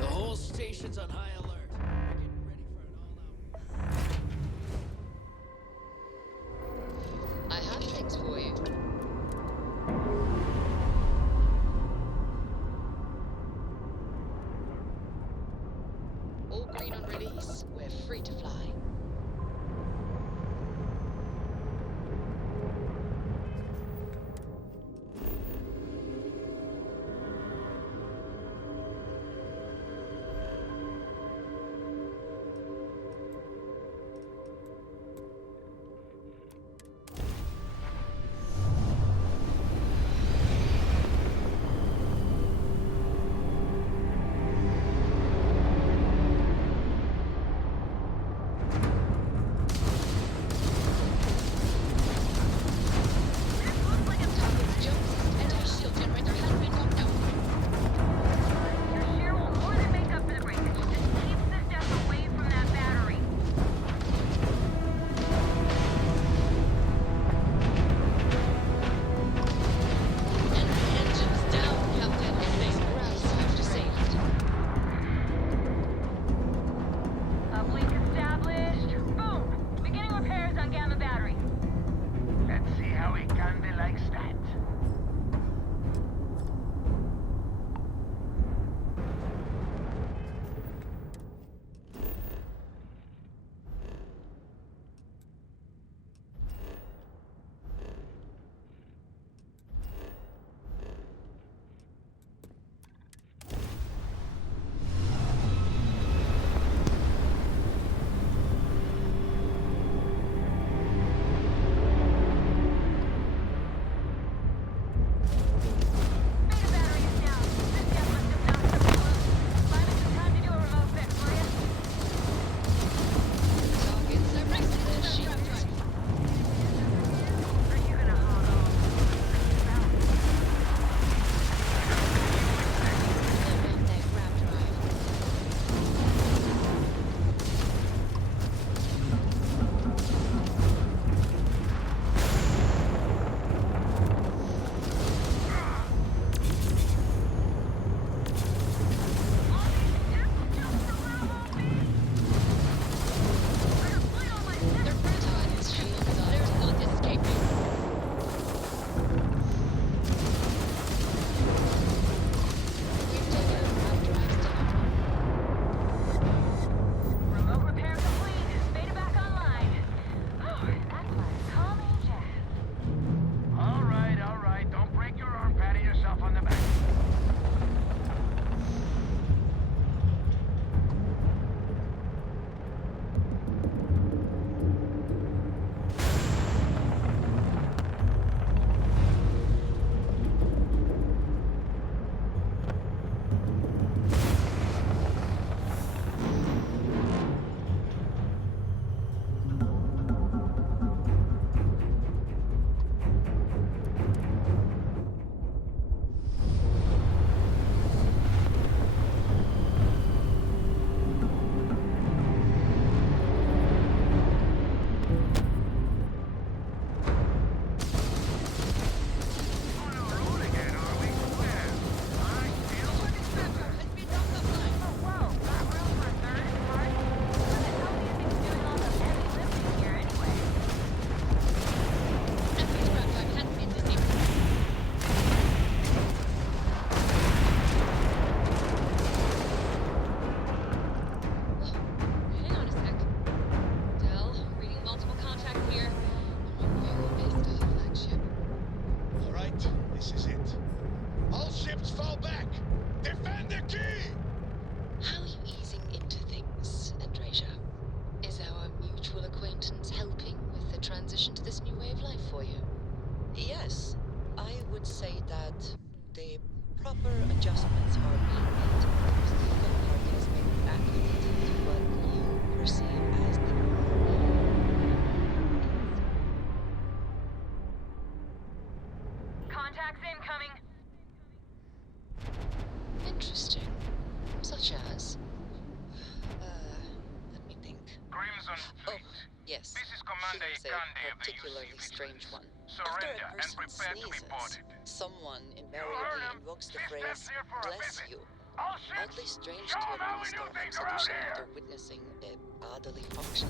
The whole station's on high alert. We're getting ready for an all-out. I have things for you. All green on release. We're free to fly. mountains helping with the transition to this new way of life for you? Yes, I would say that the proper adjustments are being made. The park has been acclimated to what you perceive as the Contacts incoming. interesting. Such as? Let me think. Crimson Fleet. Yes. This is Commander Here's a Ikande of the particularly UC strange one. Surrender After a and person prepare to be sneezes, boarded. someone invariably invokes the phrase, bless you. Oddly strange to a minister from solution after witnessing a bodily function.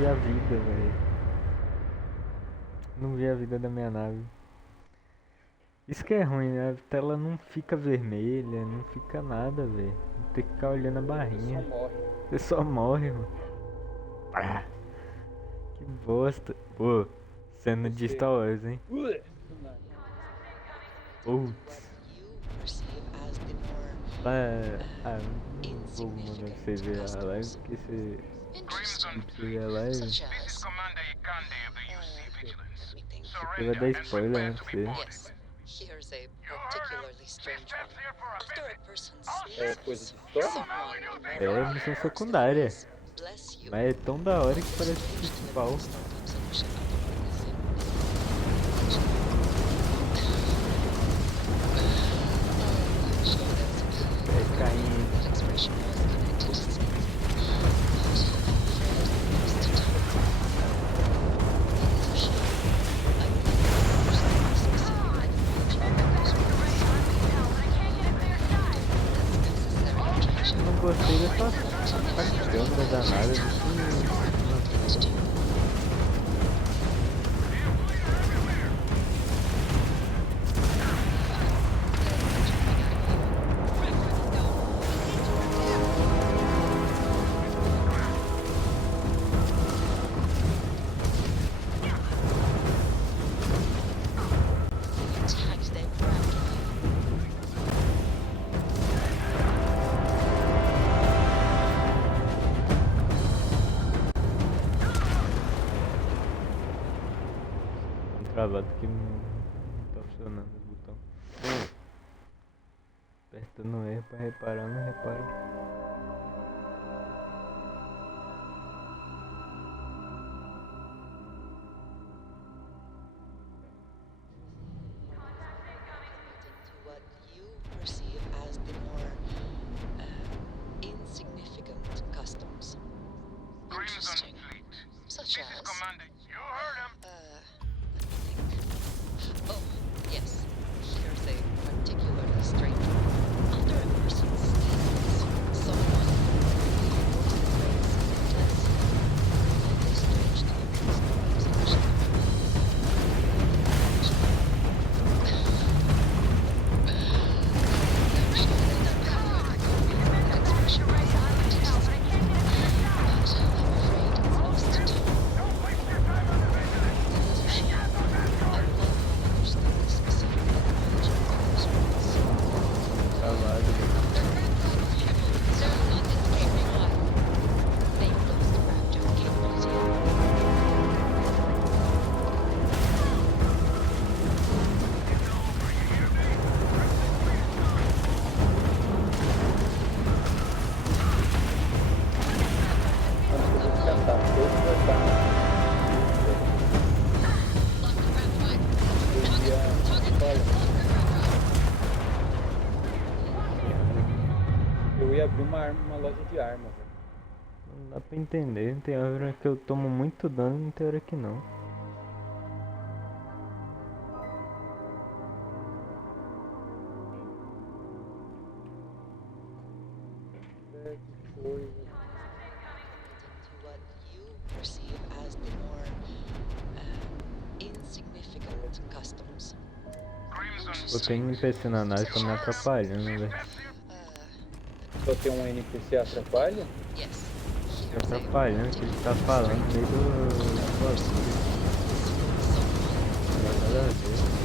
vi a vida, velho. Não vi a vida da minha nave. Isso que é ruim, né? A tela não fica vermelha, não fica nada, velho. Tem que ficar olhando a barrinha. Você só morre, mano. Ah, que bosta. Pô, cena de Star Wars, hein? Putz. Não vou mandar você ver a live, porque você ver a live. Você vai dar spoiler, né, pra você. Here's a particularly strange one. After a person É coisa de história? É missão secundária. Mas é tão da hora que parece principal. É caindo. travado que não tá funcionando o botão. Apertando R pra reparar, não repara. To what you perceive as the more insignificant customs. Interesting. Such as. Commander, you heard him. Let me think. Oh, yes. Here's a particularly strange one. Under a person's skins, someone works in ways less. All these strange tokens is actually Eu ia abrir uma loja de arma, velho. Não dá pra entender, tem hora que eu tomo muito dano, não tem hora que não. to what you perceive as the more insignificant customs. Eu tenho um NPC na nave, tá me atrapalhando, velho. Só tem um NPC atrapalha? Tá atrapalhando, que ele tá falando no meio do bagulho. Não dá nada a ver.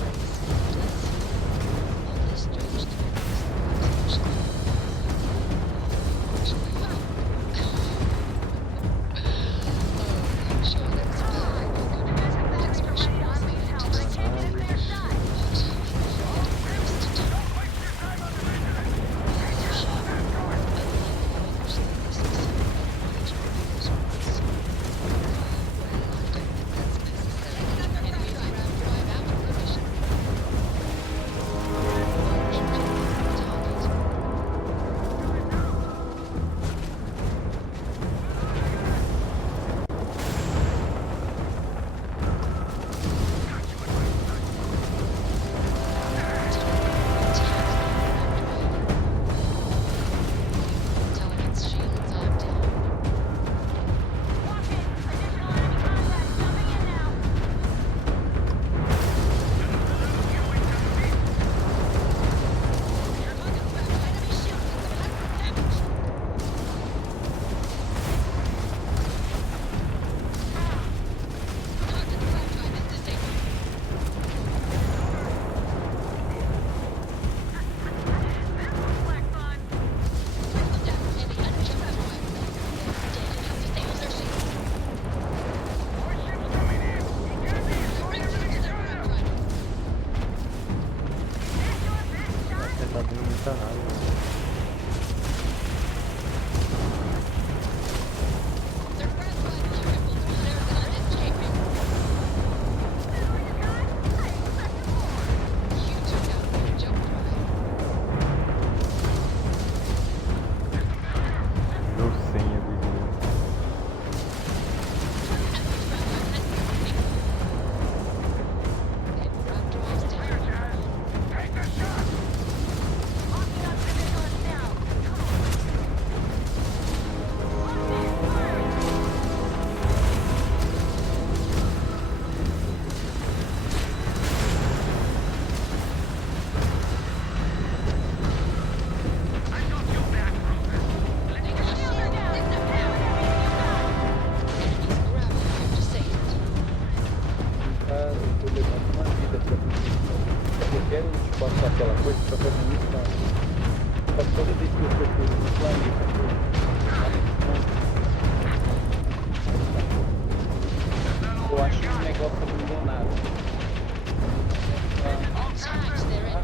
Eu acho um negócio abandonado.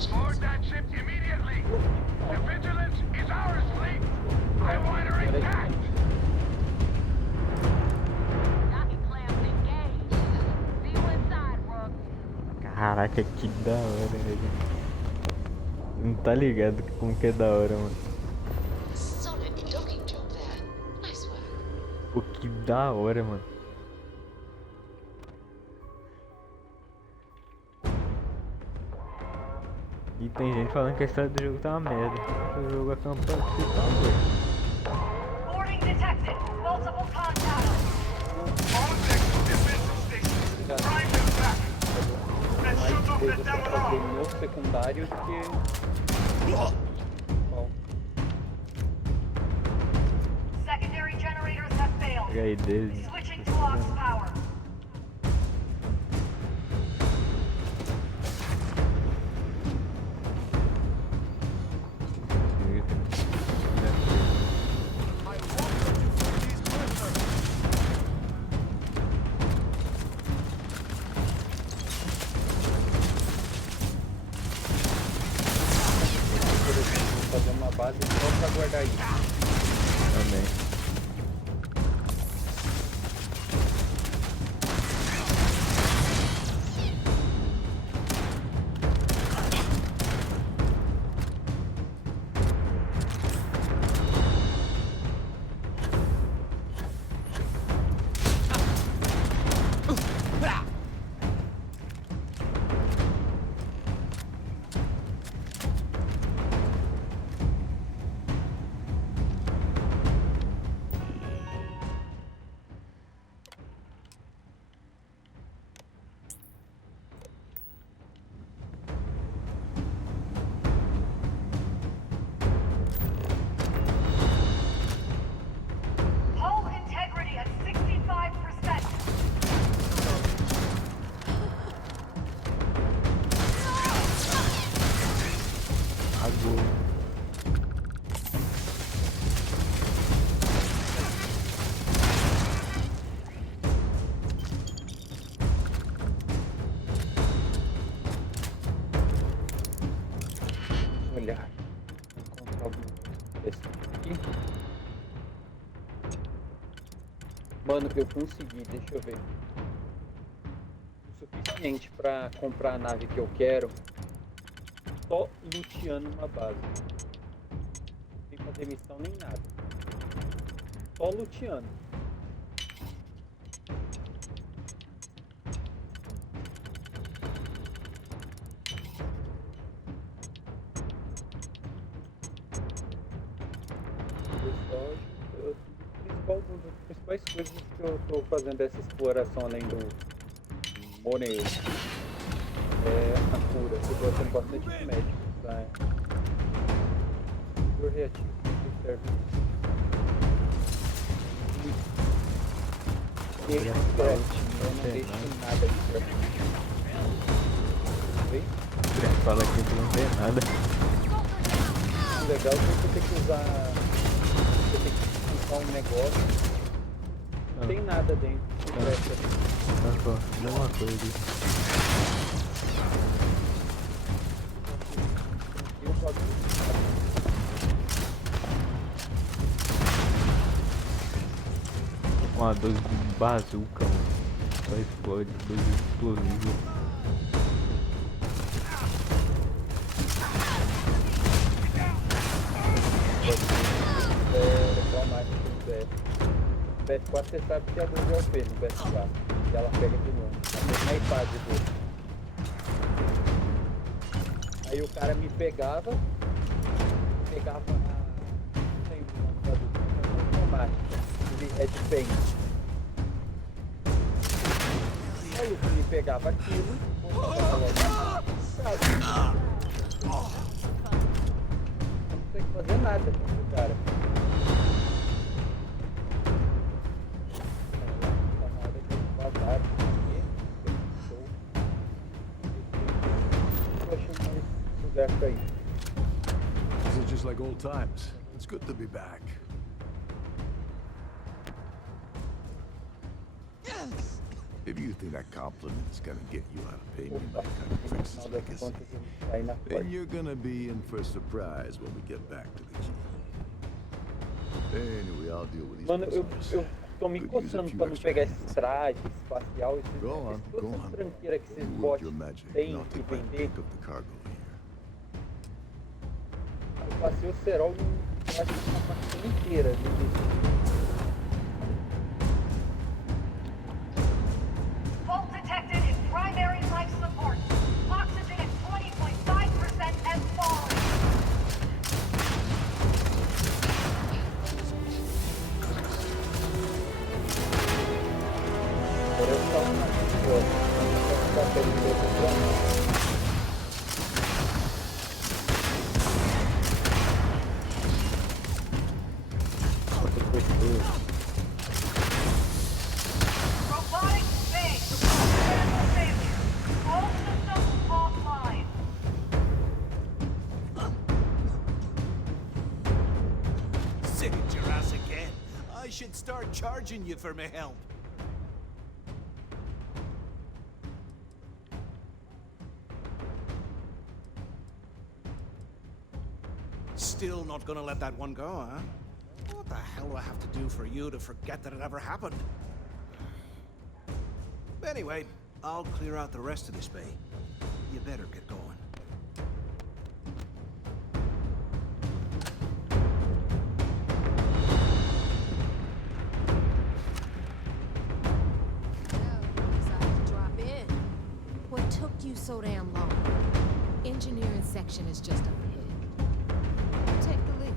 Board that ship immediately. The Vigilance is ours, fleet. I want her intact. Caraca, que da hora, velho. Não tá ligado como que é da hora, mano. Solid docking job there. Nice work. Pô, que da hora, mano. E tem gente falando que a história do jogo tá uma merda. O jogo é campanha principal, velho. Boarding detected. Multiple contacts. Mais coisa pra fazer no secundário do que... Bom. Secondary generators have failed. Pega aí desde. Switching to aux power. Fazer uma base só pra guardar isso. Também. Hull integrity at 65%. Agora. Olhar. Encontrar alguma coisa desse aqui. Mano, eu consegui, deixa eu ver. O suficiente pra comprar a nave que eu quero. Só luteando uma base. Sem fazer missão nem nada. Só luteando. As principais coisas que eu tô fazendo dessa exploração além do Money é a cura. Eu tô gostando bastante de médico, tá? Cura reativo, certo? Deixa certo, eu não deixo nada de certo. Oi? Fala aqui que não tem nada. O legal é que você tem que usar. Você tem que usar um negócio. Não tem nada dentro. Mas pô, dá uma coisa aqui. Uma 12 de bazuca, mano. Só explode, 12 explosivo. No PS4 você sabe que é do GOP no PS4. E ela pega de novo. A mesma iPad dele. Aí o cara me pegava a. Não tem o nome da automática. Ele é de pente. Aí o que me pegava aquilo, voltava logo. Não tem que fazer nada com esse cara. This is just like old times. It's good to be back. If you think that compliment is gonna get you out of payment by cutting Prince's legacy, then you're gonna be in for a surprise when we get back to the key. Anyway, I'll deal with these Mano, eu prisoners. tô me coçando pra não pegar esse traje espacial, essa tranqueira que esses bots têm que vender. Eu passei o cerol eu acho que uma partida inteira desse. Fault detected in primary life support. Oxygen at 20.5% and falling. Robotic space. Critical failure. All systems offline. Saved your ass again. I should start charging you for my help. Still not gonna let that one go, huh? What the hell do I have to do for you to forget that it ever happened? Anyway, I'll clear out the rest of this bay. You better get going. Decided to drop in. What took you so damn long? Engineering section is just up ahead. Take the lead.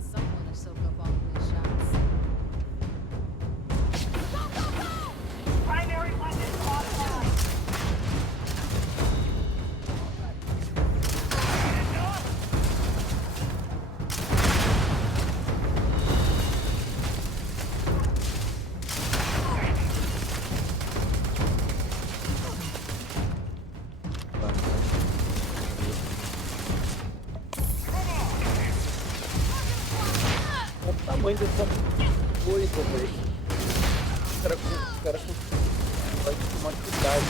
Someone to soak up all these shots. Primary weapons offline. Olha o tamanho dessa coisa, velho. Os caras vai ter uma cidade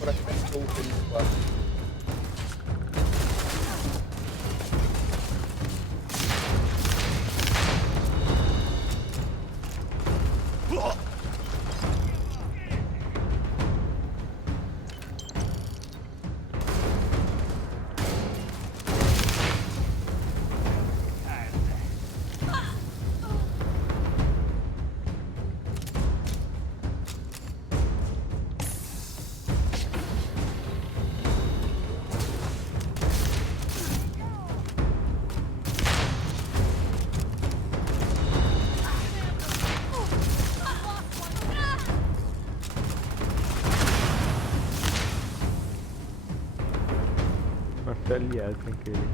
pra ficar solto ali no quarto. Nossa, aliás, sem querer.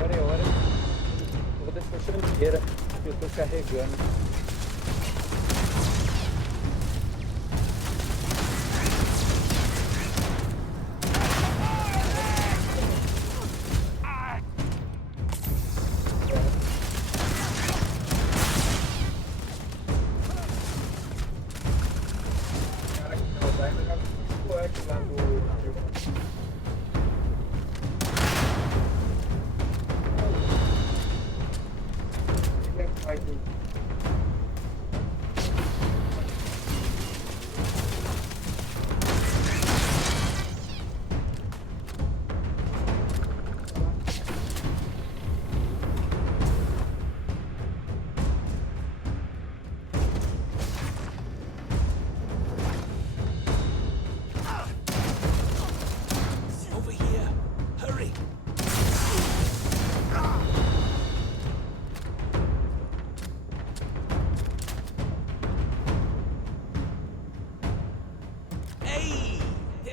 Agora é hora de toda essa tranqueira que eu tô carregando.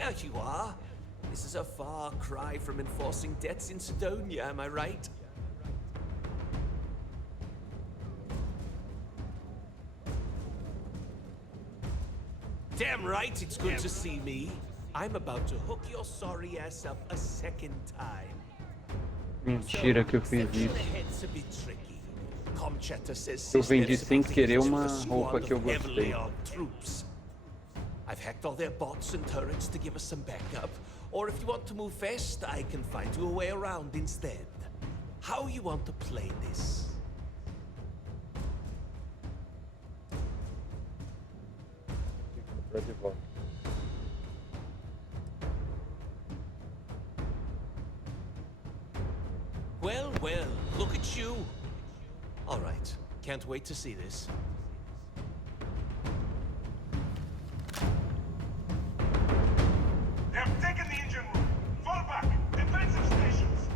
There you are. This is a far cry from enforcing debts in Sidonia, am I right? Damn right, it's good to see me. I'm about to hook your sorry ass up a second time. Mentira que eu fiz isso. Eu vendi sem querer uma roupa que eu gostei. I've hacked all their bots and turrets to give us some backup. Or if you want to move fast, I can find you a way around instead. How you want to play this? De volta. Well, well, look at you. All right, can't wait to see this. They have taken the engine room. Fall back. Defensive stations.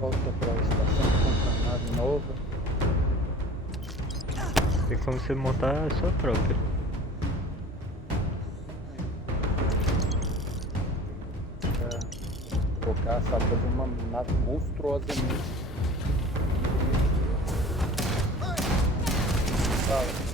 Volta para a estação de comprar nave nova. Tem como você montar a sua própria. Colocar, sabe, fazer uma nave monstruosamente. Fala.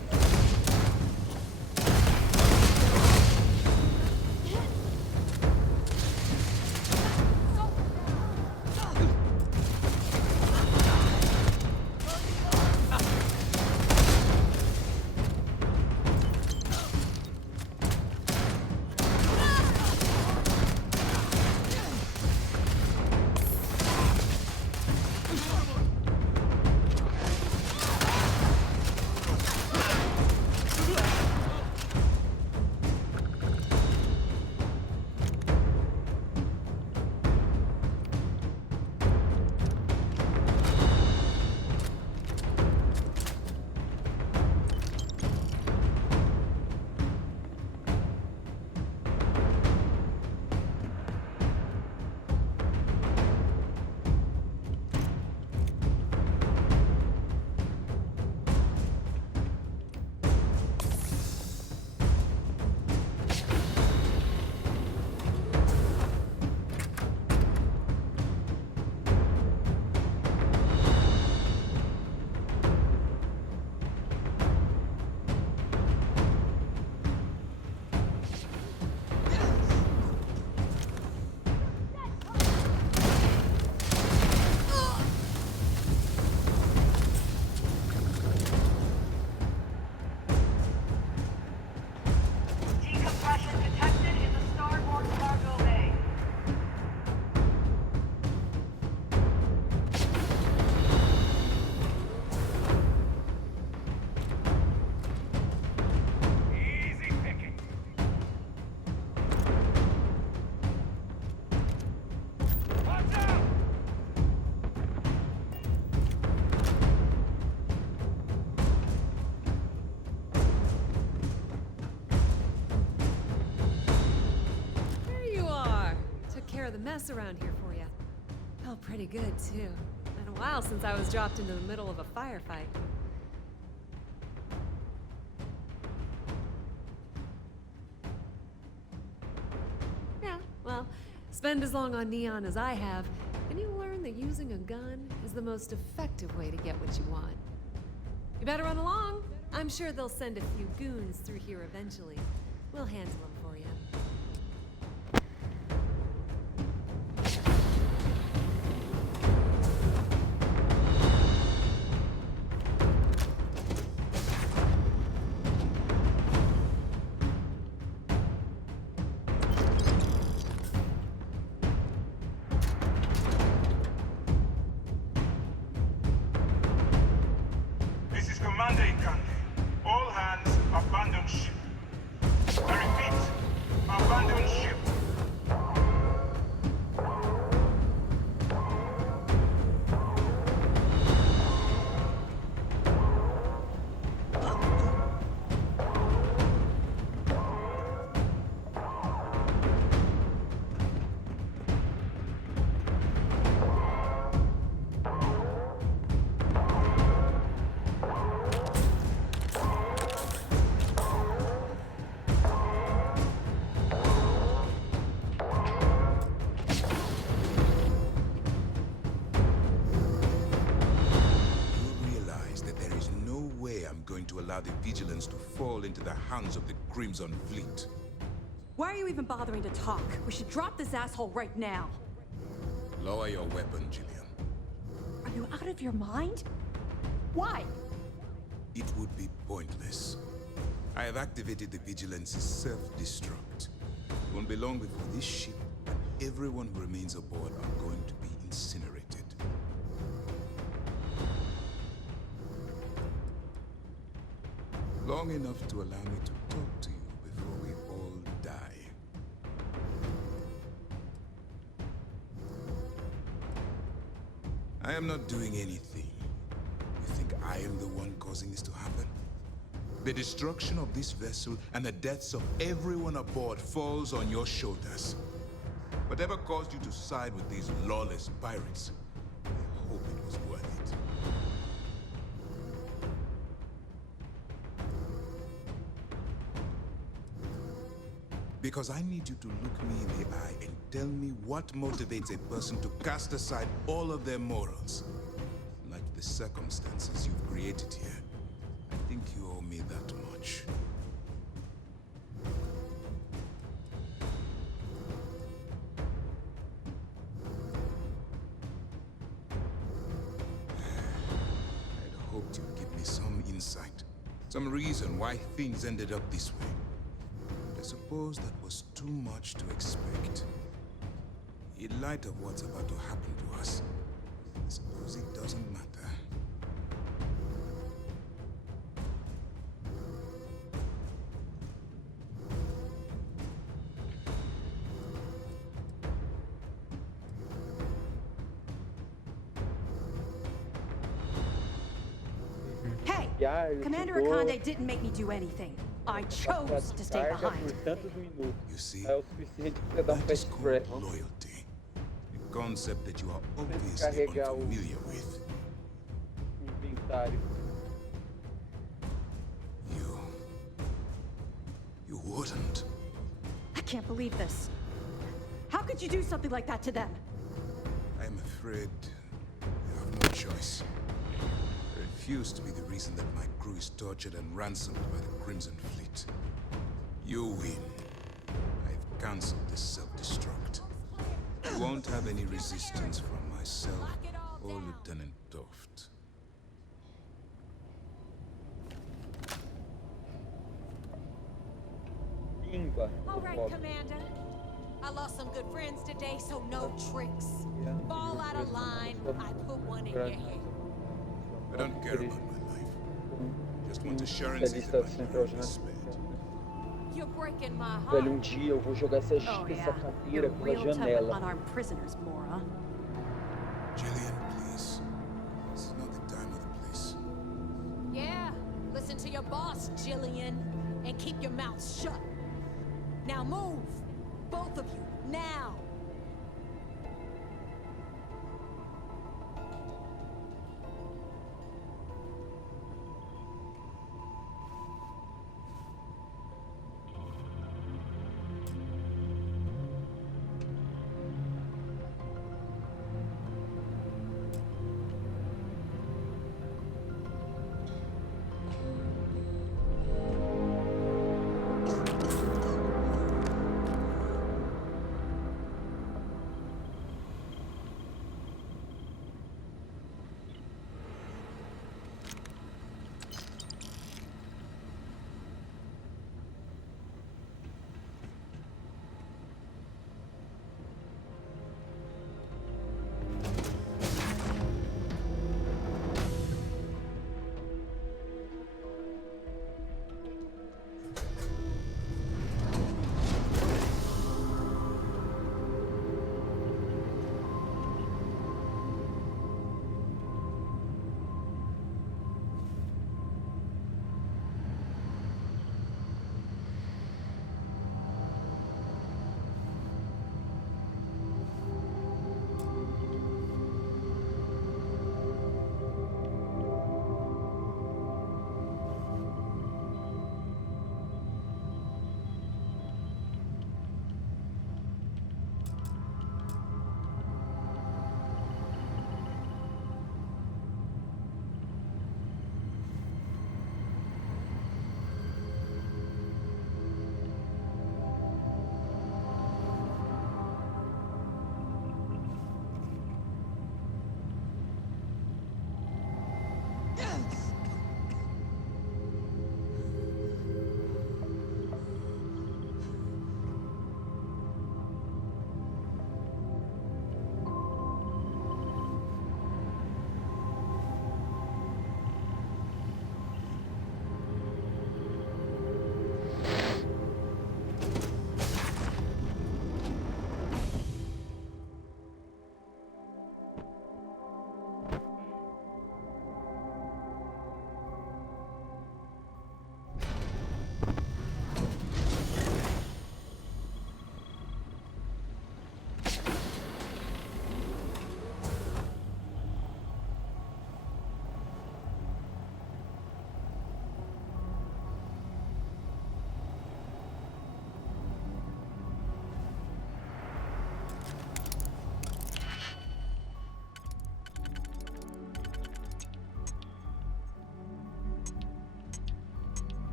the mess around here for you. Felt pretty good, too. Been a while since I was dropped into the middle of a firefight. Yeah, well, spend as long on Neon as I have, and you'll learn that using a gun is the most effective way to get what you want. You better run along. I'm sure they'll send a few goons through here eventually. We'll handle them for you. This is Commander Ikande. All hands abandon ship. I repeat, abandon ship. Allow the vigilance to fall into the hands of the Crimson Fleet. Why are you even bothering to talk? We should drop this asshole right now. Lower your weapon, Jillian. Are you out of your mind? Why? It would be pointless. I have activated the Vigilance's self-destruct. It won't be long before this ship and everyone who remains aboard are going to be incinerated. Long enough to allow me to talk to you before we all die. I am not doing anything. You think I am the one causing this to happen? The destruction of this vessel and the deaths of everyone aboard falls on your shoulders. Whatever caused you to side with these lawless pirates, I hope it was worth it. Because I need you to look me in the eye and tell me what motivates a person to cast aside all of their morals. Like the circumstances you've created here. I think you owe me that much. I'd hoped you'd give me some insight. Some reason why things ended up this way. I suppose that was too much to expect. In light of what's about to happen to us, I suppose it doesn't matter. Hey! Commander Ikande didn't make me do anything. I chose to stay behind. You see, É o suficiente para dar that is called loyalty. A concept that you are obviously unfamiliar with. Inventário. You wouldn't. I can't believe this. How could you do something like that to them? I'm afraid you have no choice. I refuse to be the reason that my crew is tortured and ransomed by the Crimson Fleet. You win. I've cancelled this self-destruct. You won't have any resistance from myself or Lieutenant Toft. All right, Commander. I lost some good friends today, so no tricks. Fall out of line, I put one in your head. I don't care about my life. Just want assurances that my crew is spared. You're breaking my heart. Velho, dia eu vou jogar essa cadeira pela janela. Unarmed prisoners, Mora. Jillian, please. This is not the time or the place. Yeah, listen to your boss, Jillian, and keep your mouth shut. Now move, both of you, now.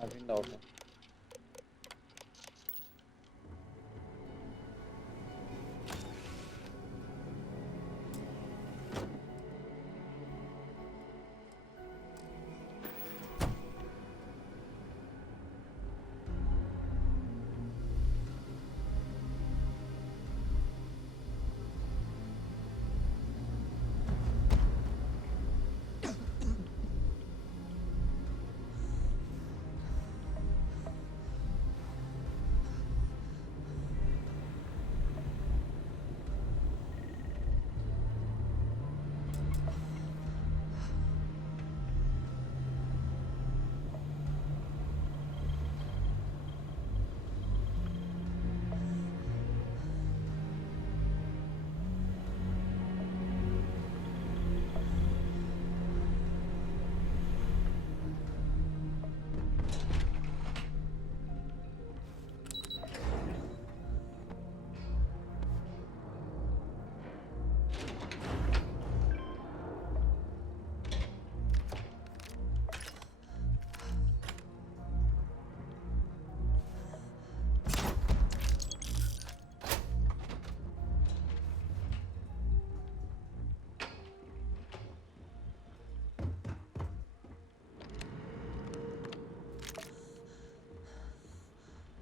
Nave nova.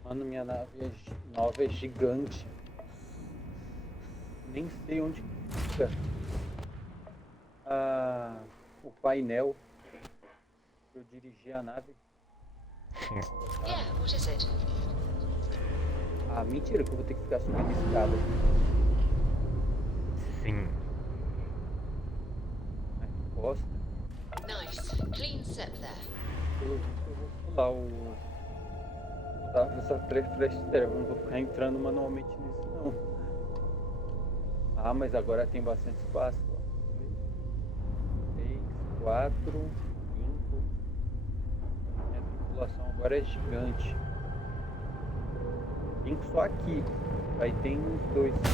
Mano, minha nave nova é gigante. Nem sei onde fica o painel pra eu dirigir a nave. Yeah, what is it? Ah, mentira que eu vou ter que ficar subindo escada. Sim. Ai, que bosta. Nice. Clean set there. Eu vou pular o... essa flash serve, não vou ficar entrando manualmente nisso não. Ah, mas agora tem bastante espaço. 3, 4, 5. Minha tripulação agora é gigante. 5 só aqui. Aí tem uns 2 outros.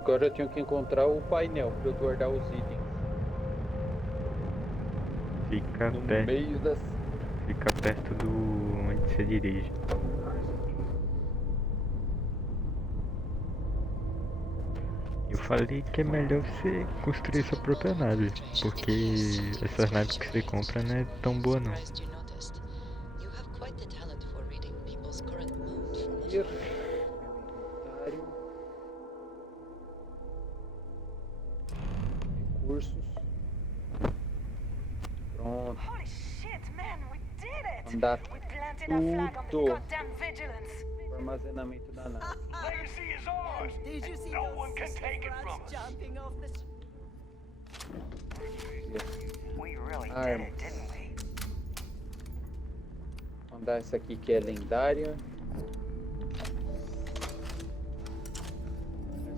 Agora eu tenho que encontrar o painel para eu guardar os itens. Fica no perto. Meio das... Fica perto do onde você dirige. Eu falei que é melhor você construir sua própria nave, porque essas naves que você compra não é tão boa não. Recursos. Pronto. Holy shit, man, we did it! Andar We planted a flag on the tudo. goddamn vigilance. O armazenamento da nave. Legacy is ours. Did you see No those one can take it from us. jumping off the... We really did Armas. it, didn't we? Mandar essa aqui que é lendária.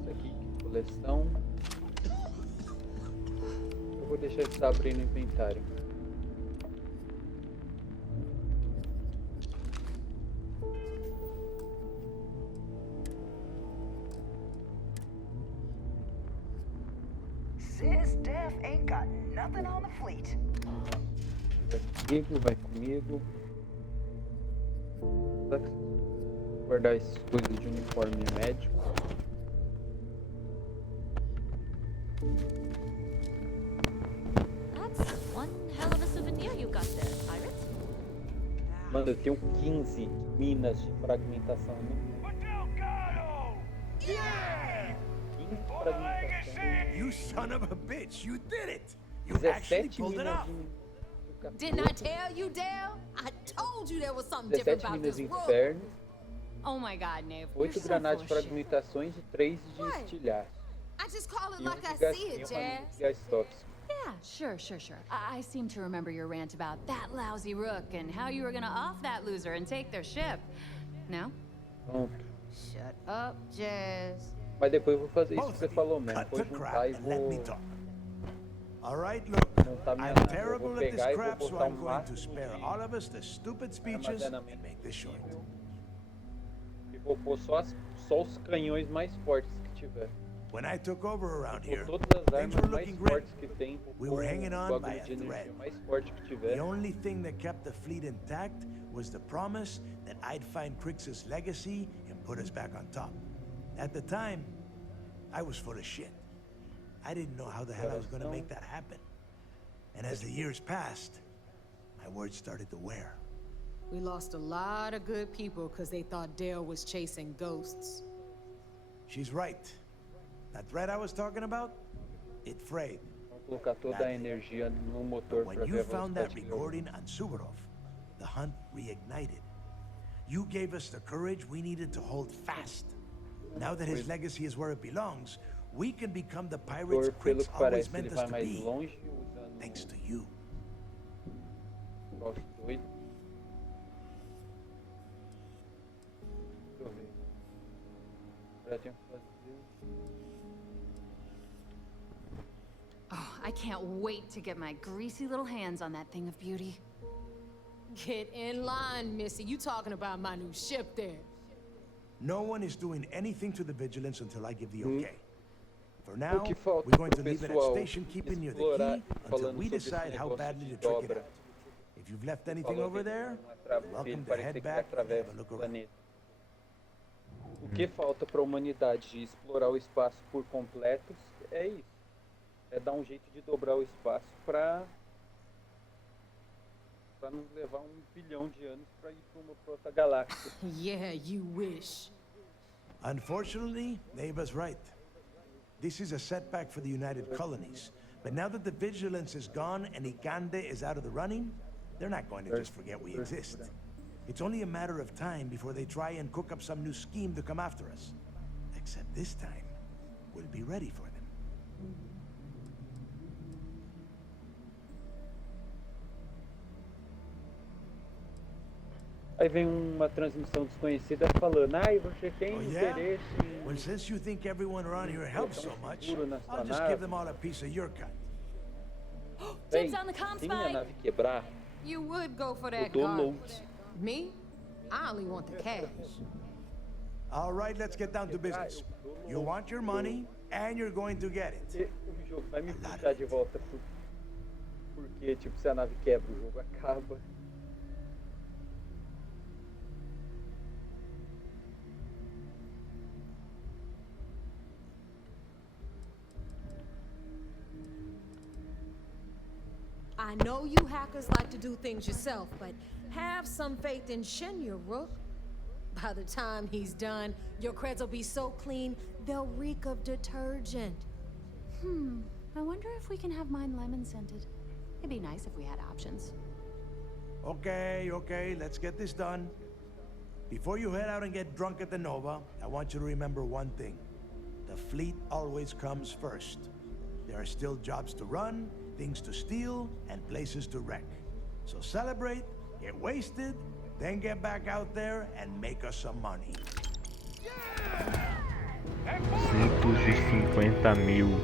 Essa aqui que é coleção. Eu vou deixar isso abrir no inventário. Sis Def ain't got nothing on the fleet. Vai comigo. Vou guardar essas coisas de uniforme médico. That's one hell of a souvenir you got there, Pirate. Mano, eu tenho 15 minas de fragmentação. Yeah! 15 fragmentação. You son of a bitch, you did it! You actually 17 pulled it minas off. de Didn't I tell you, Dale? I told you there was something different 17 about minas this de room. inferno, Oh my god, Nave. You're 8 so granadas de full of shit. fragmentações e 3 de What? estilhaço. I just call it E like I gás, see it, e uma Jazz. de gás tóxico. Yeah, sure. I seem to remember your rant about that lousy rook and how you were gonna off that loser and take their ship. No? Pronto. Shut up, Jazz. Mas depois eu vou fazer isso Both que você of you, falou mesmo. cut Vou the juntar crap e and let me vou talk. All right, look, montar minha I'm nave. Eu vou terrible at this pegar e vou crap, so botar I'm going to máximo spare de all of us the stupid speeches and armazenamento make this short. possível. E vou pôr só os canhões mais fortes que tiver. When I took over around Vou here, todas as things armas were mais looking great. fortes que tem. Vou We pôr were hanging o on by bagulho a de energia thread. mais forte que tiver. The only thing that kept the fleet intact was the promise that I'd find Crixus' legacy and put us back on top. At the time, I was full of shit. I didn't know how the hell I was going to make that happen. And as the years passed, my words started to wear. We lost a lot of good people because they thought Dale was chasing ghosts. She's right. That thread I was talking about, it frayed. Vou colocar toda a energia no motor When para you ver a found that velocidade que eu recording on Suvorov, the hunt reignited. You gave us the courage we needed to hold fast. Now that his legacy is where it belongs, we can become the pirates motor, pelo Crix que always parece, meant ele us vai to mais be. longe usando Thanks to you. o troço doido. Deixa eu ver. Já tinha que fazer. Oh, I can't wait to get my greasy little hands on that thing of beauty. Get in line, Missy. You talking about my new ship there. No one is doing anything to the vigilance until I give the okay. For now, O que falta we're going to pro leave it at pessoal station keeping near the explorar, key until falando we sobre esse decide how negócio badly de to trick it dobra. out. If you've left anything Falou over dele there, ele welcome to parecia head que back and atravessa have a look o around. planeta. O que falta para a humanidade de explorar o espaço por completo é isso. É dar um jeito de dobrar o espaço para não levar 1 bilhão de anos para ir para outra galáxia. Yeah, you wish. Unfortunately, Neva's right. This is a setback for the United Colonies. But now that the vigilance is gone and Ikande is out of the running, they're not going to just forget we exist. It's only a matter of time before they try and cook up some new scheme to come after us. Except this time, we'll be ready for them. Aí vem uma transmissão desconhecida falando, ai, você tem Oh, yeah? interesse Well, since you think everyone around here helps so much, seguro na sua I'll just nave? give them all a piece of your cut. Bem, Dibs on the comms se minha spike. nave quebrar, You would go for that tô garbage. louco. Me? I only want the cash. All right, let's get down to business. You want your money, and you're going to get it. o jogo vai me puxar de volta porque, tipo, se a nave quebra, o jogo acaba. I know you hackers like to do things yourself, but have some faith in Shinya, Rook. By the time he's done, your creds will be so clean, they'll reek of detergent. I wonder if we can have mine lemon scented. It'd be nice if we had options. Okay, let's get this done. Before you head out and get drunk at the Nova, I want you to remember one thing. The fleet always comes first. There are still jobs to run, things to steal, and places to wreck. So celebrate, get wasted, then get back out there and make us some money. 150.000.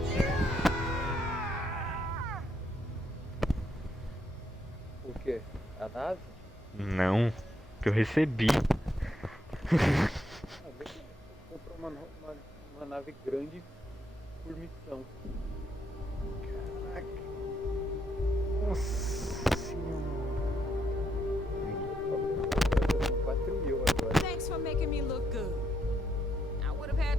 O quê? A nave? Não, que eu recebi. Comprou uma nave grande por missão. Caraca. Nossa senhora. 4.000 agora. Thanks for making me look good. I would have had.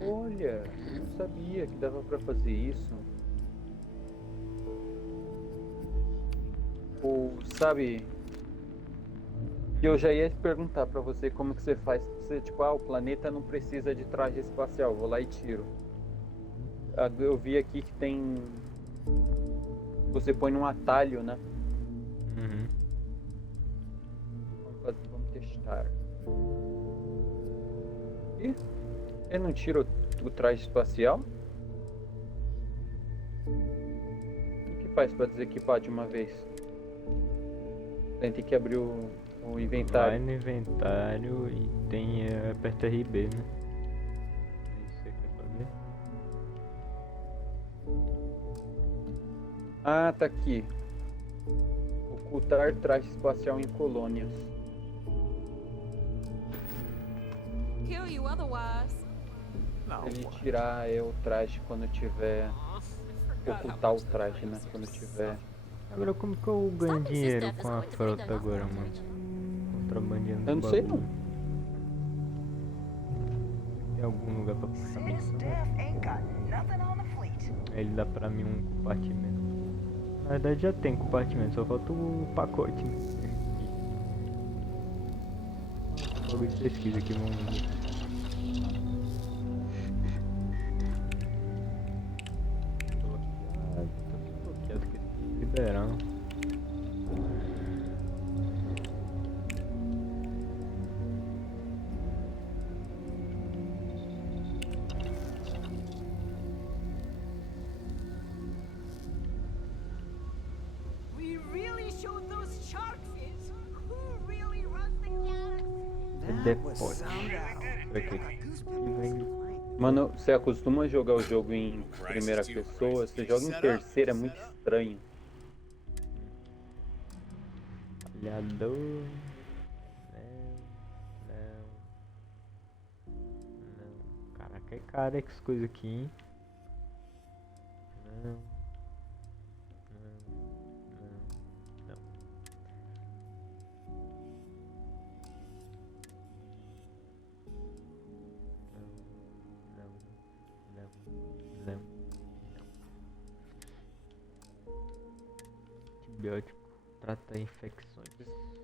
Olha, eu não sabia que dava pra fazer isso. Ou, sabe, eu já ia te perguntar pra você como que você faz. Você, tipo, o planeta não precisa de traje espacial, vou lá e tiro. Eu vi aqui que tem... Você põe num atalho, né? Uhum. Vamos testar. Ih, eu não tiro o traje espacial? O que faz pra desequipar de uma vez? Tem que abrir o inventário. Vai no inventário e tem... aperta RB, né? É isso que você quer fazer? Ah, tá aqui. Ocultar traje espacial em colônias. Kill you otherwise. Ele tirar o traje quando tiver... Ocultar o traje, né? Quando tiver... Agora como que eu ganho dinheiro com a frota agora, mano? Contrabandeando. Eu não sei não. Tem algum lugar pra puxar missão? Ele dá pra mim um compartimento. Na verdade já tem compartimento, só falta o pacote. Logo de pesquisa aqui, vamos ver. Bloqueado que liberando. We really showed those shark fins who really runs the galaxy. Depois. Mano, você acostuma jogar o jogo em primeira pessoa? Você joga em terceira, é muito estranho. Olhador. Não. Caraca, é cara que coisa aqui, hein? Não. Antibiótico trata infecções.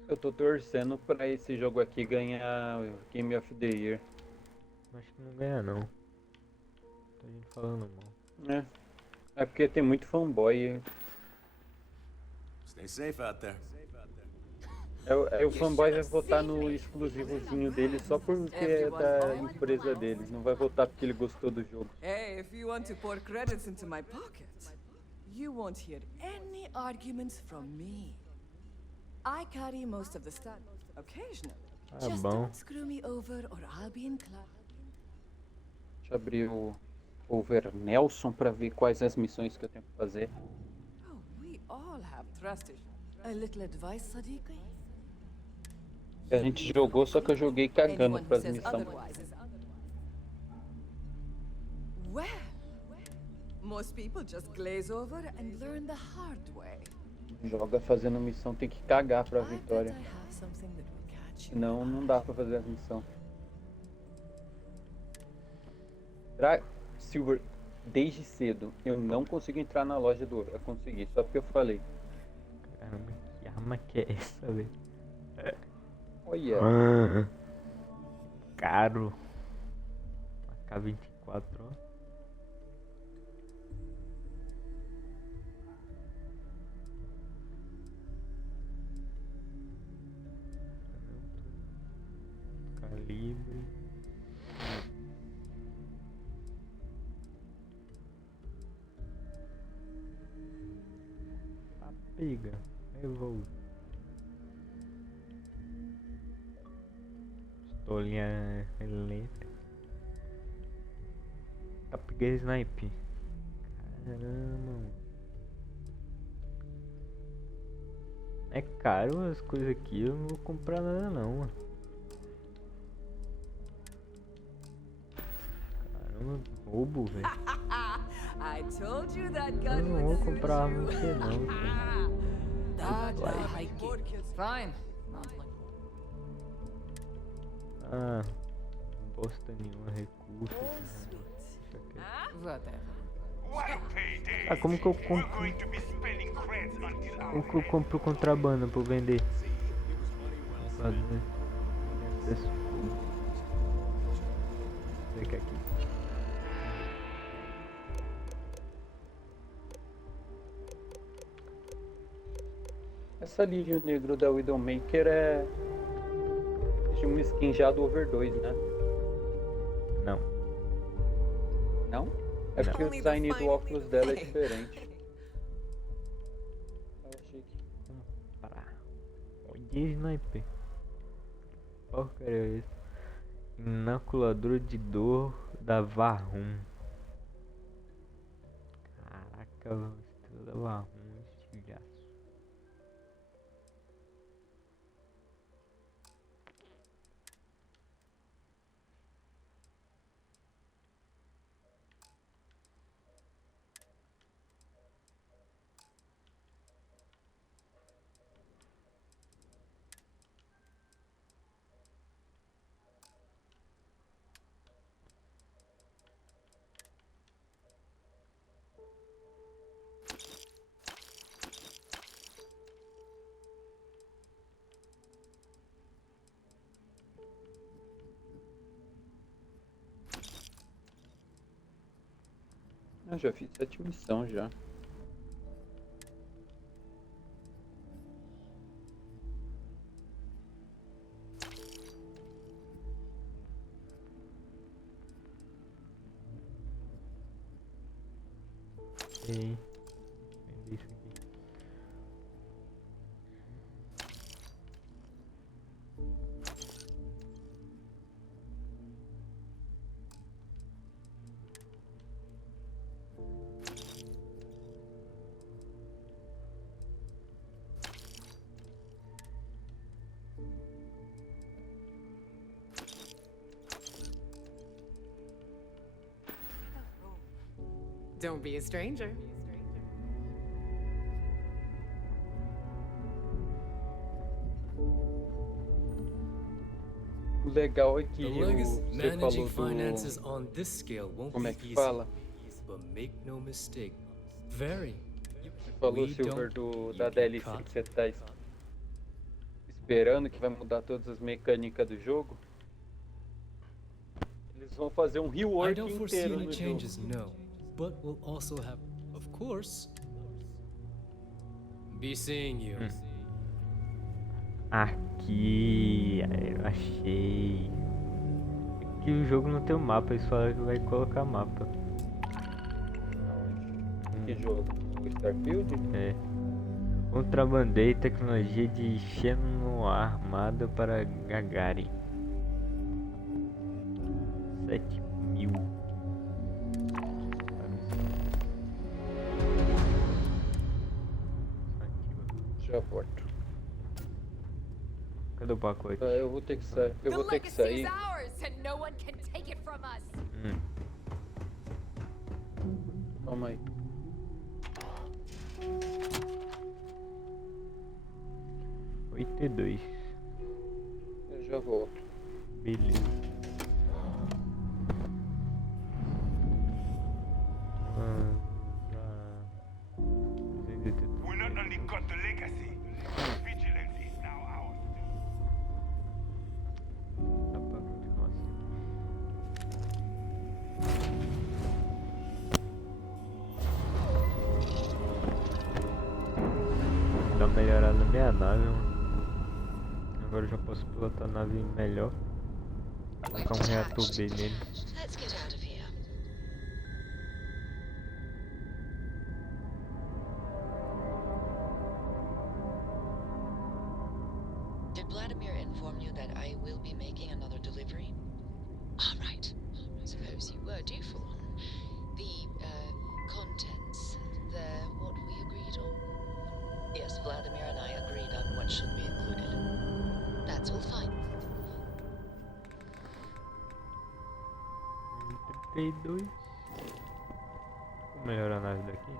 Eu tô torcendo pra esse jogo aqui ganhar Game of the Year. Acho que não ganha não. Tô gente falando mal. É porque tem muito fanboy. Stay safe out there. O fanboy vai votar no exclusivozinho dele só porque é da empresa dele. Não vai votar porque ele gostou do jogo. Hey, if you want to pour credits into my pocket, you won't hear any arguments from me. I carry most of the stuff. Occasionally. Just don't screw me over or I'll be in club. Deixa eu abrir o Over Nelson pra ver quais as missões que eu tenho que fazer. Oh, we all have trust issues. A little advice, Sadiqi? A gente jogou, só que eu joguei cagando pras missões. Well, most people just glaze over and learn the hard way. Joga fazendo missão, tem que cagar pra vitória. Senão não dá pra fazer a missão. Silver, desde cedo, eu não consigo entrar na loja do ouro. Eu consegui, só porque eu falei. Caramba, que arma que é essa, velho? Olha. Caro. AK-24, ó. Calibre. Pega, revólver. Pistolinha elétrica. Peguei snipe. Caramba, É caro as coisas aqui, eu não vou comprar nada não, mano. Caramba, roubo, velho. I told you that Eu gun não would vou suit comprar arma you. pra você não, cara. Fine. Ah, bosta nenhuma, recurso. Isso aqui. Ah, como que eu compro? Como que eu compro contrabando pra eu vender? Acesso. Vem cá aqui. Essa lírio negro da Widowmaker é de uma skin já do Over 2, né? Não. Não? É porque o design do óculos dela é diferente. Eu achei que... Parar. Olha sniper. Porcaria é isso? Inoculador de dor da Varrum. Caraca, estrela da Varrum, estilhaço. Eu já fiz 7 missões já. Vender isso aqui. Don't be a stranger. O legal é que você falou finances on this scale won't como é be que easy. fala? But make no mistake, very. Você falou, Silver, da DLC que você tá esperando, que vai mudar todas as mecânicas do jogo. Eles vão fazer um I rework don't foresee inteiro any no changes, jogo. no. But we'll also have, of course, be seeing you. Aqui, eu achei. Aqui o jogo não tem o mapa, eles falaram que vai colocar mapa. Que jogo? O Starfield? É. Contrabandei tecnologia de xenoarmada para Gagarin. 7.000. Já volto. Cadê o pacote? Eu vou ter que sair. Eu vou ter que sair. Calma aí. Oito e 2. Eu já volto. Beleza. We not only got the legacy, vigilance is now ours. Dá uma melhorada na minha nave, mano. Agora eu já posso pilotar a nave melhor. Colocar um reator B nele. Let's get out of here. Did Vladimir inform you that I will be making another delivery? All right. I suppose you were due for one. The, contents, what we agreed on? Yes, Vladimir and I agreed on what should be included. That's all fine. 32. Vou melhorar a nave daqui.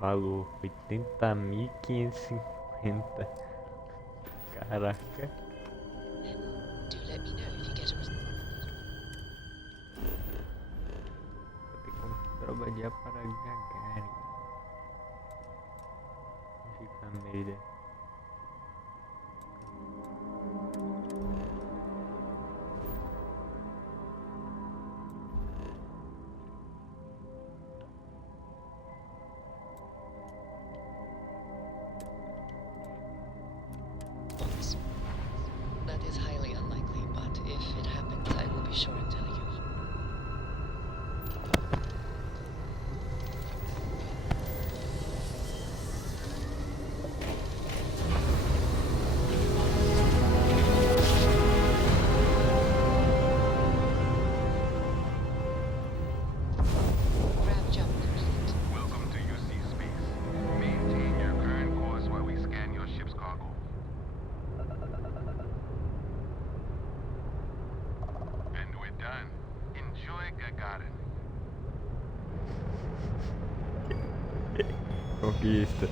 Valor 80.550. Caraca. Do let me know if you get a Vou ter como trabalhar para Gagarin. Fica a merda. That is highly unlikely, but if it happens, I will be sure and tell you. Grab jump complete. Welcome to UC Space. Maintain your current course while we scan your ship's cargo. And we're done. Enjoy Gagarin. Conquista.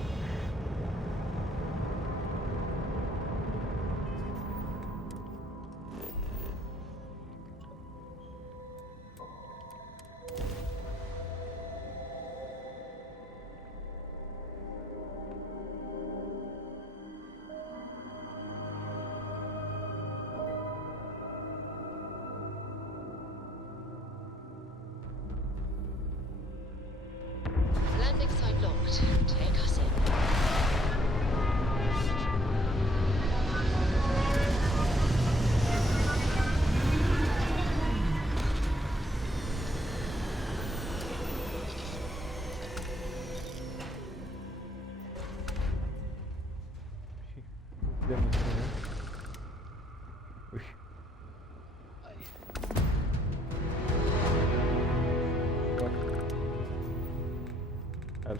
Landing site locked. Take us in.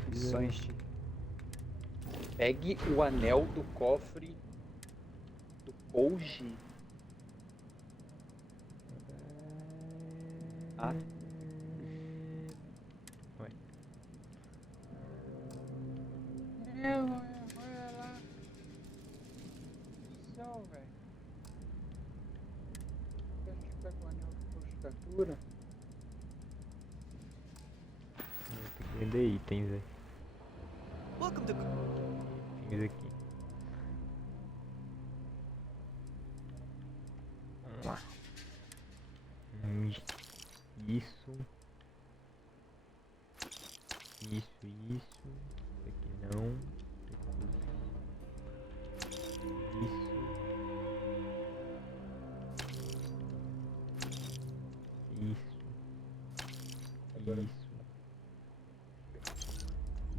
Oxi. Missões de... Pegue o anel do cofre do Koji. Ah. Ué. Olha lá. Missão, velho. A gente pega o anel do Koji captura. Tem que vender itens aí. Itens aqui. Vamos lá. Isso. Isso. Aqui não. Isso.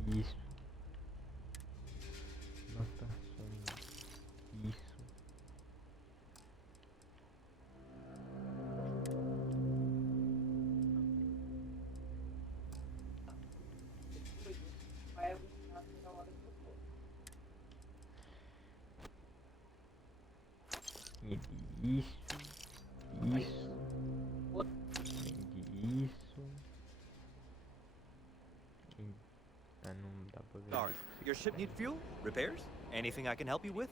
Isso. Notações. Isso. Isso. Isso. Ah, não dá pra ver. Sorry, your ship need fuel? Repairs? Anything I can help you with?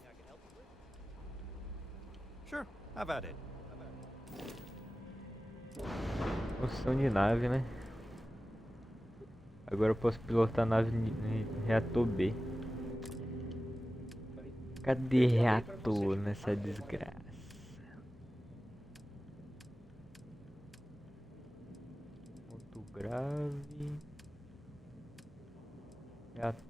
Sure, have at it. Construção de nave, né? Agora eu posso pilotar a nave reator B. Cadê reator nessa desgraça? Grave reator.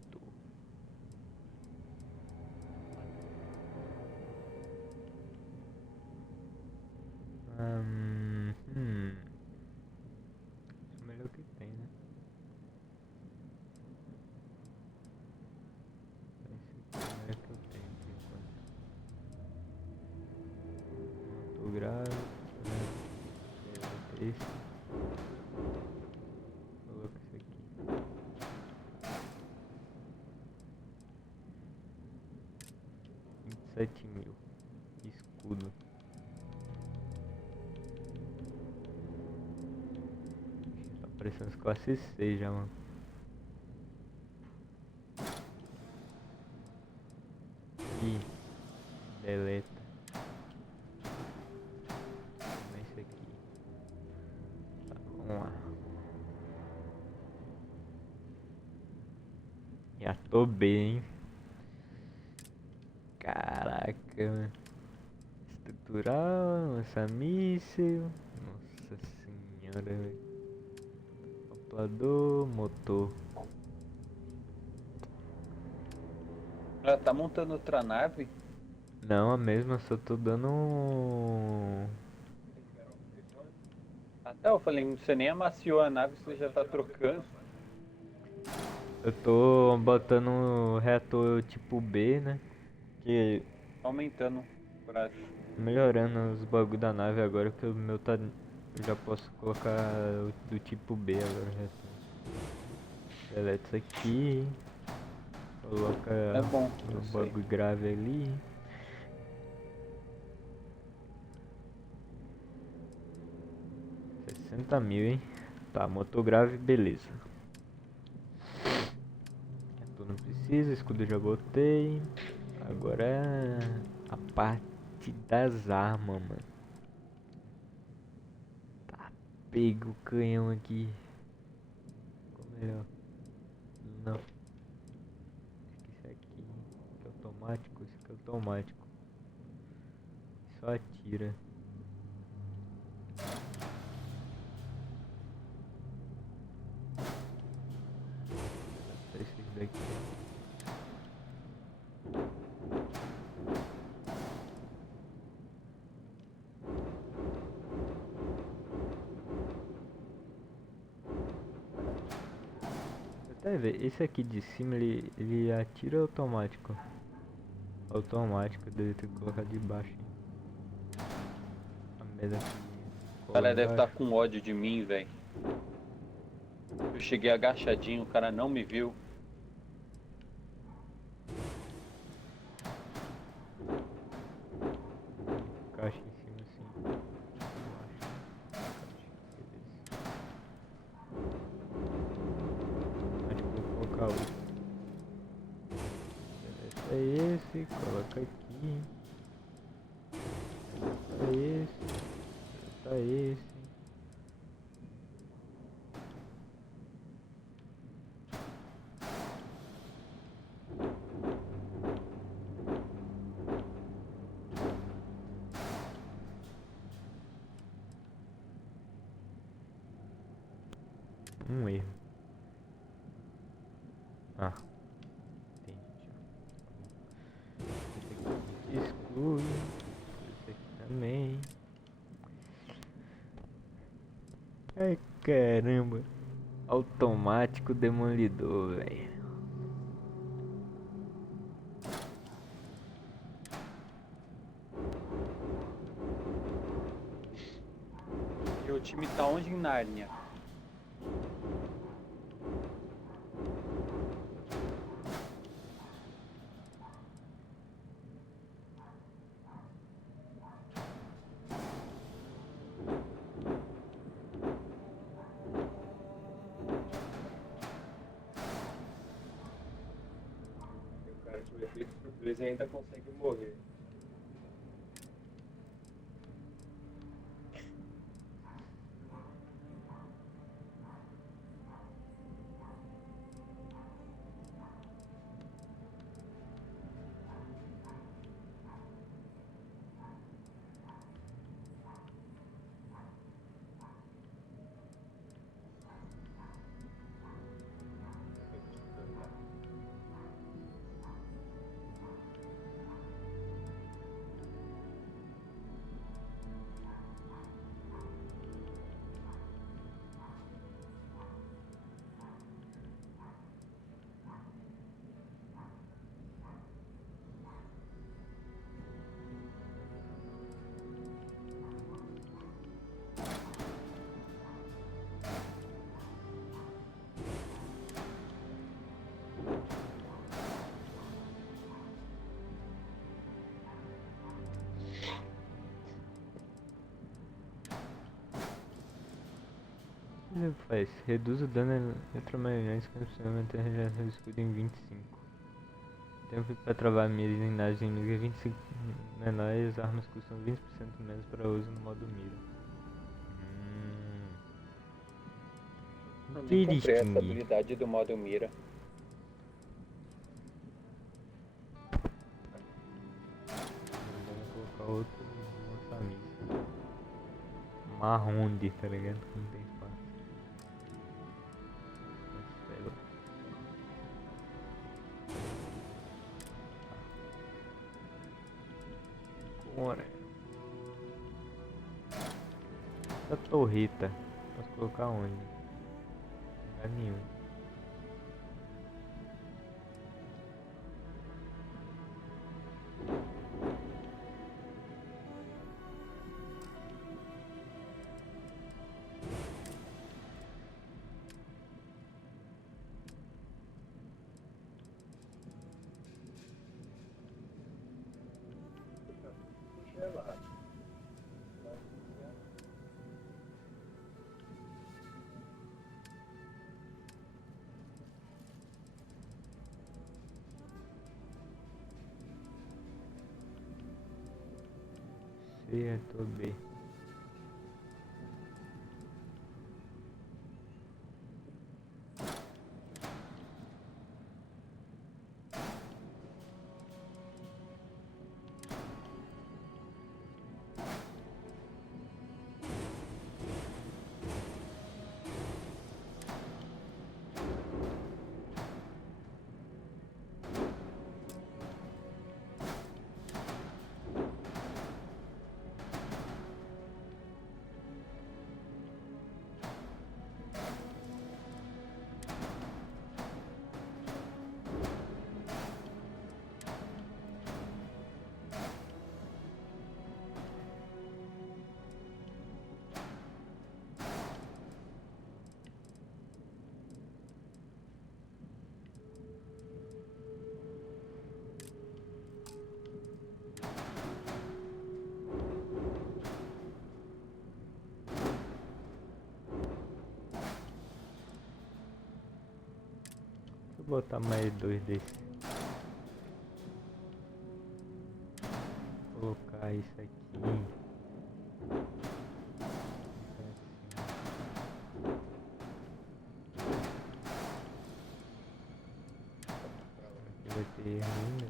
motográfico, né? Esse. Coloca isso aqui. 27.000. Escudo. Tá parecendo as classes 6 já, mano. Ih, deleta. Esse aqui. Tá, vamos lá. Já tô bem, hein? Caraca, mano. Estrutural, lança-míssil. Nossa senhora, velho. Calculador, motor. Ela tá montando outra nave? Não, a mesma, só tô dando Até eu falei, você nem amaciou a nave, você já tá trocando. Eu tô botando um reator tipo B, né? Que Aumentando pra... melhorando os bagulho da nave agora, que o meu tá... Eu já posso colocar do tipo B agora, reator. Deleta isso aqui. Coloca É bom, o bagulho grave ali. $60.000, hein? Tá, motor grave, beleza. Reator não precisa, escudo eu já botei. Agora é a parte das armas, mano. Tá, pega o canhão aqui. Ficou melhor. Não. Esse aqui é automático, esse aqui é automático. Só atira. Esse daqui. Até ver, esse aqui de cima ele atira automático. Automático, deve ter que colocar de baixo. A mesa aqui. O cara deve estar com ódio de mim, velho. Eu cheguei agachadinho, o cara não me viu. Caixa em cima assim. Acho que vou colocar outro. É esse, coloca aqui. É esse. Tá esse. Um erro. Ah, entendi. Esse aqui exclui. Esse aqui também. Ai caramba. Automático demolidor, velho. E o time tá onde em Nárnia? O cara com efeito surpresa ainda consegue morrer. Ele faz? Reduz o dano eletromagnético e aumenta a regeneração do escudo em 25. Tempo para travar miras em naves inimigas é 25 menor e as armas custam 20% menos para uso no modo mira. Eu nem comprei essa habilidade do modo mira. Vamos colocar outro lança-míssil. Marronde, tá ligado? Que não tem espaço. Sei lá. Agora. Essa torreta. Posso colocar onde? Lugar nenhum. Certo, B. Vou botar mais 2 desses. Vou colocar isso aqui. Aqui vai ter ainda.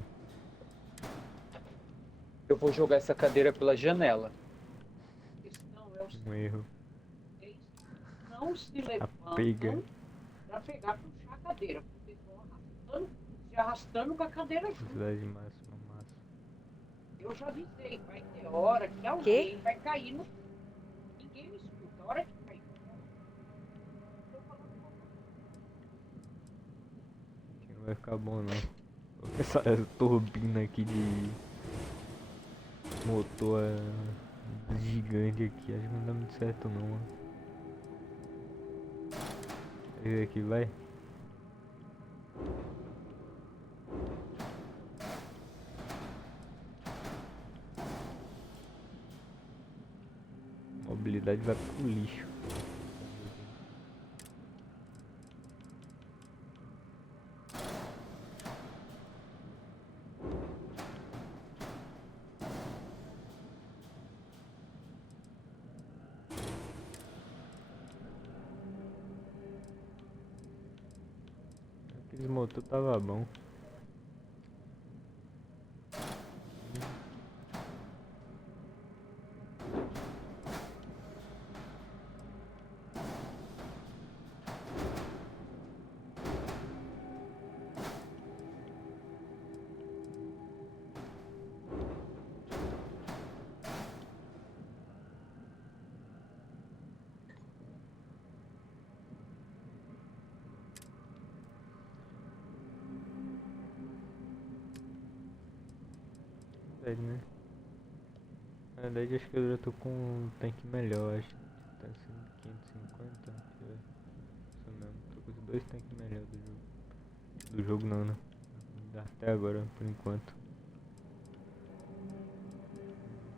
Eu vou jogar essa cadeira pela janela. Um erro. Não se levantam pega. pra pegar, puxar a cadeira. Porque estão arrastando, se arrastando com a cadeira junto. Velocidade máxima, máxima. Eu já avisei, vai ter hora que alguém vai cair no... Ninguém me escuta, a hora que cair. Não vai ficar bom não. Vou essa turbina aqui de motor gigante aqui, acho que não dá muito certo não. Esse aqui vai. Mobilidade vai pro lixo. Aqueles motor tava bom. Né? Na verdade acho que eu já tô com um tanque melhor, acho que tá sendo 550, isso mesmo, tô com os 2 tanques melhores do jogo não, né? Até agora, por enquanto.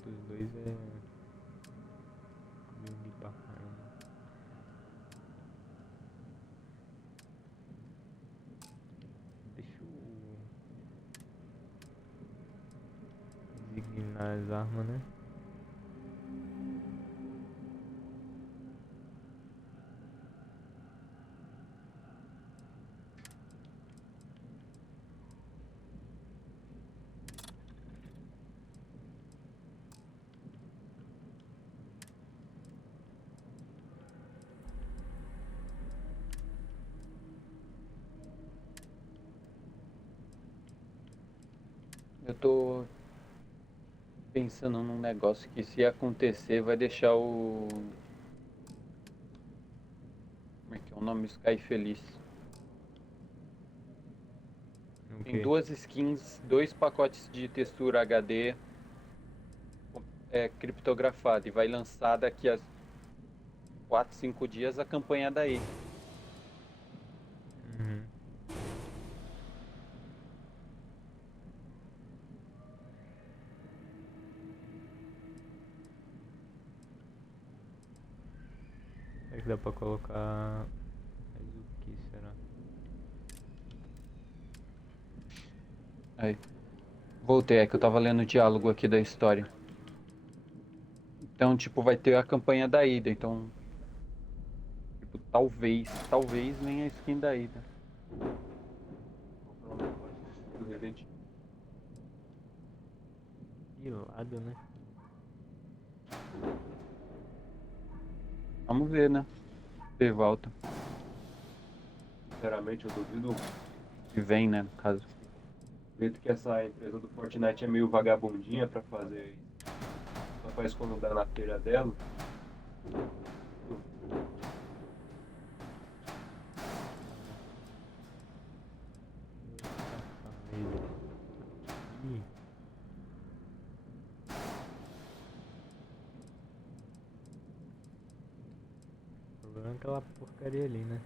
Os 2 é... grande pra caramba. designar as armas, né? Eu tô pensando num negócio que, se acontecer, vai deixar o... Como é que é o nome? Sky feliz. Tem 2 skins, 2 pacotes de textura HD criptografado, e vai lançar daqui a 4, 5 dias a campanha daí. Será que dá pra colocar... Mas o que será? Aí. Voltei, é que eu tava lendo o diálogo aqui da história. Então, tipo, vai ter a campanha da ida, então... Tipo, talvez venha a skin da ida. De lado, né? Vamos ver, né? Se volta. Sinceramente, eu duvido Se vem, né, no caso. do jeito que essa empresa do Fortnite é meio vagabundinha pra fazer isso. Só faz quando dá na telha dela. O problema é aquela porcaria ali, né?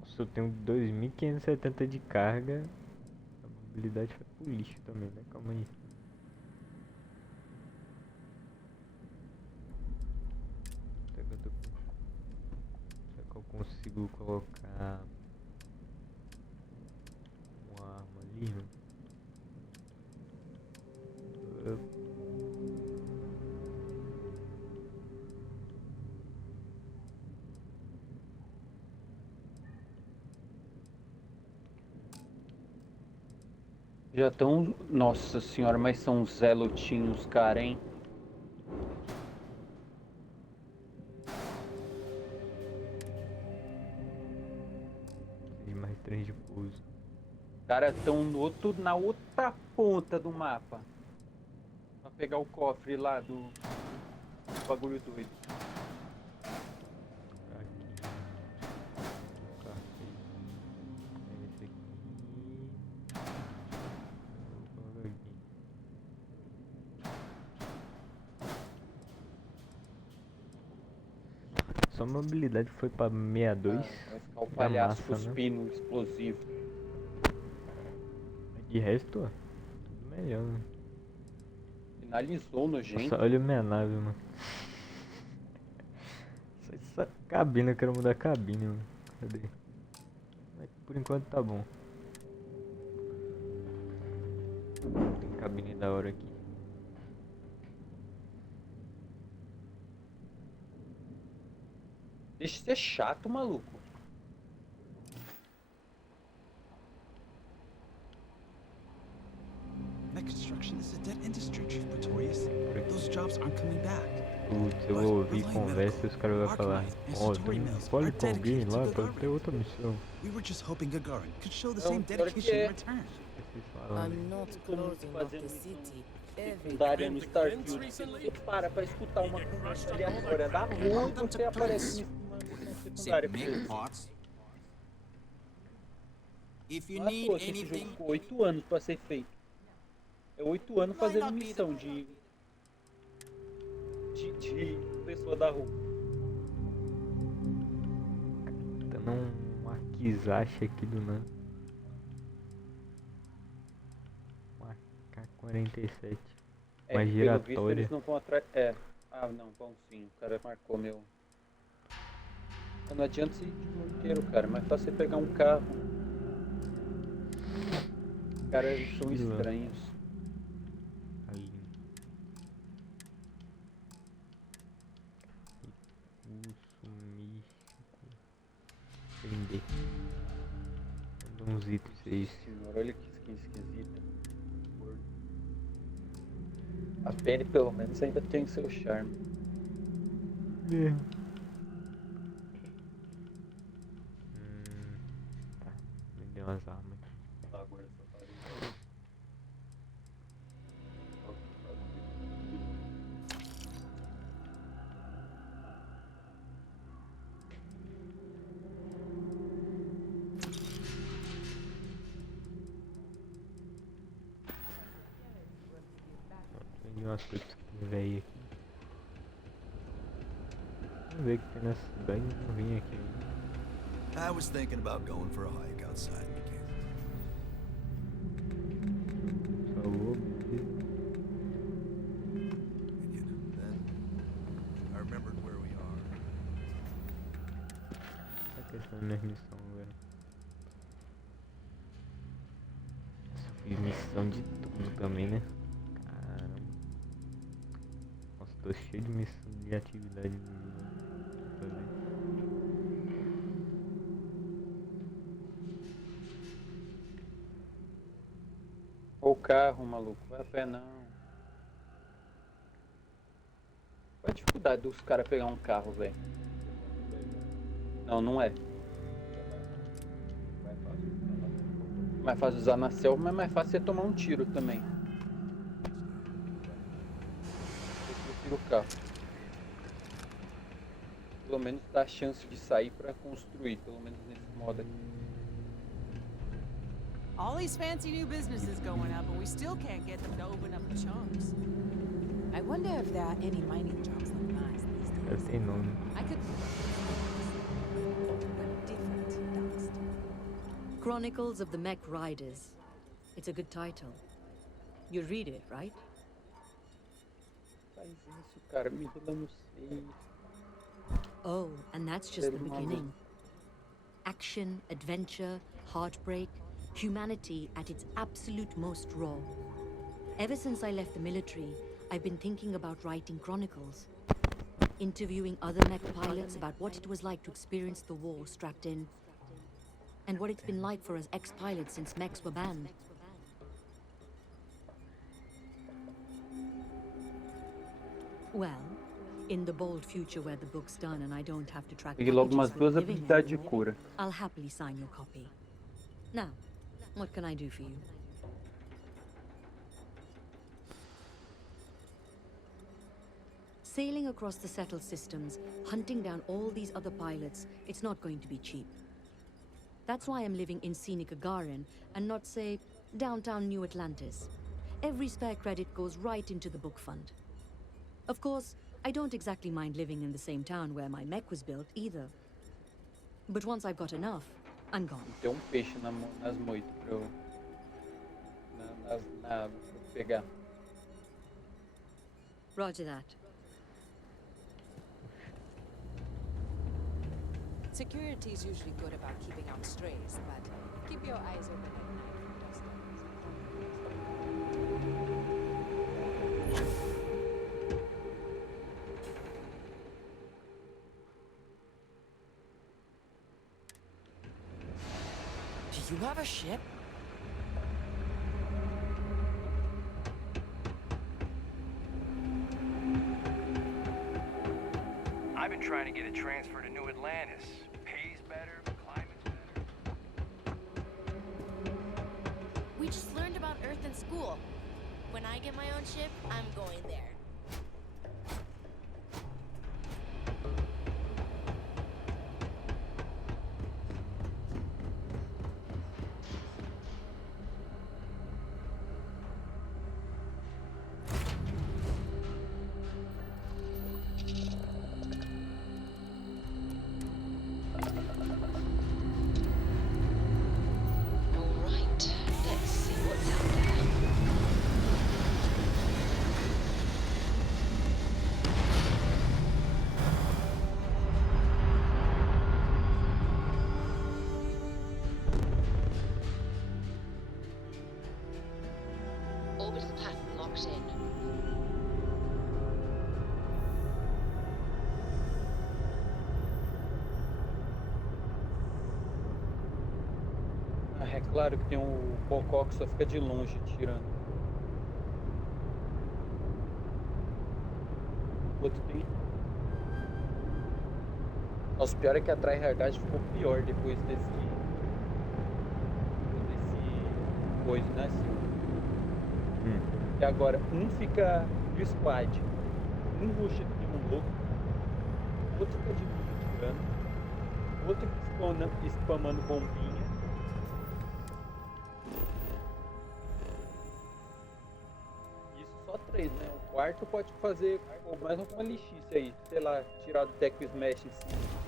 Nossa, eu tenho 2570 de carga. A mobilidade foi pro lixo também, né? Calma aí. Será que eu consigo colocar uma arma ali, né? Já estão... Nossa senhora, mas são zelotinhos, cara, hein? Mais 3 de pouso. Os caras estão na outra ponta do mapa. Pra pegar o cofre lá do bagulho doido. Só mobilidade foi pra 62. Vai ficar o palhaço cuspindo explosivo. De resto, ó, tudo melhor, né? Finalizou nojento. Nossa, olha a minha nave, mano. Essa cabine, eu quero mudar a cabine, mano. Cadê? Mas por enquanto tá bom. Tem cabine da hora aqui. Deixa de ser chato, maluco. Mech construction is a dead industry, Chief Pretorius. Those jobs aren't coming back. Putz, eu vou ouvir conversa e os caras vão falar: ó, fale com alguém lá pra ter outra missão. We were just hoping Gagarin could show the same dedication in return. I'm not closing off the city. Secundária no Starfield. Você para pra escutar uma conversa aleatória da rua e você aparece numa secundária. If you Não é à need toa que esse jogo ficou 8 anos pra ser feito. É 8 anos fazendo missão de pessoa da rua. Tá num Akizashi aqui do nada. Uma K-47. Uma giratória. Eles não vão atrás. Ah, não, vão sim. O cara marcou meu... Não adianta você ir de motoqueiro, cara. É mais fácil você pegar um carro. Os caras são estranhos. Ali. Recurso místico. Vender. Manda uns itens aí. Senhor, olha que skin esquisita. A Penny pelo menos ainda tem seu charme. Tá, me deu umas armas. Agora só parei. Peguei umas coisas que veio aqui. Vamos ver o que tem nessa cidade. Não vim aqui ainda. I was thinking about going for a hike outside the camp. Falou. Then I remembered where we are. Tá questão da minha missão, velho. Nossa, eu fiz missão de tudo também, né? Caramba. Nossa, tô cheio de missão de atividade do jogo. O carro, maluco. Vai a pé não. Qual a dificuldade dos caras pegar um carro, velho? Não, não é. Mais fácil usar na selva, mas mais fácil é tomar um tiro também. Eu prefiro o carro. Pelo menos dá a chance de sair pra construir, pelo menos nesse modo aqui. All these fancy new businesses going up, and we still can't get them to open up chunks. I wonder if there are any mining jobs like mine these days. Deve ter nome. I could different dust. Chronicles of the Mech Riders. It's a good title. You read it, right? Faz isso, cara. Me não sei. Oh, and that's just the beginning. Action, adventure, heartbreak, humanity at its absolute most raw. Ever since I left the military, I've been thinking about writing chronicles. Interviewing other mech pilots about what it was like to experience the war strapped in. And what it's been like for us ex-pilots since mechs were banned. Well, in the bold future where the book's done and I don't have to track Peguei logo packages umas for duas living habilidades de anymore, cura. I'll happily sign your copy. Now, what can I do for you? Sailing across the settled systems, hunting down all these other pilots, it's not going to be cheap. That's why I'm living in scenic Gagarin and not, say, downtown New Atlantis. Every spare credit goes right into the book fund. Of course, I don't exactly mind living in the same town where my mech was built either. But once I've got enough, I'm gone. Tem peixe nas moitas pra eu... na água pra eu pegar. Roger that. Security's usually good about keeping out strays, but keep your eyes open at night for dust Do you have a ship? I've been trying to get a transfer to New Atlantis. Pays better, climate's better. We just learned about Earth in school. When I get my own ship, I'm going there. É claro que tem um Bocó que só fica de longe tirando. O outro tem. Nossa, o pior é que a tryhardagem ficou pior depois desse coisa, né, Silvio? E agora, um fica de squad, um rush de um louco, outro fica de longe tirando, outro spamando bombinha. Isso só 3, né? O quarto pode fazer mais alguma lixice aí, sei lá, tirar do Tech Smash em cima.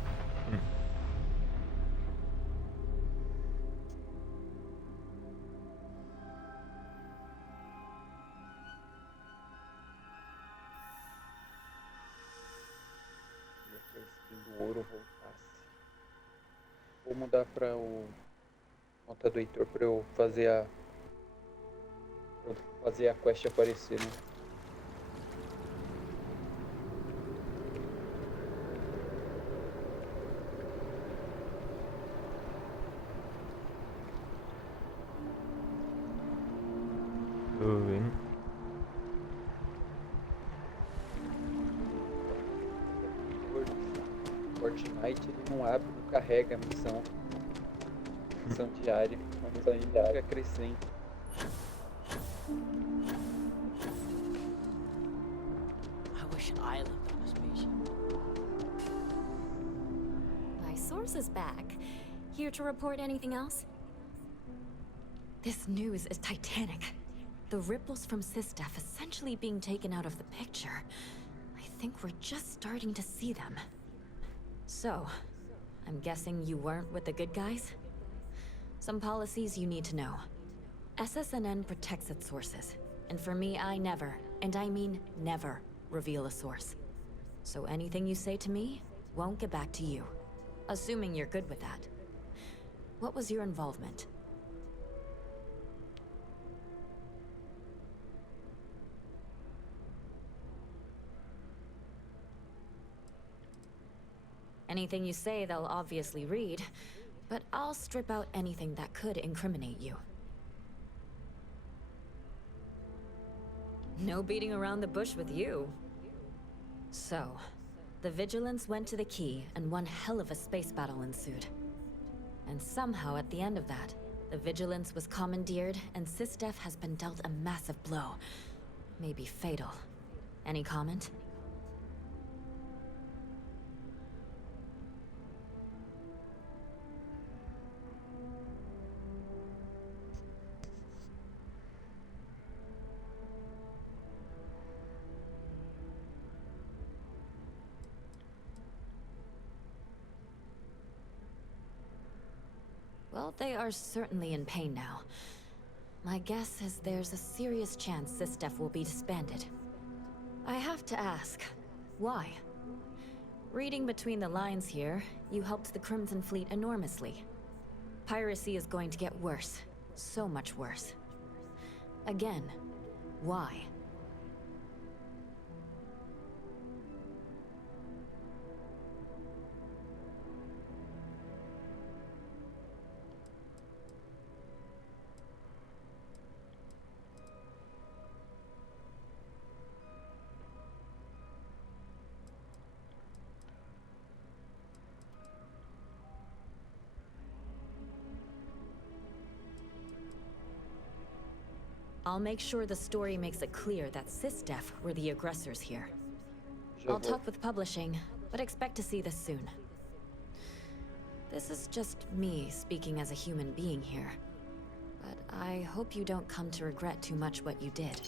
Do ouro voltasse. Vou mudar para o conta do Heitor para eu fazer a quest aparecer, né? Tô vendo. Fortnite ele não abre, não carrega a missão diária, mas ainda fica crescendo. I wish I lived on a spaceship. My source is back. Here to report anything else? This news is titanic. The ripples from SysDef essentially being taken out of the picture. I think we're just starting to see them. So, I'm guessing you weren't with the good guys? Some policies you need to know. SSNN protects its sources. And for me, I never, and I mean never, reveal a source. So anything you say to me won't get back to you. Assuming you're good with that. What was your involvement? Anything you say, they'll obviously read, but I'll strip out anything that could incriminate you. No beating around the bush with you. So, the Vigilance went to the key, and one hell of a space battle ensued. And somehow at the end of that, the Vigilance was commandeered, and SysDef has been dealt a massive blow. Maybe fatal. Any comment? Well, they are certainly in pain now. My guess is there's a serious chance SysDef will be disbanded. I have to ask, why? Reading between the lines here, you helped the Crimson Fleet enormously. Piracy is going to get worse. So much worse. Again, why? I'll make sure the story makes it clear that SysDef were the aggressors here. I'll talk with publishing, but expect to see this soon. This is just me speaking as a human being here. But I hope you don't come to regret too much what you did.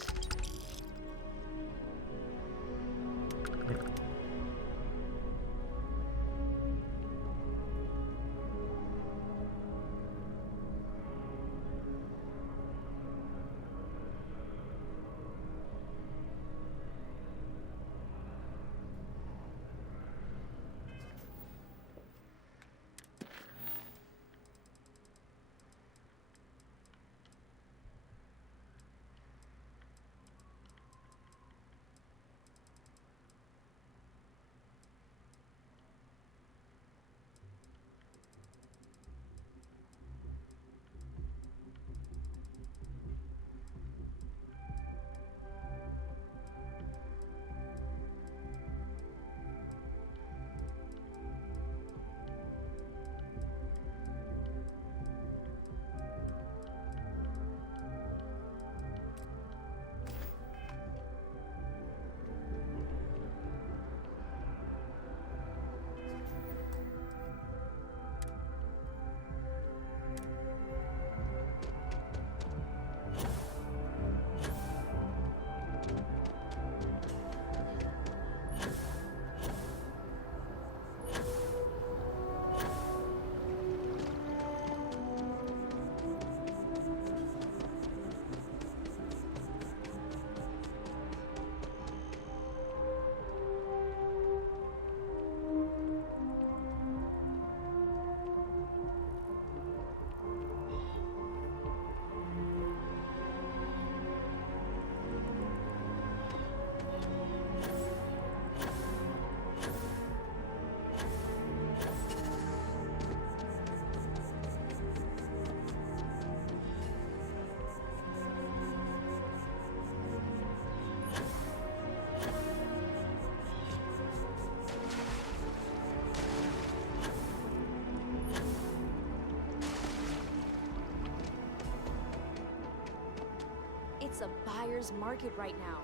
It's a buyer's market right now.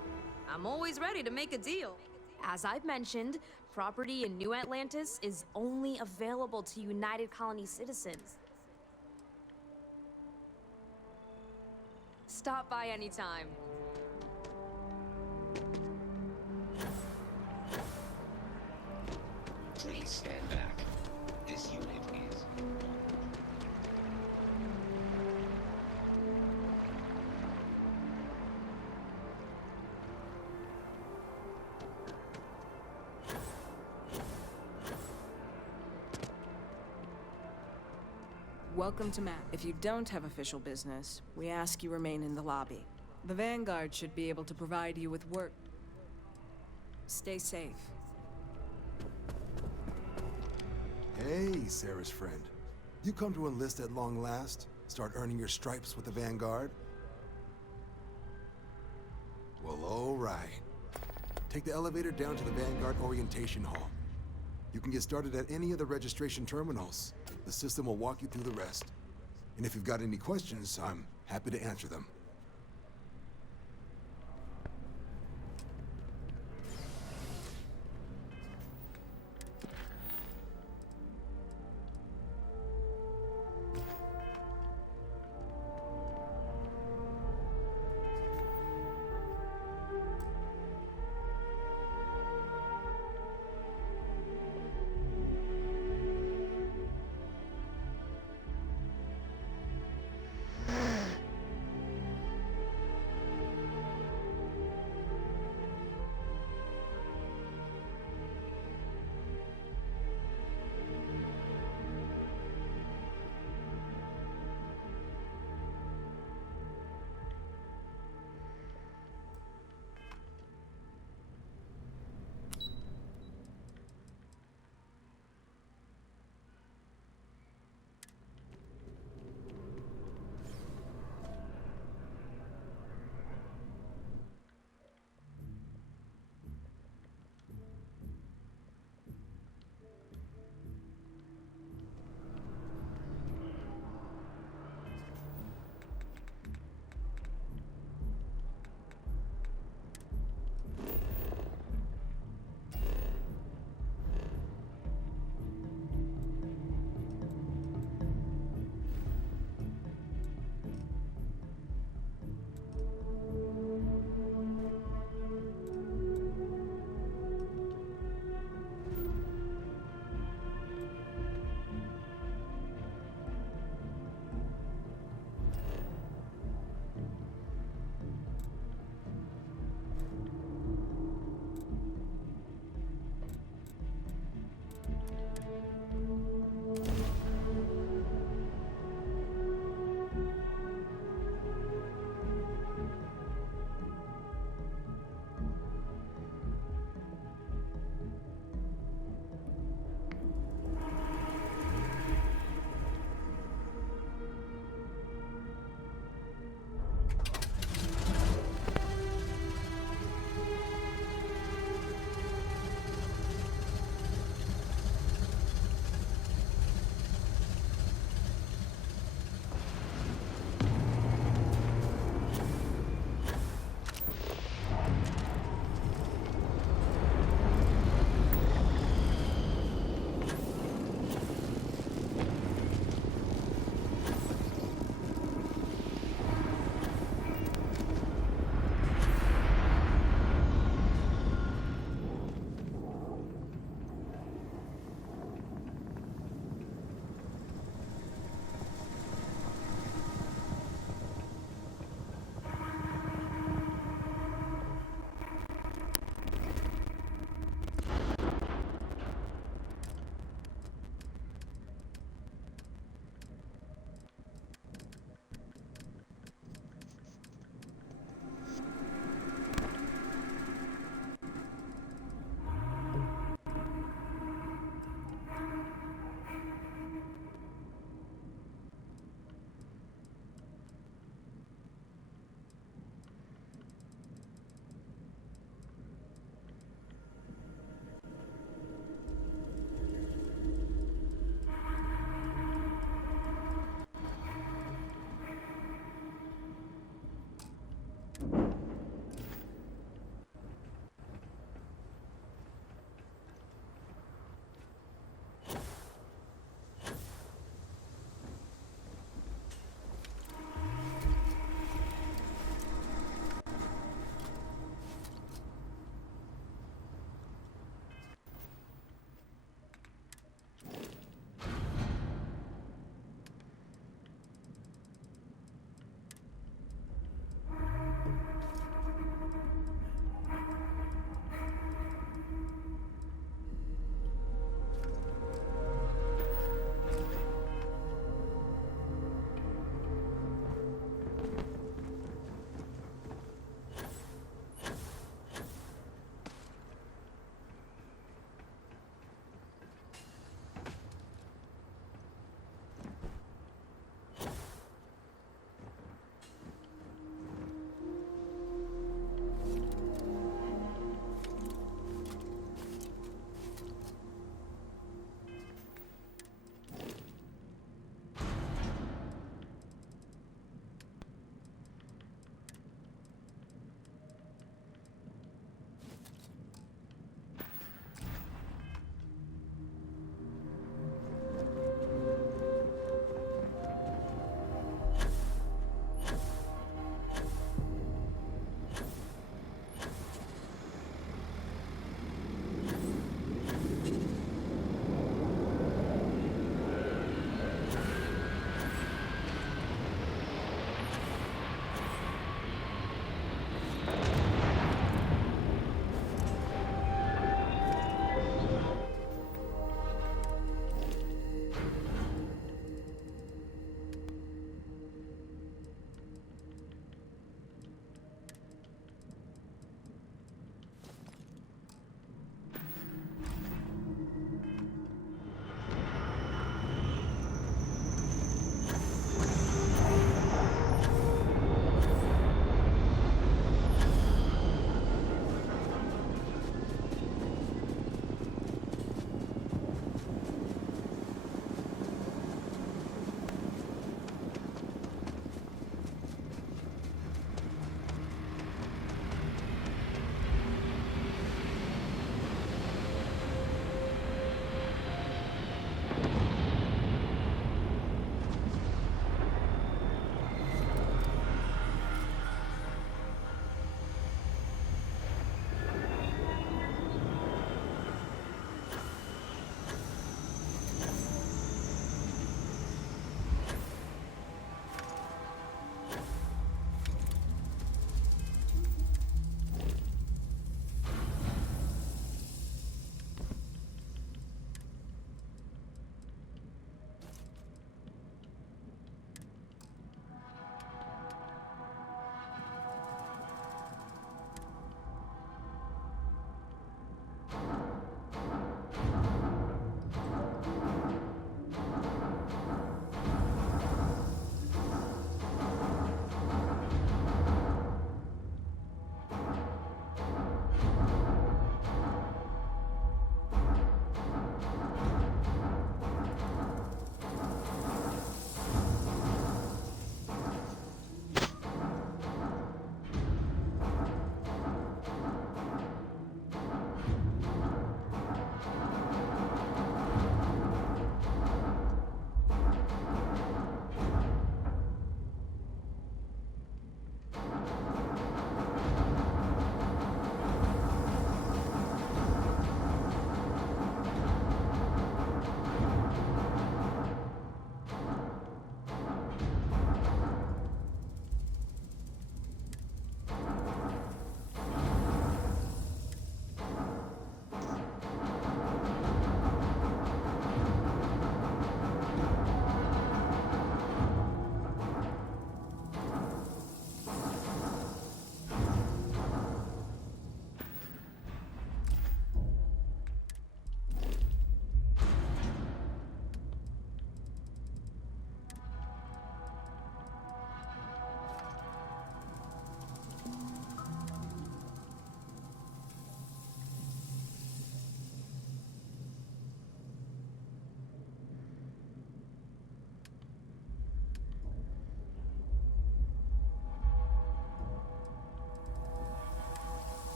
I'm always ready to make a deal. As I've mentioned, property in New Atlantis is only available to United Colony citizens. Stop by anytime. Please stand back. This unit is... Welcome to Map. If you don't have official business, we ask you remain in the lobby. The Vanguard should be able to provide you with work. Stay safe. Hey, Sarah's friend. You come to enlist at long last? Start earning your stripes with the Vanguard? Well, all right. Take the elevator down to the Vanguard Orientation Hall. You can get started at any of the registration terminals. The system will walk you through the rest. And if you've got any questions, I'm happy to answer them.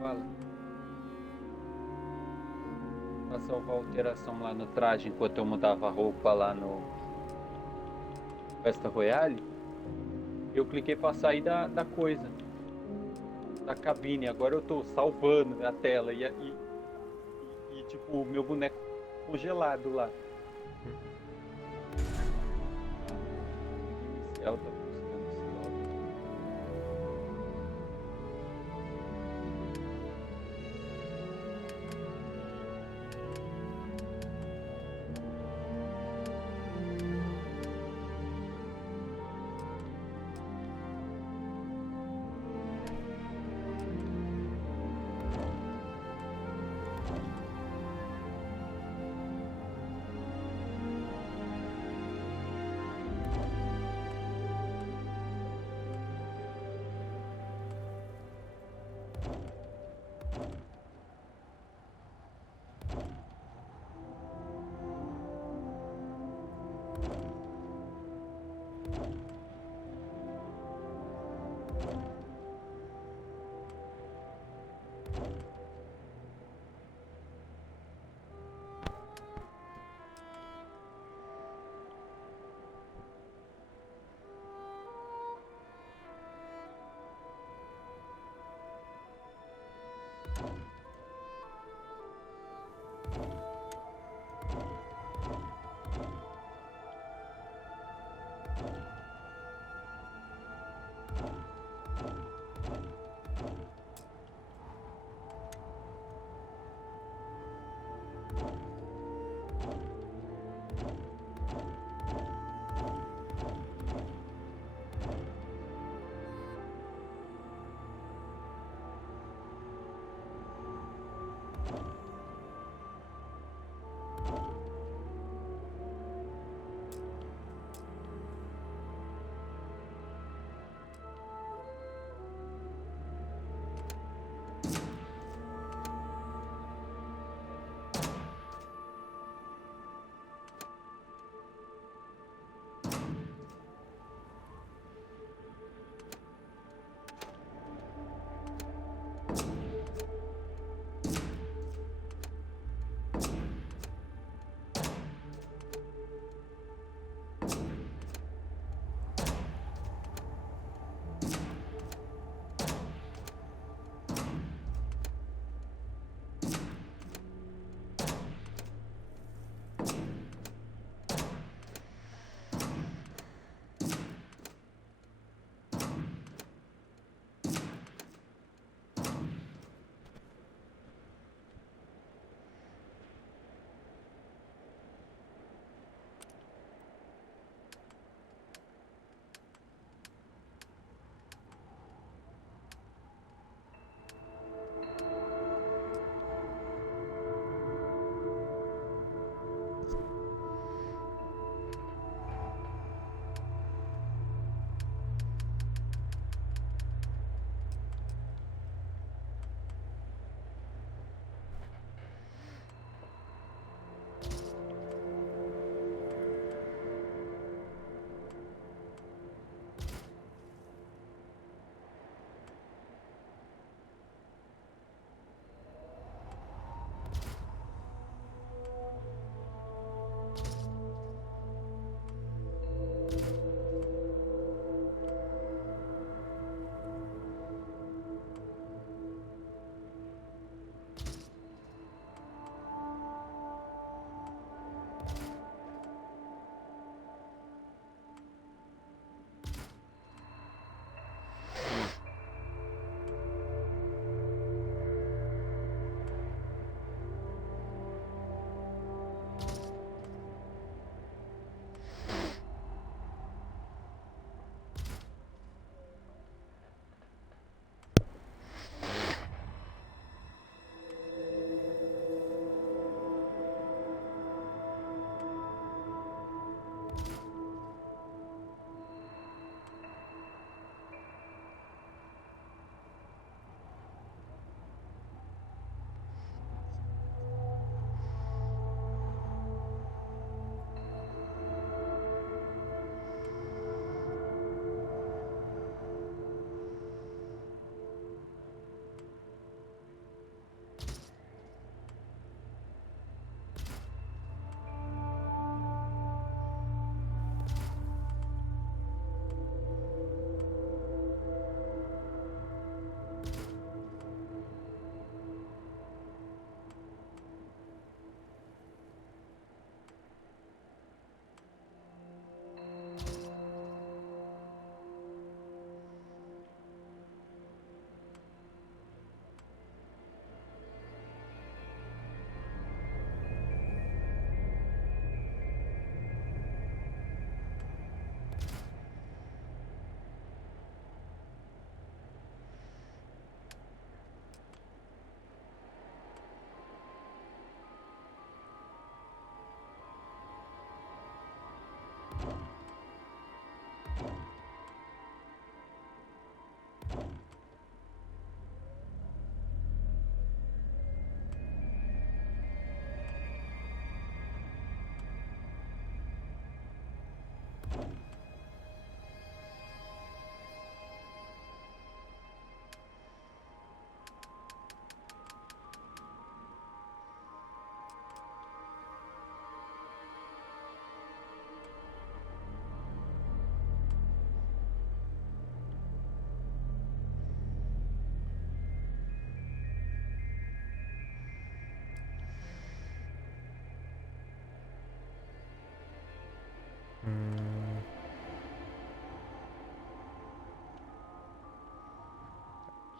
Fala. Pra salvar a alteração lá no traje enquanto eu mudava a roupa lá no Festa Royale, eu cliquei pra sair da coisa. Da cabine. Agora eu tô salvando a tela e tipo, o meu boneco congelado lá. Inicial tá buscando esse log.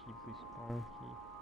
Aqui pro spawn aqui.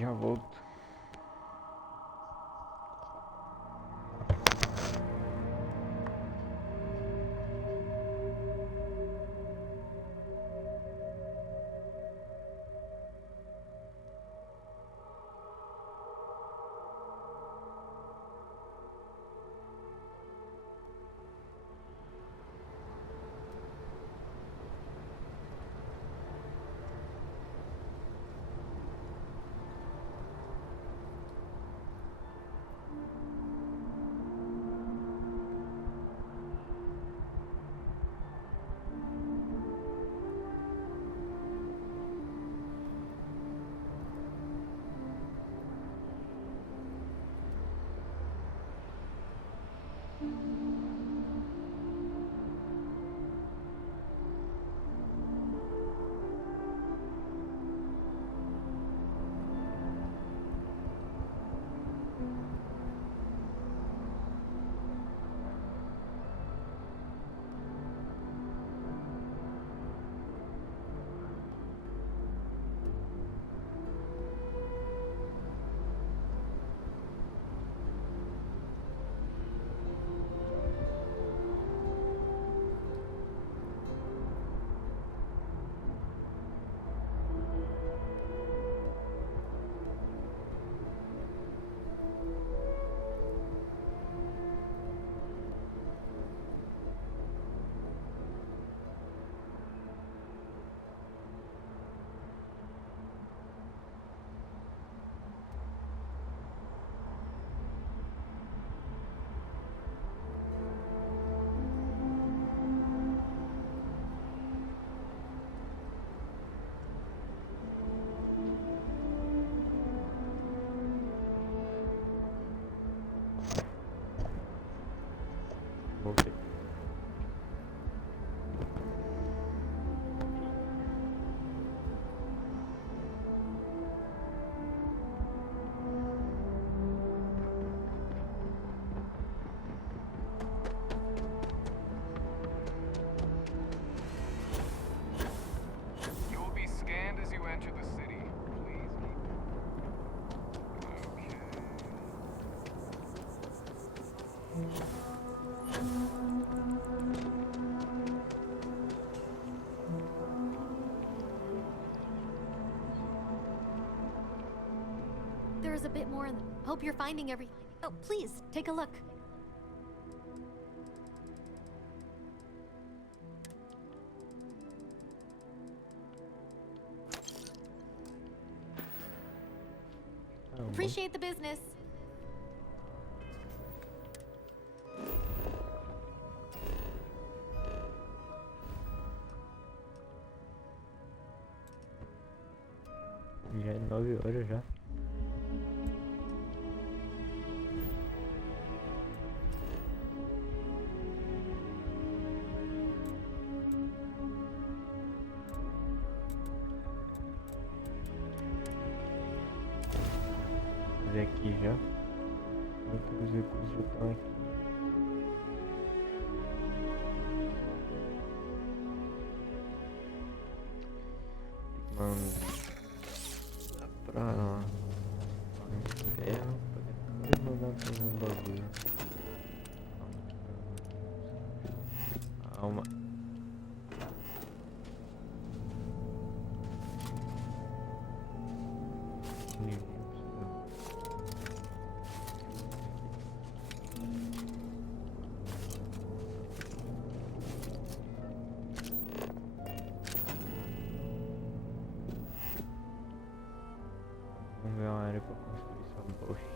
Já volto. Voltei. You will be scanned as you enter the city. Please keep. There's a bit more in hope you're finding every... Oh, please, take a look. Appreciate the business. Já é 9 horas já. Fazer aqui já. Os recursos já estão aqui. Pra lá. Ferro pra depois mandar fazer um bagulho. Calma. Vamos ver uma área pra construir essa bosta.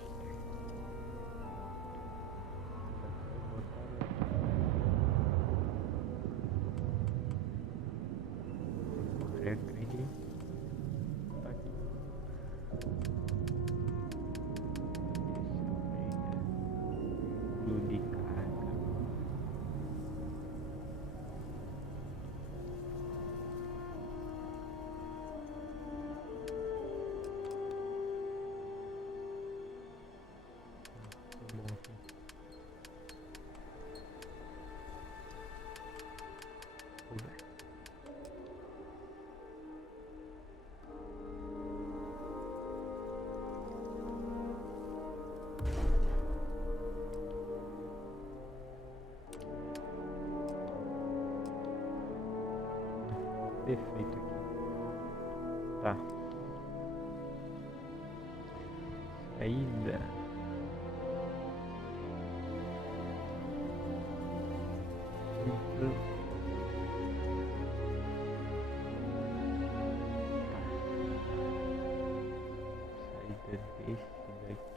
perfeito aqui. Tá. Saída. Saída desse daqui.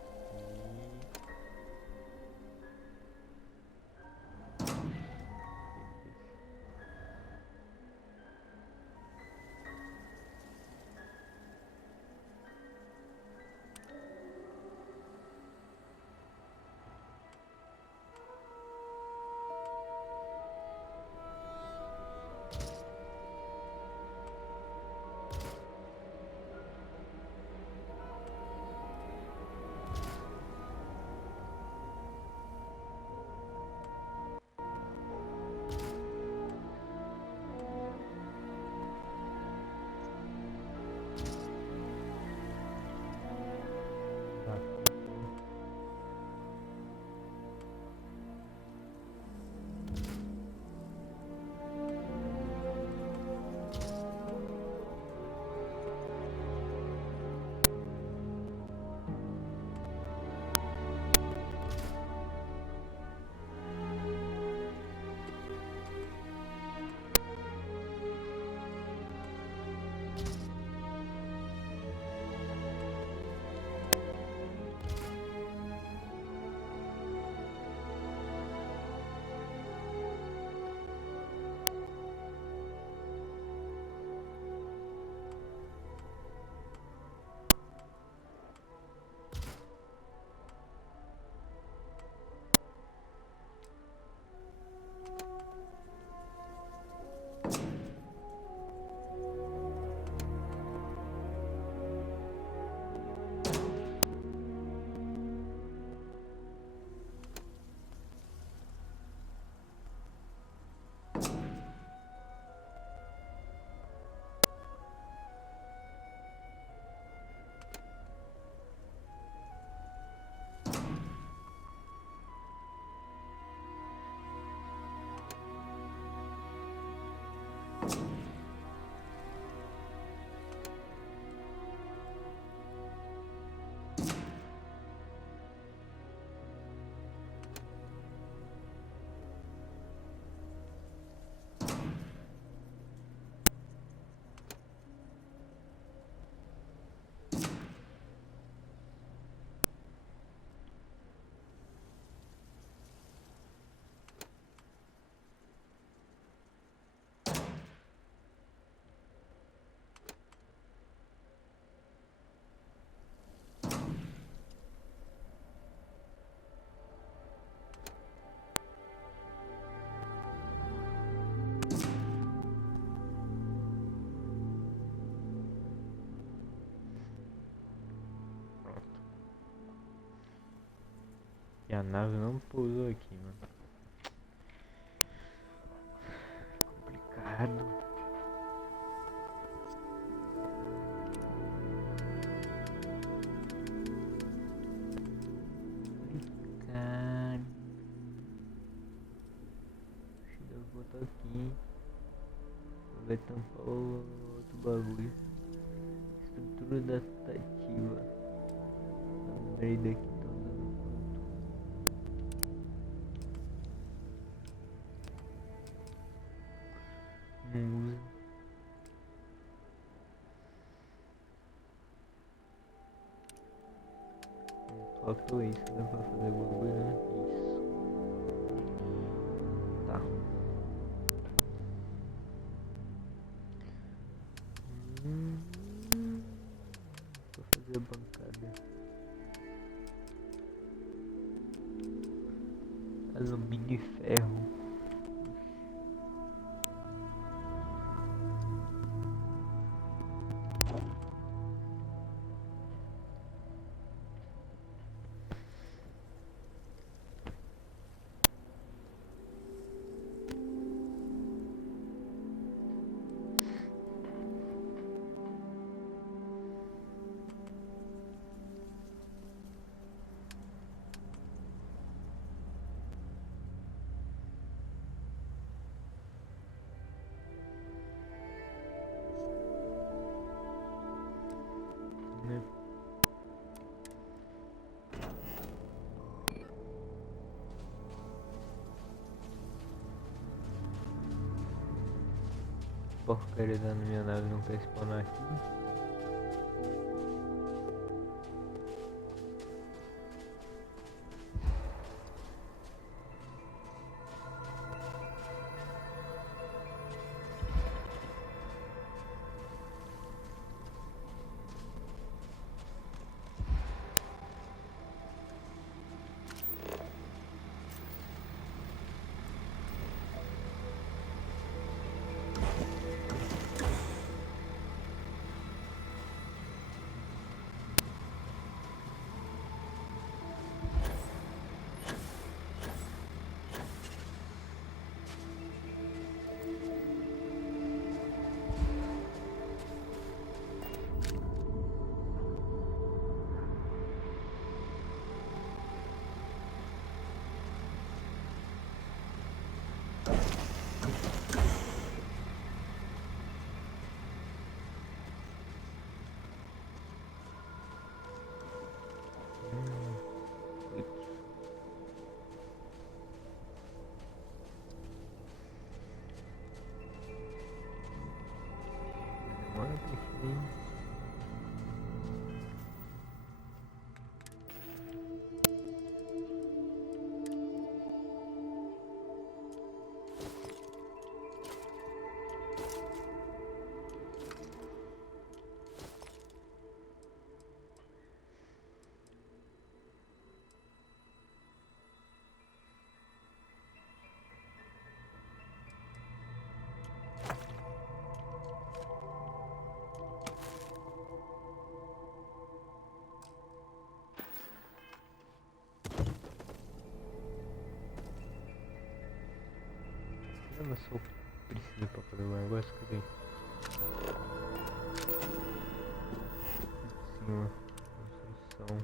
E a nave não pousou aqui, mano. Complicado. Deixa eu botar aqui. Vai tampar o outro bagulho. Estrutura adaptativa. Lembrei daqui. Não usa. Faltou isso, dá pra fazer bagulho, né? Isso. Tá. Vou fazer a bancada. Alumínio e ferro. porcaria da minha nave não quer spawnar aqui. Eu só preciso pra fazer o negócio que tem. Sim, construção. Calma.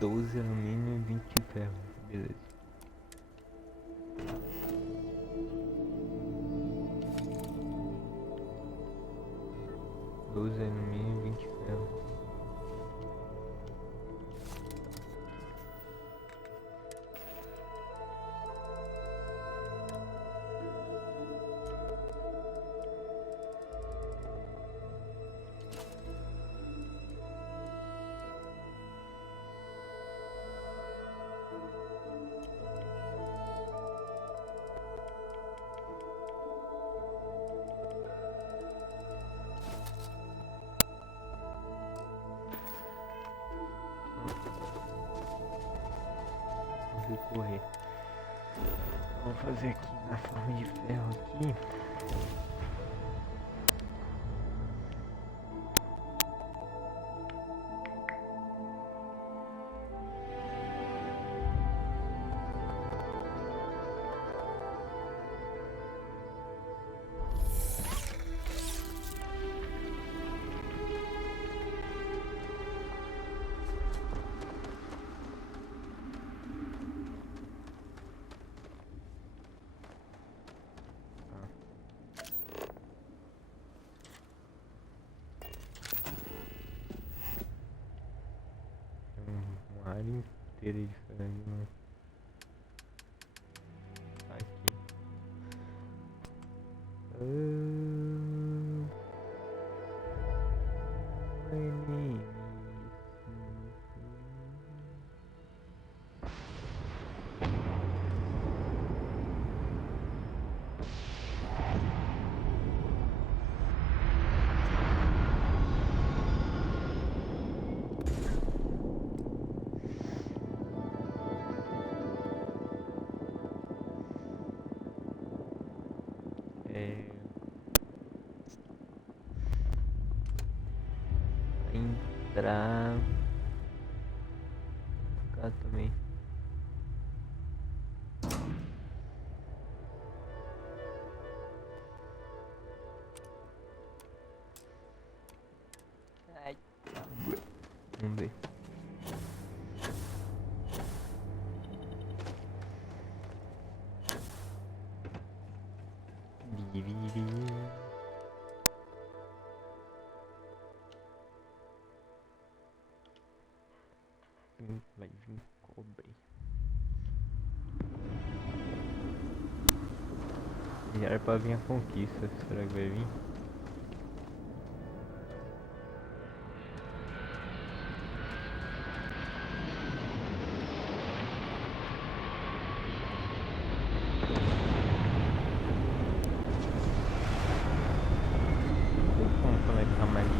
12 alumínio e 20 ferro. Beleza. Alumínio e 20 ferro. Correr. Vou fazer aqui na forma de ferro aqui. Uma área inteira de ferro. Aqui. Entrar cá também. Ai. Vamos ver. Vai vir cobre. E era pra vir a conquista, será que vai vir? Vamos conectar mais de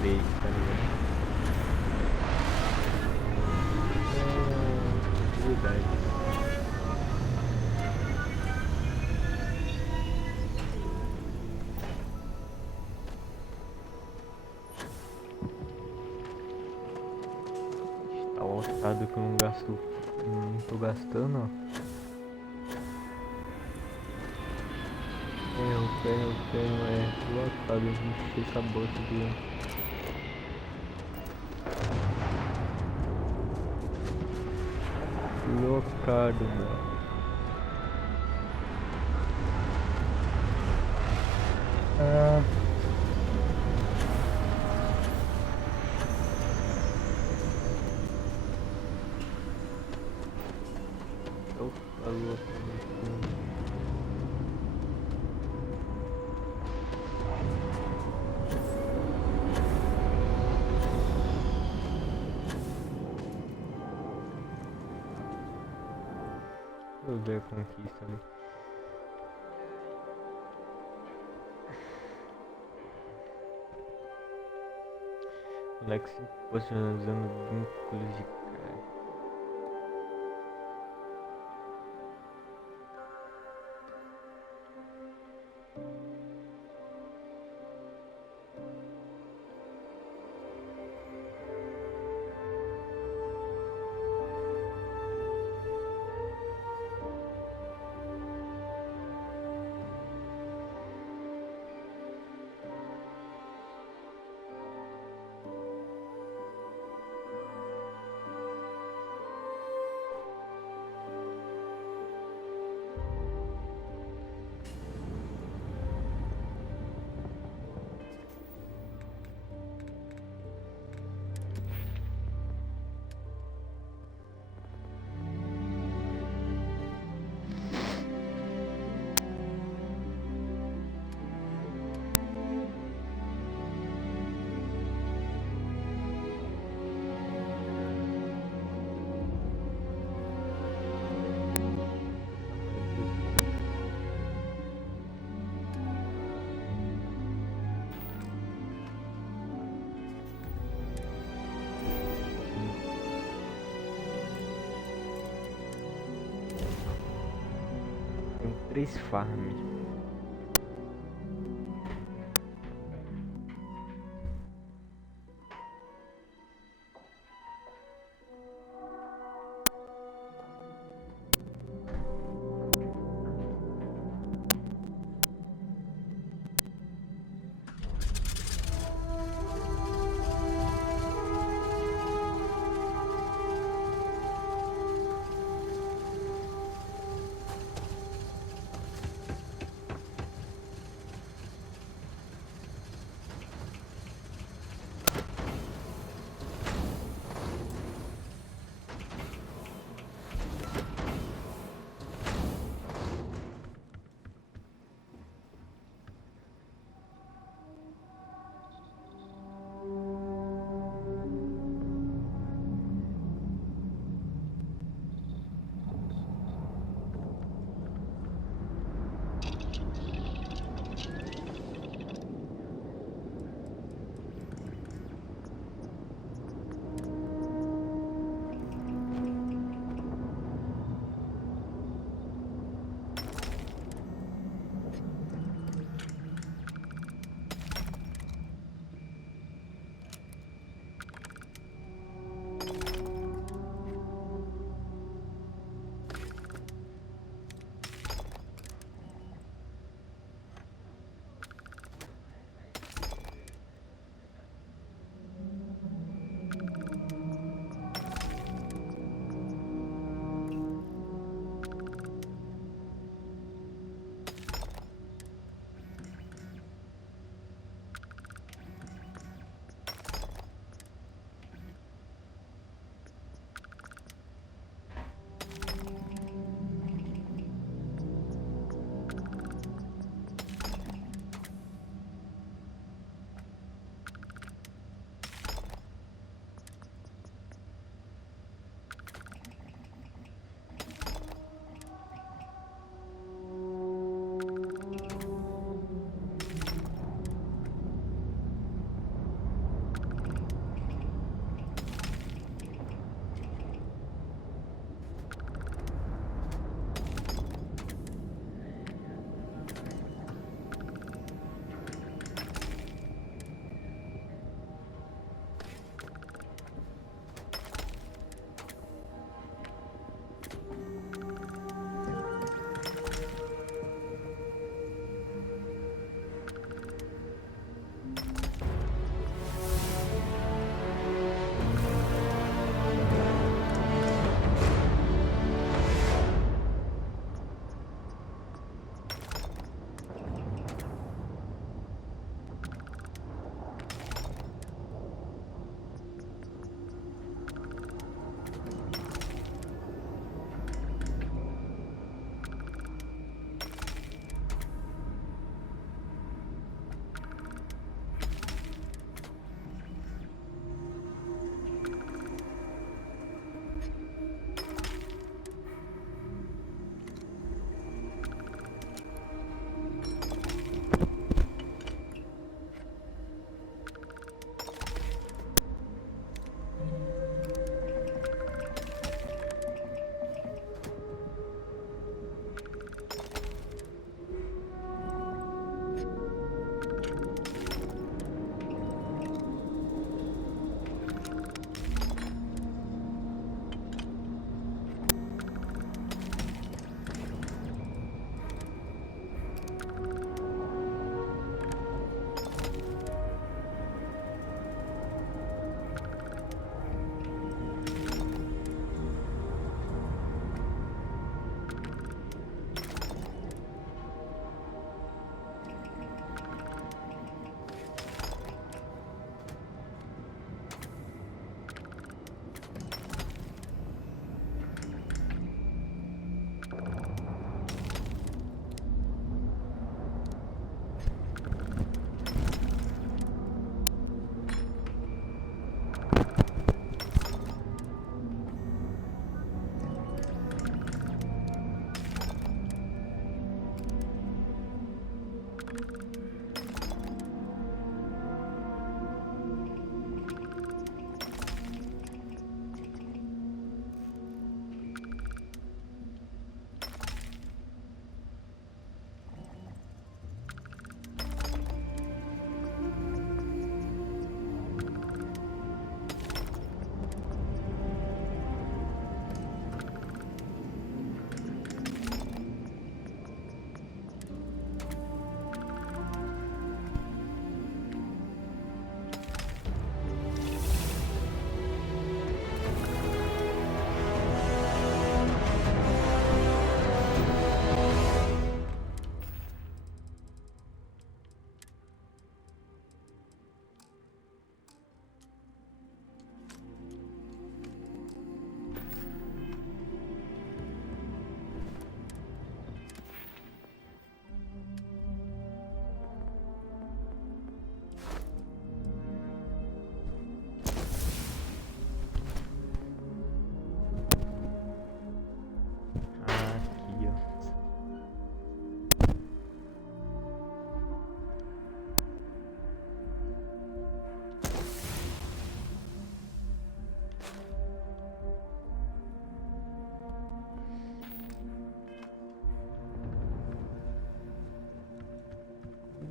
3, tá ligado? Verdade. Tá lotado que eu não gasto. Não tô gastando, ó. Ferro, é lotado, encher essa bolsa aqui. Lotado, mano. Deixa eu ver a conquista ali. Alex posicionando vínculos de carga. Tem 3 farms.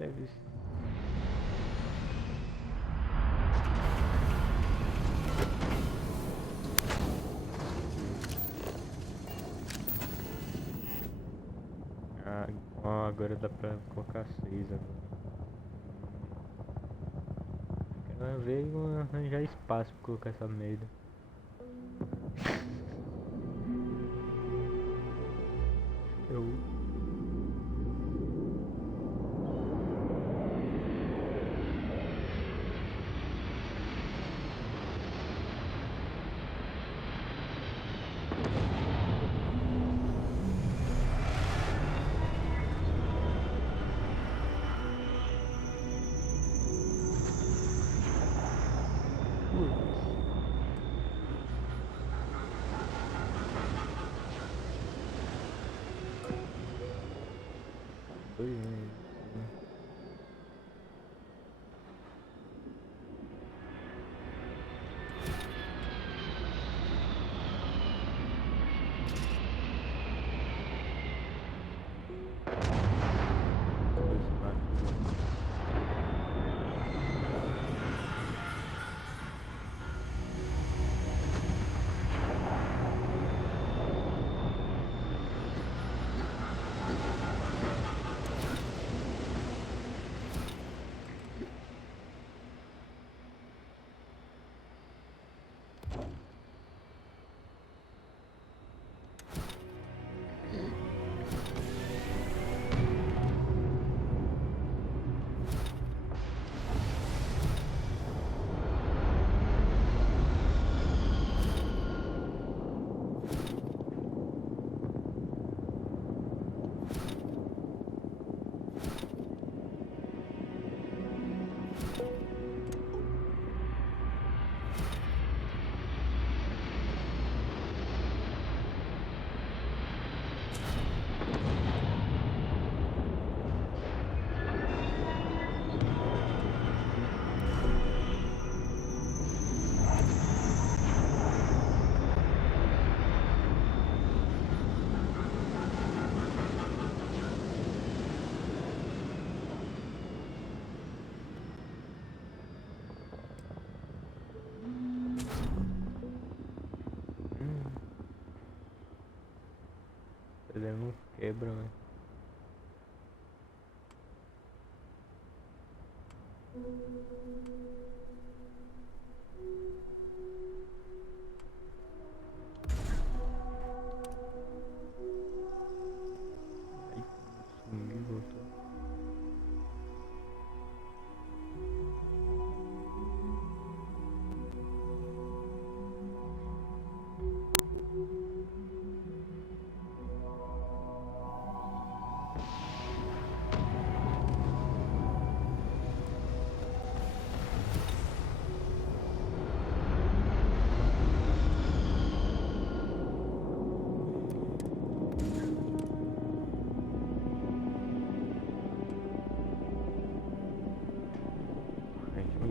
Deve. Ah, ó, agora dá pra colocar 6 agora. Quero ver e vou arranjar espaço pra colocar essa merda. Eu... dois, né? Ele não quebra, né? Ai, sumiu, voltou.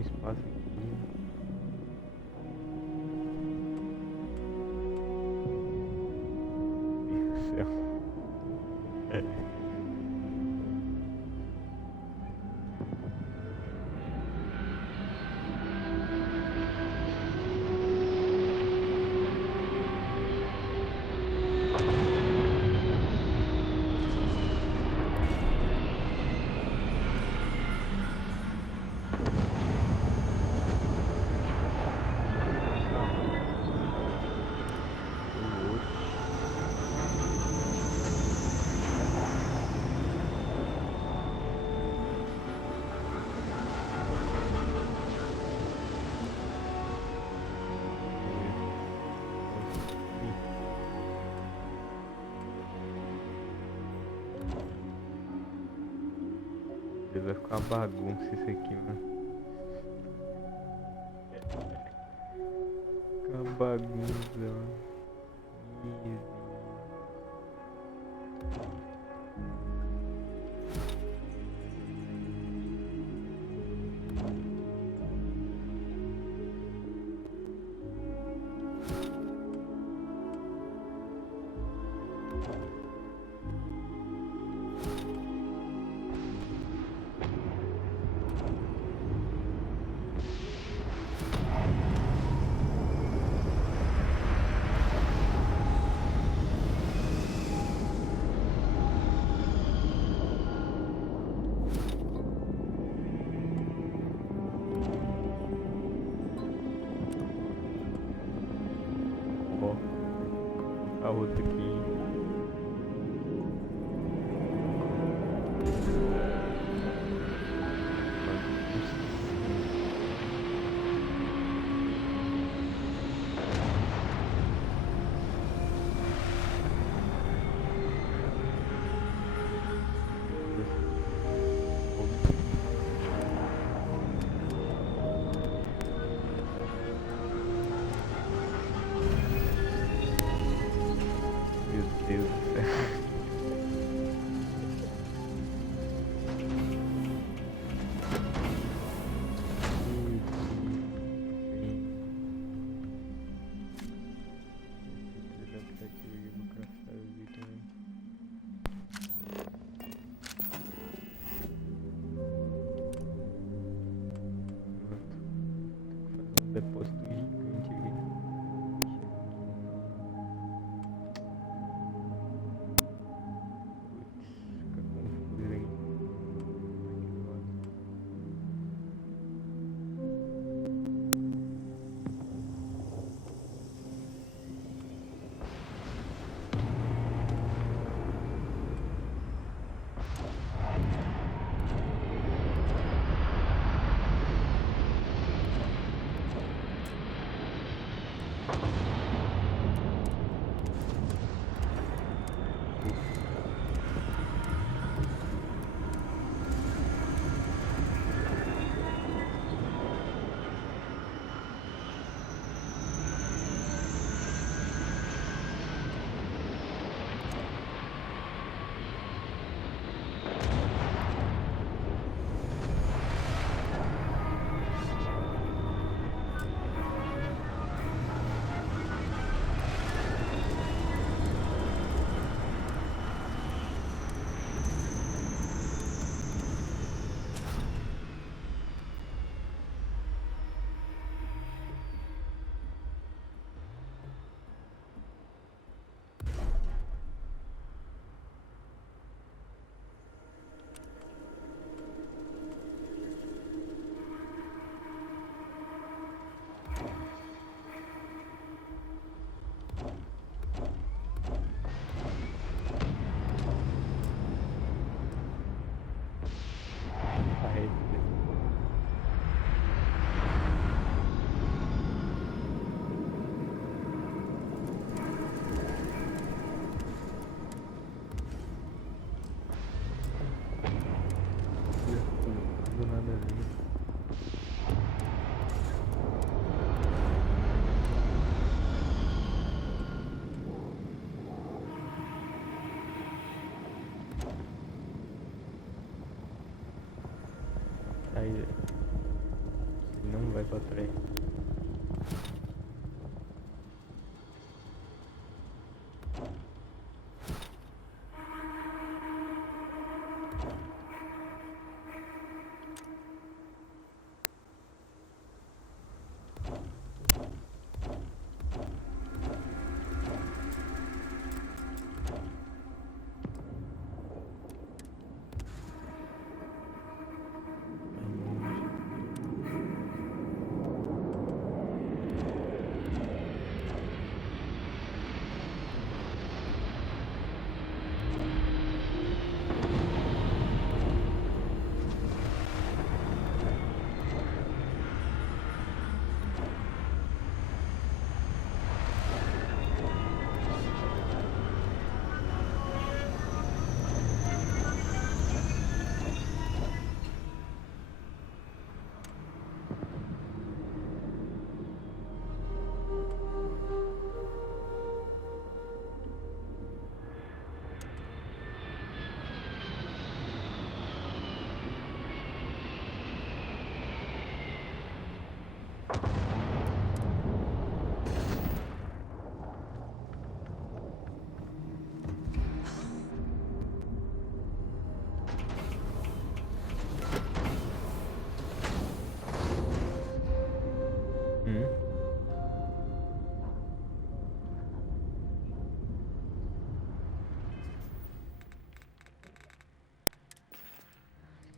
Espaço aqui. Meu Deus do céu. Vai ficar uma bagunça isso aqui, mano. Ficar uma bagunça, mano. A outra aqui. Meu sair. Ele não vai pra trás.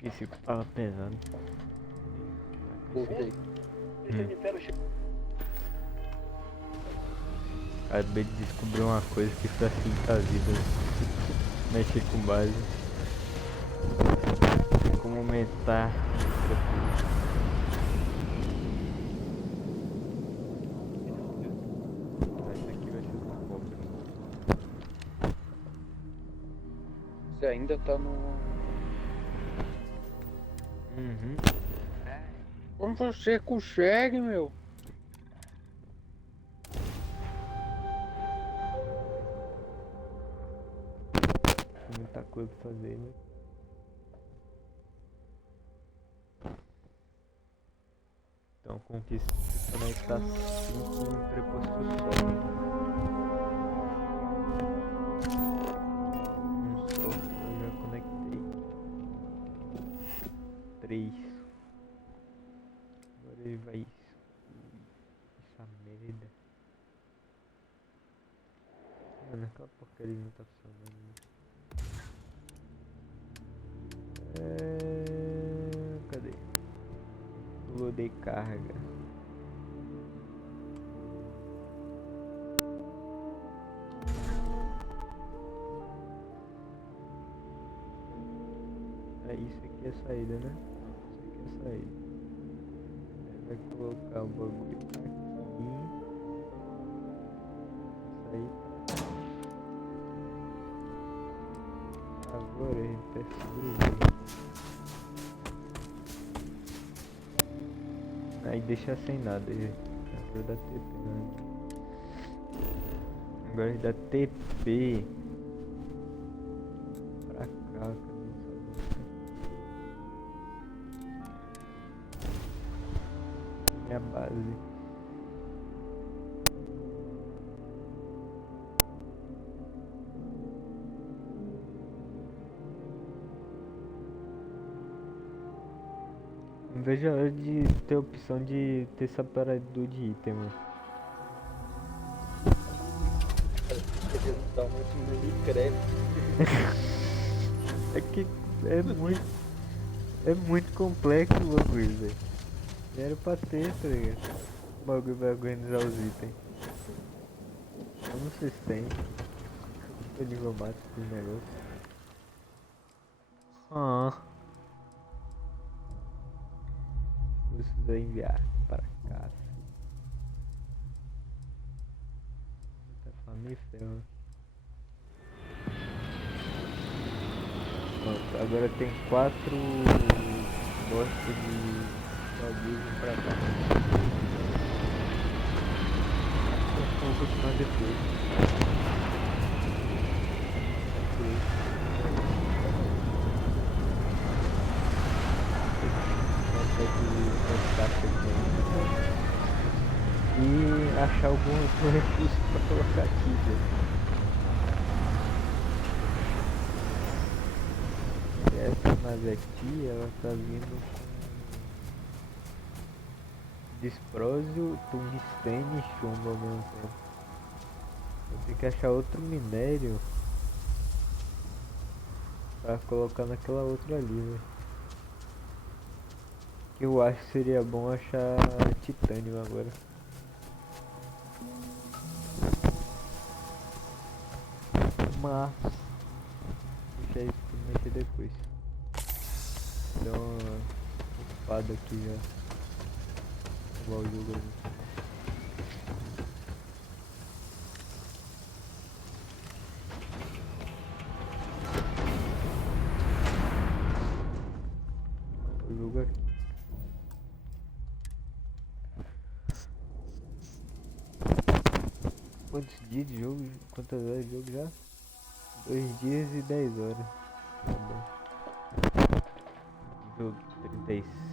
Esqueci que tava pesado. Voltei. Acabei de descobrir uma coisa que facilita a vida. Mexer com base. Como aumentar. Esse aqui vai ser um pouco. Você ainda tá no... Uhum. Como você consegue, meu? Tem muita coisa pra fazer, né? Então conquista conectar 5 prepostos só. Só eu já conectei 3. Agora ele vai. Essa merda. Mano, aquela porcaria não tá funcionando. Cadê? Loadei carga. É isso aqui é a saída, né? Isso aqui é a saída. Aí vai colocar o bagulho aqui. Sair. Agora a gente vai sobreviver. Aí deixa sem nada. Agora dá TP, né? Agora dá TP pra cá, minha base. Não vejo a hora de ter a opção de ter separador de item, mano. Dá uma de crédito. É que é muito complexo o bagulho, velho. Era pra ter, tá ligado? O bagulho vai organizar os itens. Eu não sei se tem. Eu digo mato esse negócio. Precisa enviar para casa. Tá família. Pronto, agora tem 4 bostas de bagulho pra cá. Eu vou continuar depois. achar algum recurso pra colocar aqui, velho. Essa nave aqui, ela tá vindo com disprósio, tungstênio e chumbo ao mesmo tempo. Eu tenho que achar outro minério pra colocar naquela outra ali, velho. Que eu acho que seria bom achar titânio agora. Mas deixa isso pra mexer depois. Dá uma ocupada aqui já. Vou o jogo ali. O jogo aqui. Quantos dias de jogo? Quantas horas de jogo já? 2 dias e 10 horas. Tá bom. Jogo 36.